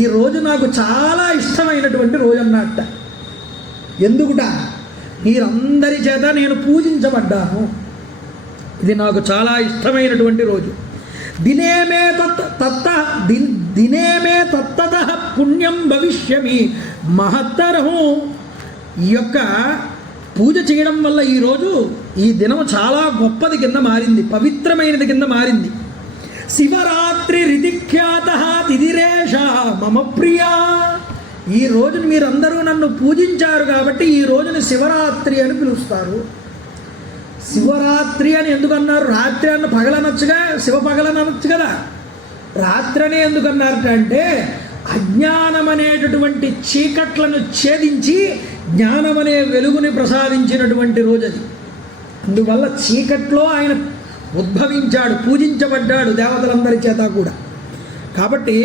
ఈ రోజు నాకు చాలా ఇష్టమైనటువంటి రోజు అన్నట్ట. ఎందుకుట? మీరందరి చేత నేను పూజించబడ్డాను. ఇది నాకు చాలా ఇష్టమైనటువంటి రోజు. దినేమే తత్తతః పుణ్యం భవిష్యమి మహత్తరము. ఈ యొక్క పూజ చేయడం వల్ల ఈరోజు ఈ దినం చాలా గొప్పది కింద మారింది, పవిత్రమైనది కింద మారింది. శివరాత్రి రితిఖ్యాత తిదిరేష మమ ప్రియా. ఈ రోజును మీరందరూ నన్ను పూజించారు కాబట్టి ఈ రోజుని శివరాత్రి అని పిలుస్తారు. శివరాత్రి అని ఎందుకు అన్నారు? రాత్రి అన్న పగలనొచ్చుగా, శివ పగలనొచ్చు కదా. రాత్రి అనే ఎందుకు అన్నారట అంటే అజ్ఞానం అనేటటువంటి చీకట్లను ఛేదించి జ్ఞానం అనే వెలుగుని ప్రసాదించినటువంటి రోజు అది. అందువల్ల చీకట్లో ఆయన ఉద్భవించాడు, పూజించబడ్డాడు దేవతలందరి చేత కూడా. కాబట్టి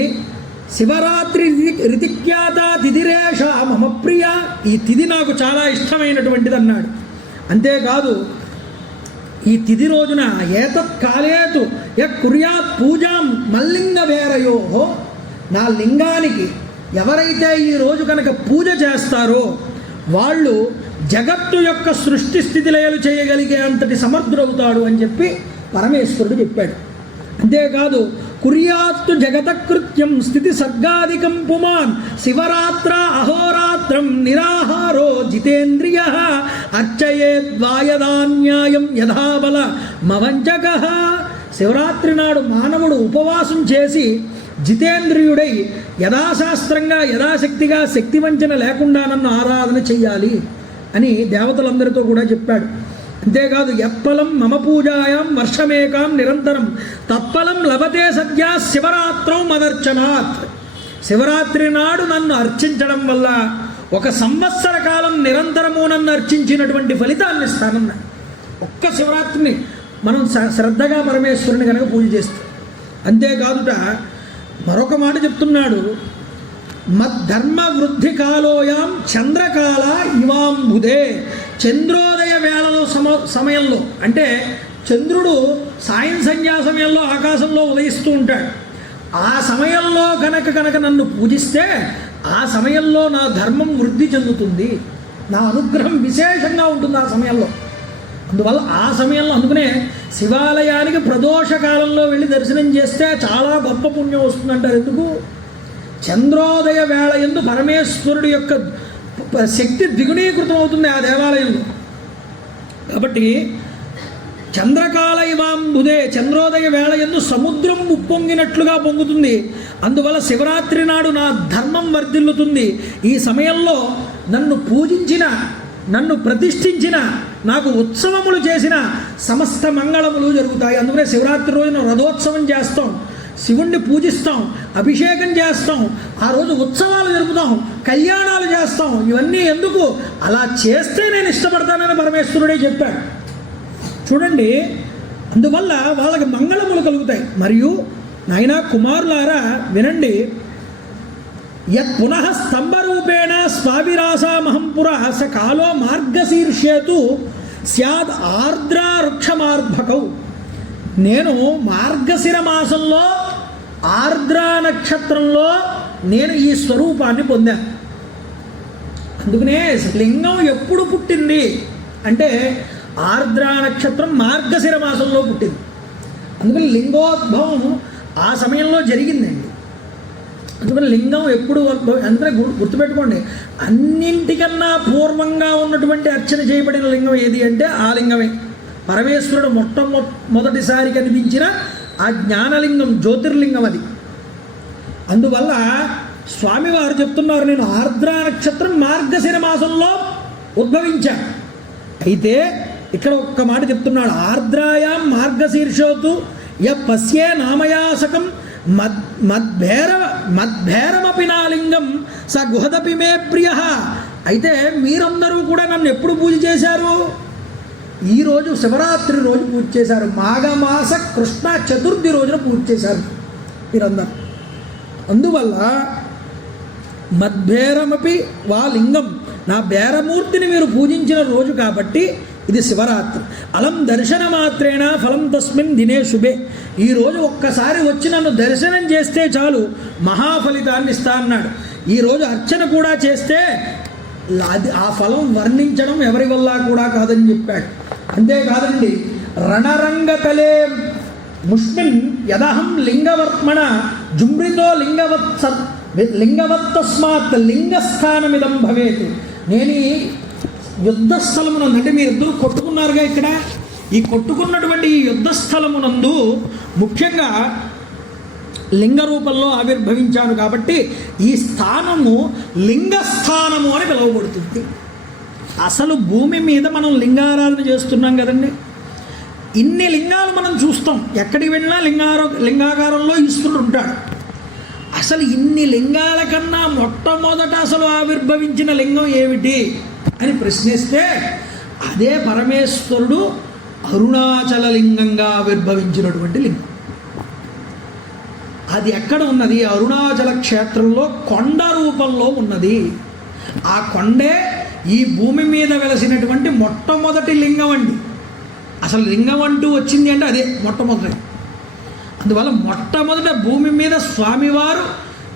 శివరాత్రి రితిఖ్యాత తిదిరేష మమ ప్రియ. ఈ తిథి నాకు చాలా ఇష్టమైనటువంటిది అన్నాడు. అంతేకాదు ఈ తిథి రోజున ఏతత్ కాలేతు కుర్యాత్ పూజాం మల్లింగ వేరయో. నా లింగానికి ఎవరైతే ఈ రోజు కనుక పూజ చేస్తారో వాళ్ళు జగత్తు యొక్క సృష్టి స్థితి లయలు చేయగలిగే అంతటి సమర్థుడవుతాడు అని చెప్పి పరమేశ్వరుడు చెప్పాడు. అంతేకాదు కుర్యాత్తు జగతకృత్యం స్థితి సర్గాదికం పుమాన్ శివరాత్ర అహోరాత్రం నిరాహారో జితేంద్రియ అర్చయేద్వాయదాన్యాయం యథాబల మవంచక. శివరాత్రి నాడు మానవుడు ఉపవాసం చేసి జితేంద్రియుడై యథాశాస్త్రంగా యథాశక్తిగా శక్తివంచన లేకుండా నన్ను ఆరాధన చెయ్యాలి అని దేవతలందరితో కూడా చెప్పాడు. అంతేకాదు యత్ఫలం మమ పూజాయాం వర్షమేకాం నిరంతరం తత్ఫలం లభతే సద్యా శివరాత్రౌ మదర్చనాత్. శివరాత్రి నాడు నన్ను అర్చించడం వల్ల ఒక సంవత్సర కాలం నిరంతరము నన్ను అర్చించినటువంటి ఫలితాన్ని ఇస్తానన్న. ఒక్క శివరాత్రిని మనం శ్రద్ధగా పరమేశ్వరుని కనుక పూజ చేస్తాం. అంతేకాదుట మరొక మాట చెప్తున్నాడు, మద్ధర్మ వృద్ధి కాలోయాం చంద్రకాల ఇవాంబుదే. చంద్రోదయ వేళలో సమయంలో అంటే చంద్రుడు సాయం సంధ్యా సమయంలో ఆకాశంలో ఉదయిస్తూ ఉంటాడు. ఆ సమయంలో కనుక నన్ను పూజిస్తే ఆ సమయంలో నా ధర్మం వృద్ధి చెందుతుంది, నా అనుగ్రహం విశేషంగా ఉంటుంది ఆ సమయంలో. అందువల్ల ఆ సమయంలో అందుకనే శివాలయానికి ప్రదోష కాలంలో వెళ్ళి దర్శనం చేస్తే చాలా గొప్ప పుణ్యం వస్తుందంటారు. ఎందుకు? చంద్రోదయ వేళ యందు పరమేశ్వరుడి యొక్క శక్తి ద్విగుణీకృతం అవుతుంది ఆ దేవాలయంలో. కాబట్టి చంద్రకాల ఇవాంబుదే, చంద్రోదయ వేళ యందు సముద్రం ఉప్పొంగినట్లుగా పొంగుతుంది. అందువల్ల శివరాత్రి నాడు నా ధర్మం వర్ధిల్లుతుంది. ఈ సమయంలో నన్ను పూజించిన, నన్ను ప్రతిష్ఠించిన, నాకు ఉత్సవములు చేసిన సమస్త మంగళములు జరుగుతాయి. అందుకనే శివరాత్రి రోజున రథోత్సవం చేస్తాం, శివుణ్ణి పూజిస్తాం, అభిషేకం చేస్తాం, ఆ రోజు ఉత్సవాలు జరుపుతాం, కళ్యాణాలు చేస్తాం. ఇవన్నీ ఎందుకు? అలా చేస్తే నేను ఇష్టపడతానని పరమేశ్వరుడే చెప్పాడు. చూడండి, అందువల్ల వాళ్ళకి మంగళములు కలుగుతాయి. మరియు నాయన కుమారులారా వినండి, యత్ పునః స్తంభరూపేణ స్వావిరాసామహంపుర స కాలో మార్గశీర్షేతు స్యాద్ ఆర్ద్రా వృక్షమార్భకౌ. నేను మార్గశిర మాసంలో ఆర్ద్రా నక్షత్రంలో నేను ఈ స్వరూపాన్ని పొందాను. అందుకనే లింగం ఎప్పుడు పుట్టింది అంటే ఆర్ద్రా నక్షత్రం మార్గశిర మాసంలో పుట్టింది. అందుకని లింగోద్భవం ఆ సమయంలో జరిగిందండి. అందుకని లింగం ఎప్పుడు అందరూ గుర్తుపెట్టుకోండి, అన్నింటికన్నా పూర్వంగా ఉన్నటువంటి అర్చన చేయబడిన లింగం ఏది అంటే ఆ లింగమే. పరమేశ్వరుడు మొట్టమొదటిసారి కనిపించిన ఆ జ్ఞానలింగం, జ్యోతిర్లింగం అది. అందువల్ల స్వామివారు చెప్తున్నారు, నేను ఆర్ద్రా నక్షత్రం మార్గశిర మాసంలో ఉద్భవించాను. అయితే ఇక్కడ ఒక్క మాట చెప్తున్నాడు, ఆర్ద్రాయాం మార్గశీర్షోతు య పశ్యే నామయాసకం మద్భేరమపి నా లింగం స గుహదపి మే ప్రియ. అయితే మీరందరూ కూడా నన్ను ఎప్పుడు పూజ చేశారు? ఈరోజు శివరాత్రి రోజు పూజ చేశారు, మాఘమాస కృష్ణ చతుర్థి రోజున పూజ చేశారు మీరందరూ. అందువల్ల మద్భేరమపి వా లింగం, నా బేరమూర్తిని మీరు పూజించిన రోజు కాబట్టి ఇది శివరాత్రి. అలం దర్శన మాత్రేణ ఫలం తస్మిన్ దినే శుభే. ఈరోజు ఒక్కసారి వచ్చి నన్ను దర్శనం చేస్తే చాలు మహాఫలితాన్ని ఇస్తా అన్నాడు. ఈరోజు అర్చన కూడా చేస్తే అది ఆ ఫలం వర్ణించడం ఎవరి వల్ల కూడా కాదని చెప్పాడు. అంతేకాదండి, రణరంగతలే ముష్మిన్ యదహం లింగవర్మణ జుమ్రితో లింగవత్తస్మాత్ లింగస్థానమిదం భవేత్. నేను యుద్ధస్థలమునందు, అంటే మీరిద్దరూ కొట్టుకున్నారుగా ఇక్కడ, ఈ కొట్టుకున్నటువంటి ఈ యుద్ధస్థలమునందు ముఖ్యంగా లింగ రూపంలో ఆవిర్భవించాను కాబట్టి ఈ స్థానము లింగస్థానము అని పిలువబడుతుంది. అసలు భూమి మీద మనం లింగారాధన చేస్తున్నాం కదండి. ఇన్ని లింగాలు మనం చూస్తాం, ఎక్కడికి వెళ్ళినా లింగాకారంలో ఈశ్వరుడు ఉంటాడు. అసలు ఇన్ని లింగాల కన్నా మొట్టమొదట అసలు ఆవిర్భవించిన లింగం ఏమిటి అని ప్రశ్నిస్తే అదే పరమేశ్వరుడు అరుణాచల లింగంగా ఆవిర్భవించినటువంటి లింగం. అది ఎక్కడ ఉన్నది? అరుణాచల క్షేత్రంలో కొండ రూపంలో ఉన్నది. ఆ కొండే ఈ భూమి మీద వెలసినటువంటి మొట్టమొదటి లింగం అండి. అసలు లింగం అంటూ వచ్చింది అంటే అదే మొట్టమొదటి. అందువల్ల మొట్టమొదట భూమి మీద స్వామివారు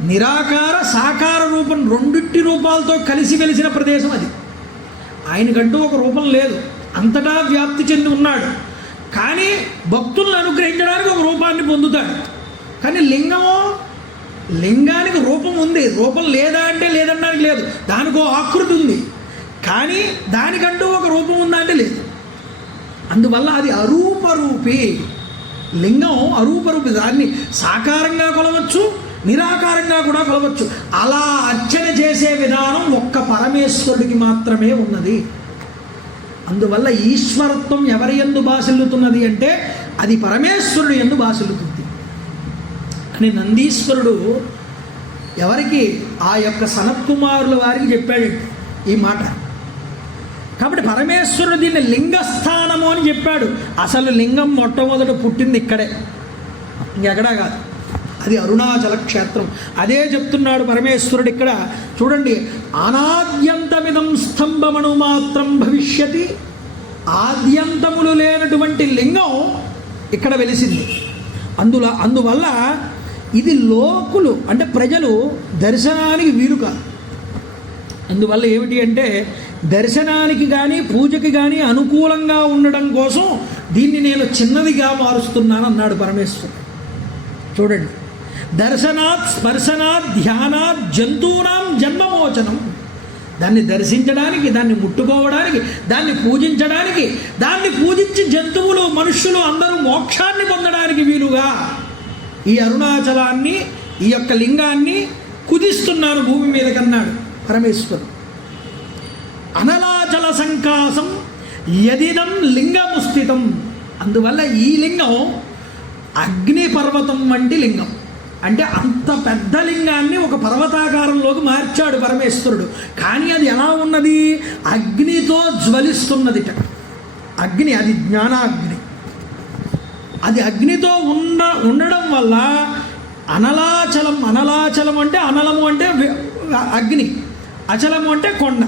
నిరాకార సాకార రూపం రెండింటి రూపాలతో కలిసి వెలిసిన ప్రదేశం అది. ఆయనకంటూ ఒక రూపం లేదు, అంతటా వ్యాప్తి చెంది ఉన్నాడు. కానీ భక్తులను అనుగ్రహించడానికి ఒక రూపాన్ని పొందుతాడు. కానీ లింగానికి రూపం ఉంది, రూపం లేదా అంటే లేదనడానికి లేదు, దానికో ఆకృతి ఉంది. కానీ దానికంటూ ఒక రూపం ఉందా అంటే లేదు. అందువల్ల అది అరూపరూపి లింగం, అరూపరూపి. దాన్ని సాకారంగా కొలవచ్చు, నిరాకారంగా కూడా కొలవచ్చు. అలా అర్చన చేసే విధానం ఒక్క పరమేశ్వరుడికి మాత్రమే ఉన్నది. అందువల్ల ఈశ్వరత్వం ఎవరి యందు బాసిల్లుతున్నది అంటే అది పరమేశ్వరుడు యందు బాసిల్లుతుంది అని నందీశ్వరుడు ఎవరికి? ఆ యొక్క సనత్కుమారుల వారికి చెప్పాడు ఈ మాట. కాబట్టి పరమేశ్వరుడు దీన్ని లింగస్థానము అని చెప్పాడు. అసలు లింగం మొట్టమొదట పుట్టింది ఇక్కడే, ఇంకెక్కడా కాదు. అది అరుణాచల క్షేత్రం. అదే చెప్తున్నాడు పరమేశ్వరుడు ఇక్కడ. చూడండి, అనాద్యంతమిదం స్తంభమను మాత్రం భవిష్యతి. ఆద్యంతములు లేనటువంటి లింగం ఇక్కడ వెలిసింది. అందువల్ల ఇది లోకులు అంటే ప్రజలు దర్శనానికి వీలు కాదు. అందువల్ల ఏమిటి అంటే దర్శనానికి కానీ పూజకి కానీ అనుకూలంగా ఉండడం కోసం దీన్ని నేను చిన్నదిగా మారుస్తున్నాను అన్నాడు పరమేశ్వరుడు. చూడండి, దర్శనాత్ స్పర్శనాత్ ధ్యానాత్ జంతువునాం జన్మమోచనం. దాన్ని దర్శించడానికి, దాన్ని ముట్టుకోవడానికి, దాన్ని పూజించడానికి, దాన్ని పూజించి జంతువులు మనుష్యులు అందరూ మోక్షాన్ని పొందడానికి వీలుగా ఈ అరుణాచలాన్ని, ఈ యొక్క లింగాన్ని కుదిస్తున్నాను భూమి మీద కన్నాడు పరమేశ్వరుడు. అనలాచల సంకాసం యదిదం లింగముస్థితం. అందువల్ల ఈ లింగం అగ్నిపర్వతం వంటి లింగం. అంటే అంత పెద్ద లింగాన్ని ఒక పర్వతాకారంలోకి మార్చాడు పరమేశ్వరుడు. కానీ అది ఎలా ఉన్నది? అగ్నితో జ్వలిస్తున్నదిట. అగ్ని, అది జ్ఞానాగ్ని. అది అగ్నితో ఉండడం వల్ల అనలాచలం అంటే అనలము అంటే అగ్ని, అచలము అంటే కొండ,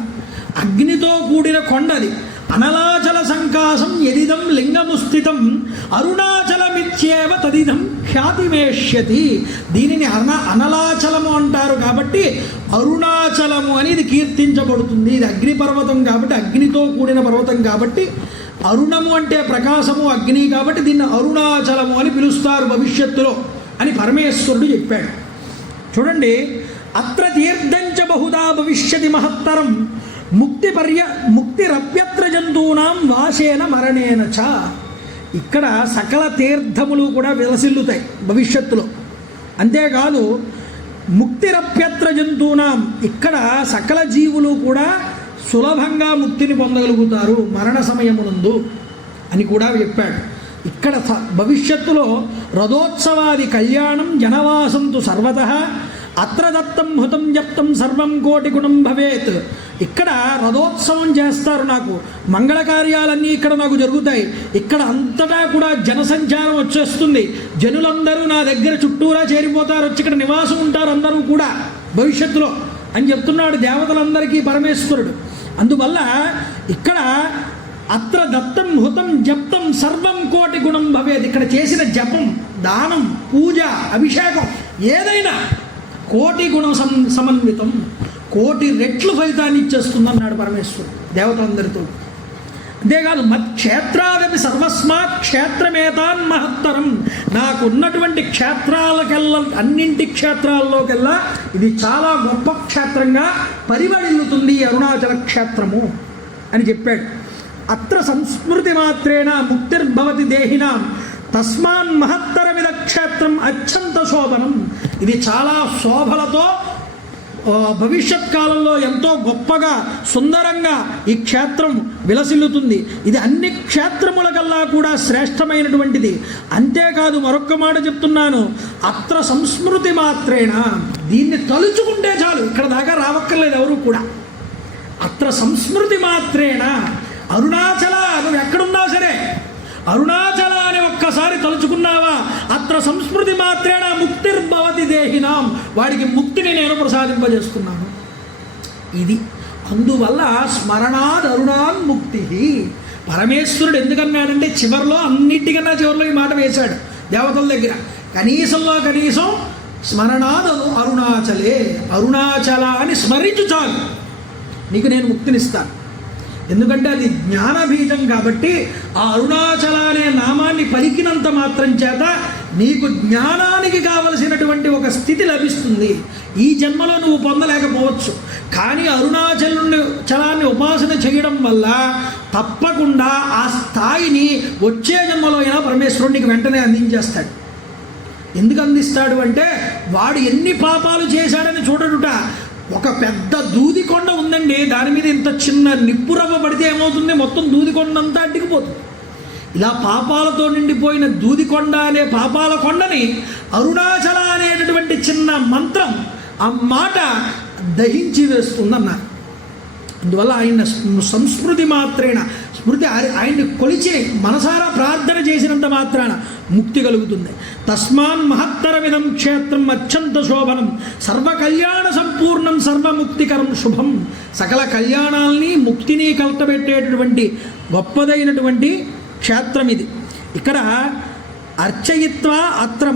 అగ్నితో కూడిన కొండ అది. అనలాచల సంకాసం ఎదిదం లింగముస్థితం అరుణాచలమిత్యేవ తదిదం ఖ్యాతిమేష్యతి. దీనిని అనలాచలము అంటారు కాబట్టి అరుణాచలము అని ఇది కీర్తించబడుతుంది. ఇది అగ్నిపర్వతం కాబట్టి, అగ్నితో కూడిన పర్వతం కాబట్టి, అరుణము అంటే ప్రకాశము, అగ్ని కాబట్టి దీన్ని అరుణాచలము అని పిలుస్తారు భవిష్యత్తులో అని పరమేశ్వరుడు చెప్పాడు. చూడండి, అత్ర తీర్థంచ బహుదా భవిష్యతి మహత్తరం ముక్తిరప్యత్ర జంతూనాం వాసేన మరణేన చ. ఇక్కడ సకల తీర్థములు కూడా విలసిల్లుతాయి భవిష్యత్తులో. అంతేకాదు ముక్తిరప్యత్ర జంతూనాం, ఇక్కడ సకల జీవులు కూడా సులభంగా ముక్తిని పొందగలుగుతారు మరణ సమయమునందు అని కూడా చెప్పాడు. ఇక్కడ భవిష్యత్తులో రథోత్సవాది కళ్యాణం జనవాసంతు సర్వతః అత్ర దత్తం హుతం జప్తం సర్వం కోటి గుణం భవేత్. ఇక్కడ రథోత్సవం చేస్తారు, నాకు మంగళ కార్యాలన్నీ ఇక్కడ నాకు జరుగుతాయి. ఇక్కడ అంతటా కూడా జనసంచారం వచ్చేస్తుంది, జనులందరూ నా దగ్గర చుట్టూరా చేరిపోతారు, వచ్చి ఇక్కడ నివాసం ఉంటారు అందరూ కూడా భవిష్యత్తులో అని చెప్తున్నాడు దేవతలందరికీ పరమేశ్వరుడు. అందువల్ల ఇక్కడ అత్ర దత్తం హుతం జప్తం సర్వం కోటి గుణం భవేది. ఇక్కడ చేసిన జపం, దానం, పూజ, అభిషేకం ఏదైనా కోటి గుణ సమన్వితం, కోటి రెట్లు ఫలితాన్ని ఇచ్చేస్తుందన్నాడు పరమేశ్వరుడు దేవతలందరితో. అంతేకాదు మత్క్షేత్రాదపి సర్వస్మాత్ క్షేత్రమేతాన్ మహత్తరం, నాకున్నటువంటి క్షేత్రాలకెల్లా అన్నింటి క్షేత్రాల్లోకెల్లా ఇది చాలా గొప్ప క్షేత్రంగా పరిమళిల్లుతుంది అరుణాచల క్షేత్రము అని చెప్పాడు. అత్ర సంస్మృతి మాత్రేణ ముక్తిర్భవతి దేహినాం తస్మాన్ మహత్తరమిద క్షేత్రం అత్యంత శోభనం. ఇది చాలా శోభలతో భవిష్యత్ కాలంలో ఎంతో గొప్పగా సుందరంగా ఈ క్షేత్రం విలసిల్లుతుంది. ఇది అన్ని క్షేత్రముల కల్లా కూడా శ్రేష్టమైనటువంటిది. అంతేకాదు మరొక్క మాట చెప్తున్నాను, అత్ర సంస్మృతి మాత్రేణ, దీన్ని తలుచుకుంటే చాలు, ఇక్కడ దాకా రావక్కర్లేదు ఎవరు కూడా. అత్ర సంస్మృతి మాత్రేణ అరుణాచల, నువ్వు ఎక్కడున్నా సరే అరుణాచల అని ఒక్కసారి తలుచుకున్నావా, అత్ర సంస్మృతి మాత్రేణ ముక్తిర్భవతి దేహినాం, వాడికి ముక్తిని నేను ప్రసాదింపజేస్తున్నాను. ఇది అందువల్ల స్మరణాద్ అరుణాన్ ముక్తి. పరమేశ్వరుడు ఎందుకన్నాడంటే చివరిలో, అన్నిటికన్నా చివరిలో ఈ మాట వేశాడు దేవతల దగ్గర, కనీసంలో కనీసం స్మరణాద్ అరుణాచలే, అరుణాచల అని స్మరించు చాలు, నీకు నేను ముక్తినిస్తాను. ఎందుకంటే అది జ్ఞానబీజం కాబట్టి ఆ అరుణాచల అనే నామాన్ని పలికినంత మాత్రం చేత నీకు జ్ఞానానికి కావలసినటువంటి ఒక స్థితి లభిస్తుంది. ఈ జన్మలో నువ్వు పొందలేకపోవచ్చు, కానీ అరుణాచలాన్ని ఉపాసన చేయడం వల్ల తప్పకుండా ఆ స్థాయిని వచ్చే జన్మలో అయినా పరమేశ్వరుడు నీకు వెంటనే అందించేస్తాడు. ఎందుకు అందిస్తాడు అంటే, వాడు ఎన్ని పాపాలు చేశాడని చూడడుట. ఒక పెద్ద దూదికొండ ఉందండి, దాని మీద ఇంత చిన్న నిప్పురవ్వ పడితే ఏమవుతుంది, మొత్తం దూదికొండ అంతా అడ్డుకుపోతుంది. ఇలా పాపాలతో నిండిపోయిన దూదికొండ అనే పాపాల కొండని అరుణాచల అనేటటువంటి చిన్న మంత్రం, ఆ మాట దహించి వేస్తుందన్నారు. అందువల్ల ఆయన సంస్మృతి మాత్రేణ, స్మృతి ఆయన్ని కొలిచి మనసారా ప్రార్థన చేసినంత మాత్రాన ముక్తి కలుగుతుంది. తస్మాన్ మహత్తరమిదం క్షేత్రం అత్యంత శోభనం సర్వ కళ్యాణ సంపూర్ణం సర్వముక్తికరం శుభం. సకల కళ్యాణాల్ని ముక్తిని కలటబెట్టేటటువంటి గొప్పదైనటువంటి క్షేత్రం ఇది. ఇక్కడ అర్చయిత్వా అత్ర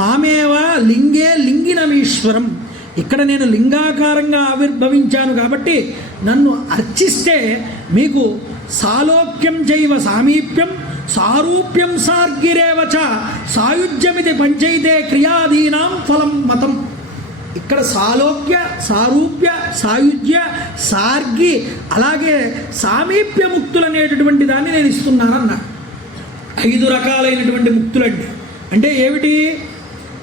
మామేవ లింగే లింగినమీశ్వరం, ఇక్కడ నేను లింగాకారంగా ఆవిర్భవించాను కాబట్టి నన్ను అర్చిస్తే మీకు సాలోక్యం చైవ సామీప్యం సారూప్యం సార్గిరేవచ సాయుజ్యమిది పంచైతే క్రియాదీనాం ఫలం మతం. ఇక్కడ సాలోక్య, సారూప్య, సాయుజ్య, సార్గి, అలాగే సామీప్య ముక్తులు అనేటటువంటి దాన్ని నేను ఇస్తున్నానన్నా. 5 రకాలైనటువంటి ముక్తులండి. అంటే ఏమిటి?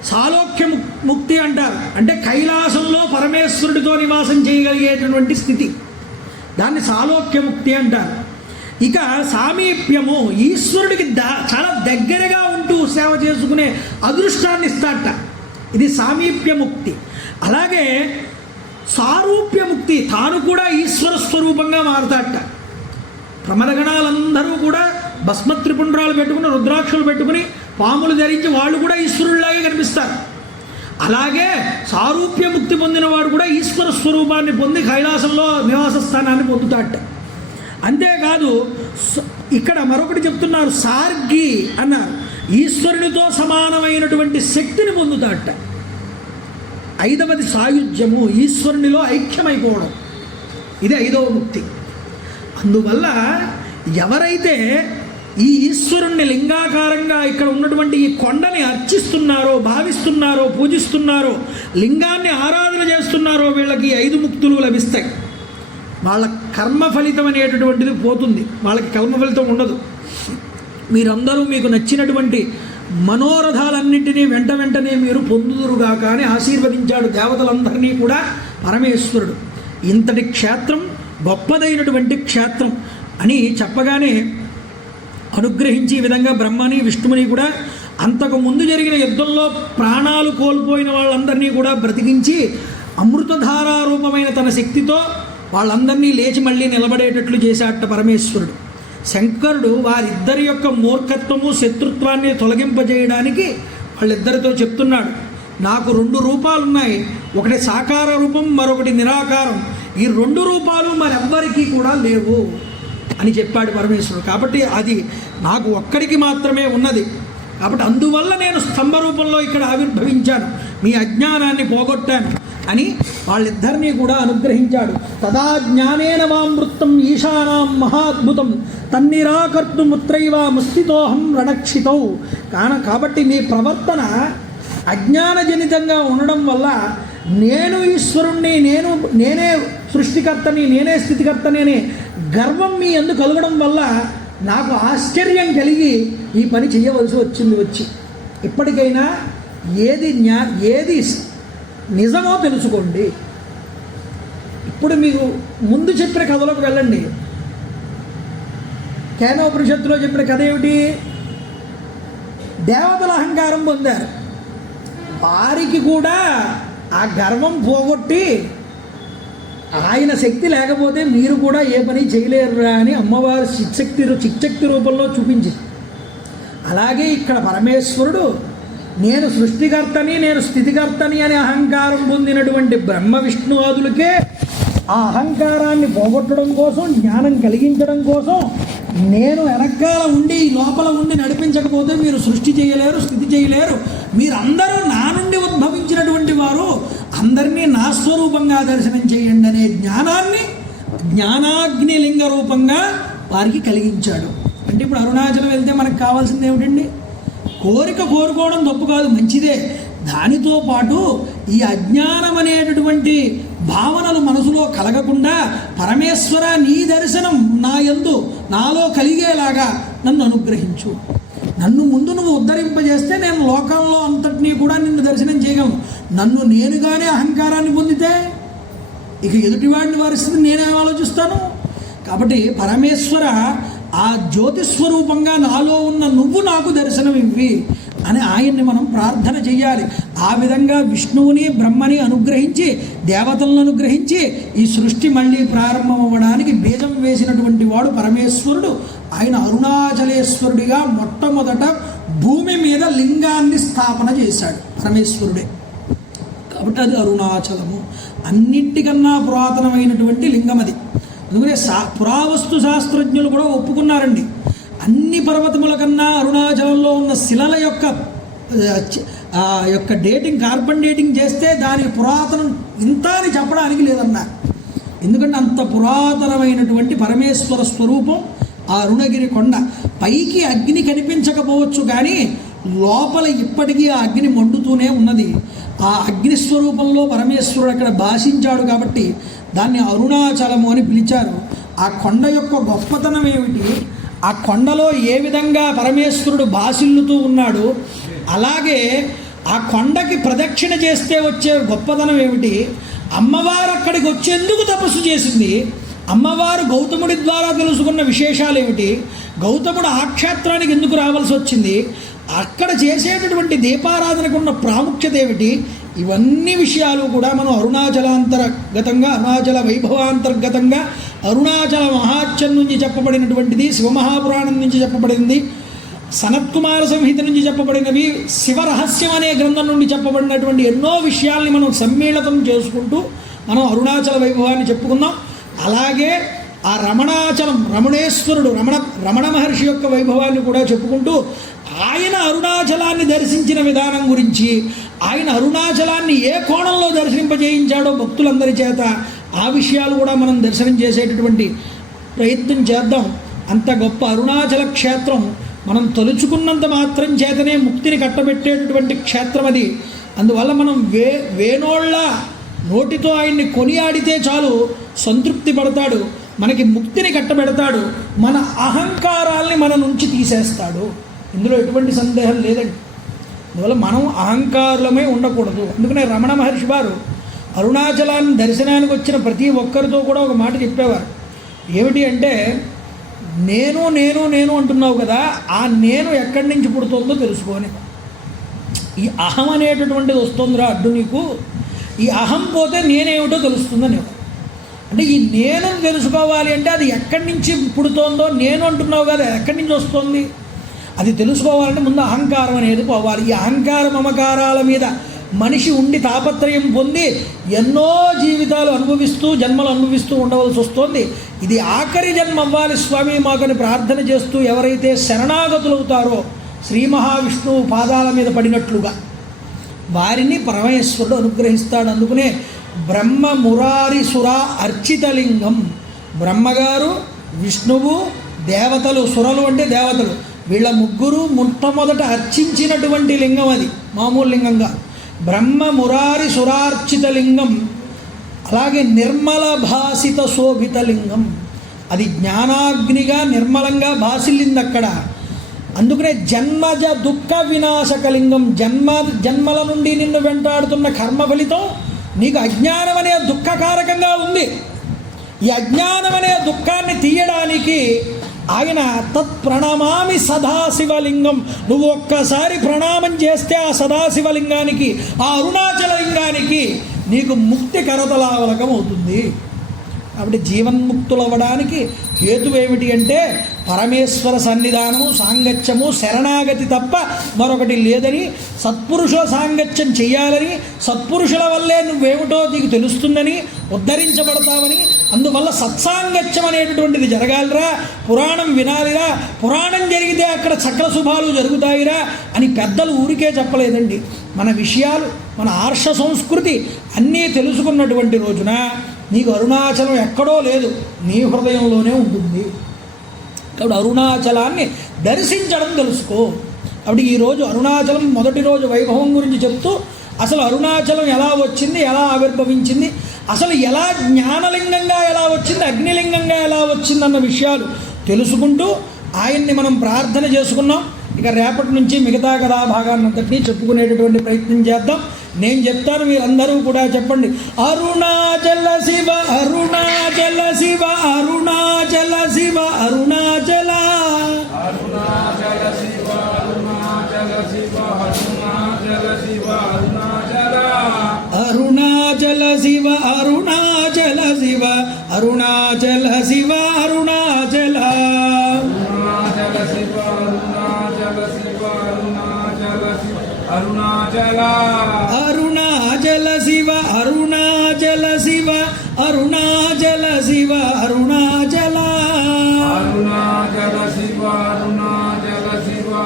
సాలోక్య ముక్తి అంటారు, అంటే కైలాసంలో పరమేశ్వరుడితో నివాసం చేయగలిగేటటువంటి స్థితి, దాన్ని సాలోక్య ముక్తి అంటారు. ఇక సామీప్యము, ఈశ్వరుడికి చాలా దగ్గరగా ఉంటూ సేవ చేసుకునే అదృష్టాన్ని ఇస్తాట, ఇది సామీప్య ముక్తి. అలాగే సారూప్య ముక్తి, తాను కూడా ఈశ్వర స్వరూపంగా మారుతాట. ప్రమదగణాలందరూ కూడా భస్మత్రిపుండ్రాలు పెట్టుకుని, రుద్రాక్షలు పెట్టుకుని పాములు ధరించి వాళ్ళు కూడా ఈశ్వరుడిలాగే కనిపిస్తారు. అలాగే సారూప్య ముక్తి పొందిన వాడు కూడా ఈశ్వర స్వరూపాన్ని పొంది కైలాసంలో నివాస స్థానాన్ని పొందుతాట. అంతేకాదు ఇక్కడ మరొకటి చెప్తున్నారు, సార్గి అన్నారు, ఈశ్వరునితో సమానమైనటువంటి శక్తిని పొందుతాట. 5వది సాయుధ్యము, ఈశ్వరునిలో ఐక్యమైపోవడం, ఇది 5వ ముక్తి. అందువల్ల ఎవరైతే ఈ ఈశ్వరుణ్ణి లింగాకారంగా ఇక్కడ ఉన్నటువంటి ఈ కొండని అర్చిస్తున్నారో, భావిస్తున్నారో, పూజిస్తున్నారో, లింగాన్ని ఆరాధన చేస్తున్నారో, వీళ్ళకి 5 ముక్తులు లభిస్తాయి. వాళ్ళ కర్మ ఫలితం అనేటటువంటిది పోతుంది, వాళ్ళకి కర్మ ఫలితం ఉండదు. మీరందరూ మీకు నచ్చినటువంటి మనోరథాలన్నింటినీ వెంటనే మీరు పొందుదురుగాక అని ఆశీర్వదించాడు దేవతలందరినీ కూడా పరమేశ్వరుడు. ఇంతటి క్షేత్రం గొప్పదైనటువంటి క్షేత్రం అని చెప్పగానే అనుగ్రహించి ఈ విధంగా బ్రహ్మని విష్ణువుని కూడా అంతకు ముందు జరిగిన యుద్ధంలో ప్రాణాలు కోల్పోయిన వాళ్ళందరినీ కూడా బ్రతికించి అమృతధారారూపమైన తన శక్తితో వాళ్ళందరినీ లేచి మళ్ళీ నిలబడేటట్లు చేశాట పరమేశ్వరుడు. శంకరుడు వారిద్దరి యొక్క మూర్ఖత్వము శత్రుత్వాన్ని తొలగింపజేయడానికి వాళ్ళిద్దరితో చెప్తున్నాడు, నాకు 2 రూపాలు ఉన్నాయి, ఒకటి సాకార రూపం, మరొకటి నిరాకారం. ఈ 2 రూపాలు మరెవ్వరికీ కూడా లేవు అని చెప్పాడు పరమేశ్వరుడు. కాబట్టి అది నాకు ఒక్కడికి మాత్రమే ఉన్నది. కాబట్టి అందువల్ల నేను స్తంభ రూపంలో ఇక్కడ ఆవిర్భవించాను, మీ అజ్ఞానాన్ని పోగొట్టాను అని వాళ్ళిద్దరినీ కూడా అనుగ్రహించాడు. తదా జ్ఞానేన వామృతం ఈశానాం మహాద్భుతం తన్నిరాకర్తుముత్రైవ ముస్థితోహం రణక్షితౌ. కాబట్టి మీ ప్రవర్తన అజ్ఞానజనితంగా ఉండడం వల్ల నేను ఈశ్వరుణ్ణి, నేనే సృష్టికర్తని, నేనే స్థితికర్తని అనే గర్వం మీ ఎందుకు కలగడం వల్ల నాకు ఆశ్చర్యం కలిగి ఈ పని చేయవలసి వచ్చి ఇప్పటికైనా ఏది నిజమో తెలుసుకోండి. ఇప్పుడు మీకు ముందు చెప్పిన కథలోకి వెళ్ళండి. కేనోపనిషత్తులో చెప్పిన కథ ఏమిటి? దేవతల అహంకారం పొందారు, వారికి కూడా ఆ గర్వం పోగొట్టి ఆయన శక్తి లేకపోతే మీరు కూడా ఏ పని చేయలేరురా అని అమ్మవారు చిక్శక్తి రూపంలో చూపించింది. అలాగే ఇక్కడ పరమేశ్వరుడు నేను సృష్టికర్తని, నేను స్థితికర్తని అనే అహంకారం పొందినటువంటి బ్రహ్మ విష్ణువాదులకే ఆ అహంకారాన్ని పోగొట్టడం కోసం, జ్ఞానం కలిగించడం కోసం నేను వెనకాల ఉండి లోపల ఉండి నడిపించకపోతే మీరు సృష్టి చేయలేరు, స్థితి చేయలేరు, మీరందరూ నా నుండి ఉద్భవించినటువంటి వారు, అందరినీ నా స్వరూపంగా దర్శనం చేయండి అనే జ్ఞానాన్ని జ్ఞానాగ్నిలింగ రూపంగా వారికి కలిగించాడు. అంటే ఇప్పుడు అరుణాచలం వెళ్తే మనకు కావాల్సింది ఏమిటండి? కోరుకోవడం తప్పు కాదు, మంచిదే. దానితో పాటు ఈ అజ్ఞానం అనేటటువంటి భావనలు మనసులో కలగకుండా పరమేశ్వర నీ దర్శనం నా యందు నాలో కలిగేలాగా నన్ను అనుగ్రహించు, నన్ను ముందు నువ్వు ఉద్ధరింపజేస్తే నేను లోకంలో అంతటినీ కూడా నిన్ను దర్శనం చేయగలను. నన్ను నేనుగానే అహంకారాన్ని పొందితే ఇక ఎదుటివాడిని వారిస్తుంది నేనేం ఆలోచిస్తాను? కాబట్టి పరమేశ్వర ఆ జ్యోతిస్వరూపంగా నాలో ఉన్న నువ్వు నాకు దర్శనం ఇవ్వి అని ఆయన్ని మనం ప్రార్థన చెయ్యాలి. ఆ విధంగా విష్ణువుని బ్రహ్మని అనుగ్రహించి, దేవతలను అనుగ్రహించి ఈ సృష్టి మళ్ళీ ప్రారంభం అవ్వడానికి బీజం వేసినటువంటి వాడు పరమేశ్వరుడు. ఆయన అరుణాచలేశ్వరుడిగా మొట్టమొదట భూమి మీద లింగాన్ని స్థాపన చేశాడు పరమేశ్వరుడే. కాబట్టి అది అరుణాచలము, అన్నిటికన్నా పురాతనమైనటువంటి లింగం అది. అందుకనే పురావస్తు శాస్త్రజ్ఞులు కూడా ఒప్పుకున్నారండి, అన్ని పర్వతముల కన్నా అరుణాచలంలో ఉన్న శిలల యొక్క డేటింగ్, కార్బన్ డేటింగ్ చేస్తే దాని పురాతనం ఇంత అని చెప్పడానికి లేదన్నారు. ఎందుకంటే అంత పురాతనమైనటువంటి పరమేశ్వర స్వరూపం ఆ అరుణగిరి కొండ. పైకి అగ్ని కనిపించకపోవచ్చు కానీ లోపల ఇప్పటికీ ఆ అగ్ని మండుతూనే ఉన్నది. ఆ అగ్నిస్వరూపంలో పరమేశ్వరుడు అక్కడ భాషించాడు కాబట్టి దాన్ని అరుణాచలము అని పిలిచారు. ఆ కొండ యొక్క గొప్పతనం ఏమిటి, ఆ కొండలో ఏ విధంగా పరమేశ్వరుడు భాసిల్లుతూ ఉన్నాడు, అలాగే ఆ కొండకి ప్రదక్షిణ చేస్తే వచ్చే గొప్పతనం ఏమిటి, అమ్మవారు అక్కడికి వచ్చేందుకు తపస్సు చేసింది, అమ్మవారు గౌతముడి ద్వారా తెలుసుకున్న విశేషాలు ఏమిటి, గౌతముడు ఆ క్షేత్రానికి ఎందుకు రావాల్సి వచ్చింది, అక్కడ చేసేటటువంటి దీపారాధనకు ఉన్న ప్రాముఖ్యత ఏమిటి, ఇవన్నీ విషయాలు కూడా మనం అరుణాచలాంతర్గతంగా, అరుణాచల వైభవాంతర్గతంగా, అరుణాచల మహాత్యం నుంచి చెప్పబడినటువంటిది, శివమహాపురాణం నుంచి చెప్పబడింది, సనత్కుమార సంహిత నుంచి చెప్పబడినవి, శివరహస్యం అనే గ్రంథం నుండి చెప్పబడినటువంటి ఎన్నో విషయాల్ని మనం సమ్మేళనం చేసుకుంటూ మనం అరుణాచల వైభవాన్ని చెప్పుకుందాం. అలాగే ఆ రమణాచలం, రమణేశ్వరుడు, రమణ మహర్షి యొక్క వైభవాన్ని కూడా చెప్పుకుంటూ ఆయన అరుణాచలాన్ని దర్శించిన విధానం గురించి, ఆయన అరుణాచలాన్ని ఏ కోణంలో దర్శింపజేయించాడో భక్తులందరి చేత ఆ విషయాలు కూడా మనం దర్శనం చేసేటటువంటి ప్రయత్నం చేద్దాం. అంత గొప్ప అరుణాచల క్షేత్రం మనం తలుచుకున్నంత మాత్రం చేతనే ముక్తిని కట్టబెట్టేటటువంటి క్షేత్రం అది. అందువల్ల మనం వేనోళ్ళ నోటితో ఆయన్ని కొనియాడితే చాలు, సంతృప్తి పడతాడు, మనకి ముక్తిని కట్టబెడతాడు, మన అహంకారాల్ని మన నుంచి తీసేస్తాడు. ఇందులో ఎటువంటి సందేహం లేదండి. అందువల్ల మనం అహంకారులమే ఉండకూడదు. అందుకనే రమణ మహర్షి వారు అరుణాచలాన్ని దర్శనానికి వచ్చిన ప్రతి ఒక్కరితో కూడా ఒక మాట చెప్పేవారు. ఏమిటి అంటే, నేను నేను నేను అంటున్నావు కదా, ఆ నేను ఎక్కడి నుంచి పుడుతుందో తెలుసుకోని. ఈ అహం అనేటటువంటిది వస్తుందిరా అడ్డు నీకు, ఈ అహం పోతే నేనేమిటో తెలుస్తుందని. అంటే ఈ నేను తెలుసుకోవాలి అంటే అది ఎక్కడి నుంచి పుడుతోందో, నేను అంటున్నావు కదా ఎక్కడి నుంచి వస్తుంది అది తెలుసుకోవాలంటే ముందు అహంకారం అనేది పోవాలి. ఈ అహంకార మమకారాల మీద మనిషి ఉండి తాపత్రయం పొంది ఎన్నో జీవితాలు అనుభవిస్తూ, జన్మలు అనుభవిస్తూ ఉండవలసి వస్తుంది. ఇది ఆఖరి జన్మ అవ్వాలి స్వామి మాకని ప్రార్థన చేస్తూ ఎవరైతే శరణాగతులవుతారో శ్రీ మహావిష్ణువు పాదాల మీద పడినట్లుగా వారిని పరమేశ్వరుడు అనుగ్రహిస్తాడు. అందుకనే బ్రహ్మ మురారి సురా అర్చితలింగం, బ్రహ్మగారు, విష్ణువు, దేవతలు, సురలు అంటే దేవతలు, వీళ్ళ ముగ్గురు మొట్టమొదట అర్చించినటువంటి లింగం అది, మామూలు లింగంగా. బ్రహ్మ మురారి సురార్చిత లింగం, అలాగే నిర్మల భాసిత శోభిత లింగం, అది జ్ఞానాగ్నిగా నిర్మలంగా భాసిల్లింది అక్కడ. అందుకనే జన్మజ దుఃఖ వినాశకలింగం, జన్మల నుండి నిన్ను వెంటాడుతున్న కర్మ ఫలితం నీకు అజ్ఞానం అనే దుఃఖకారకంగా ఉంది. ఈ అజ్ఞానం అనే దుఃఖాన్ని తీయడానికి ఆయన తత్ప్రణమామి సదాశివలింగం, నువ్వు ఒక్కసారి ప్రణామం చేస్తే ఆ సదాశివలింగానికి, ఆ అరుణాచల లింగానికి నీకు ముక్తి కరతలావలకం అవుతుంది. కాబట్టి జీవన్ముక్తులు అవ్వడానికి హేతు ఏమిటి అంటే పరమేశ్వర సన్నిధానము, సాంగత్యము, శరణాగతి తప్ప మరొకటి లేదని, సత్పురుషుల సాంగత్యం చెయ్యాలని, సత్పురుషుల వల్లే నువ్వేమిటో నీకు తెలుస్తుందని, ఉద్ధరించబడతావని, అందువల్ల సత్సాంగత్యం అనేటటువంటిది జరగాలిరా, పురాణం వినాలిరా, పురాణం జరిగితే అక్కడ సకల శుభాలు జరుగుతాయిరా అని పెద్దలు ఊరికే చెప్పలేదండి. మన విషయాలు, మన ఆర్ష సంస్కృతి అన్నీ తెలుసుకున్నటువంటి రోజున నీకు అరుణాచలం ఎక్కడో లేదు, నీ హృదయంలోనే ఉంటుంది. కాబట్టి అరుణాచలాన్ని దర్శించడం తెలుసుకో. కాబట్టి ఈరోజు అరుణాచలం మొదటి రోజు వైభవం గురించి చెప్తూ అసలు అరుణాచలం ఎలా వచ్చింది, ఎలా ఆవిర్భవించింది, అసలు ఎలా జ్ఞానలింగంగా ఎలా వచ్చింది, అగ్నిలింగంగా ఎలా వచ్చిందన్న విషయాలు తెలుసుకుంటూ ఆయన్ని మనం ప్రార్థన చేసుకున్నాం. ఇక రేపటి నుంచి మిగతా కథా భాగాన్నంతటినీ చెప్పుకునేటటువంటి ప్రయత్నం చేద్దాం. నేను చెప్తాను, మీరందరూ కూడా చెప్పండి. అరుణాచల శివ అరుణాచల శివ అరుణాచల శివ అరుణాచల అరుణాచల శివ అరుణాచల శివ అరుణాచల శివ అరుణాచల అరుణాచల శివ అరుణాచల శివ అరుణాచల శివ అరుణాచల అరుణాచల శివ అరుణాచల శివ అరుణాచల శివ అరుణాచల అరుణాచల శివ అరుణాచల శివ అరుణాచల శివ అరుణాచల అరుణాచల శివ అరుణాచల శివ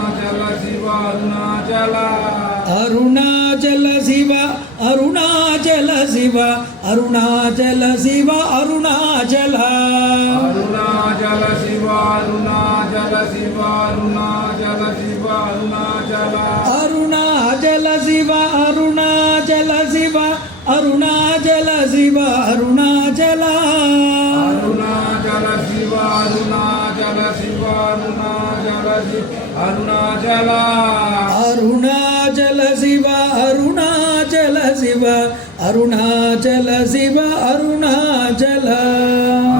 అరుణాచల శివ అరుణాచల అరుణాచల శివ అరుణాచల శివ అరుణాచల శివ అరుణాచల అరుణాచల శివ అరుణాచల శివ అరుణాచల శివ అరుణాచల అరుణాచల శివ అరుణాచల శివ అరుణాచల శివ అరుణాచల అరుణాచల శివ అరుణాచల శివ అరుణాచల శివ అరుణాచల అరుణాచల శివ అరుణాచల శివ అరుణాచల శివ అరుణాచల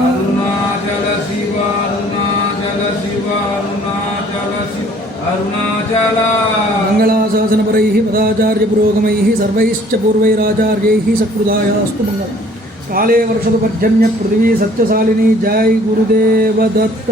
అరుణాచల శివ అరుణాచల శివ అరుణాచల శివ అరుణాచల మంగళాశాసనపరైః పదాచార్య పురోగమైః సర్వైశ్చ పూర్వైరాచార్యైః సకృదాయాస్తు మంగళం. కాలే వర్షతు పర్జన్య పృథివీ సత్యశాలిని. జై గురుదేవ దత్త.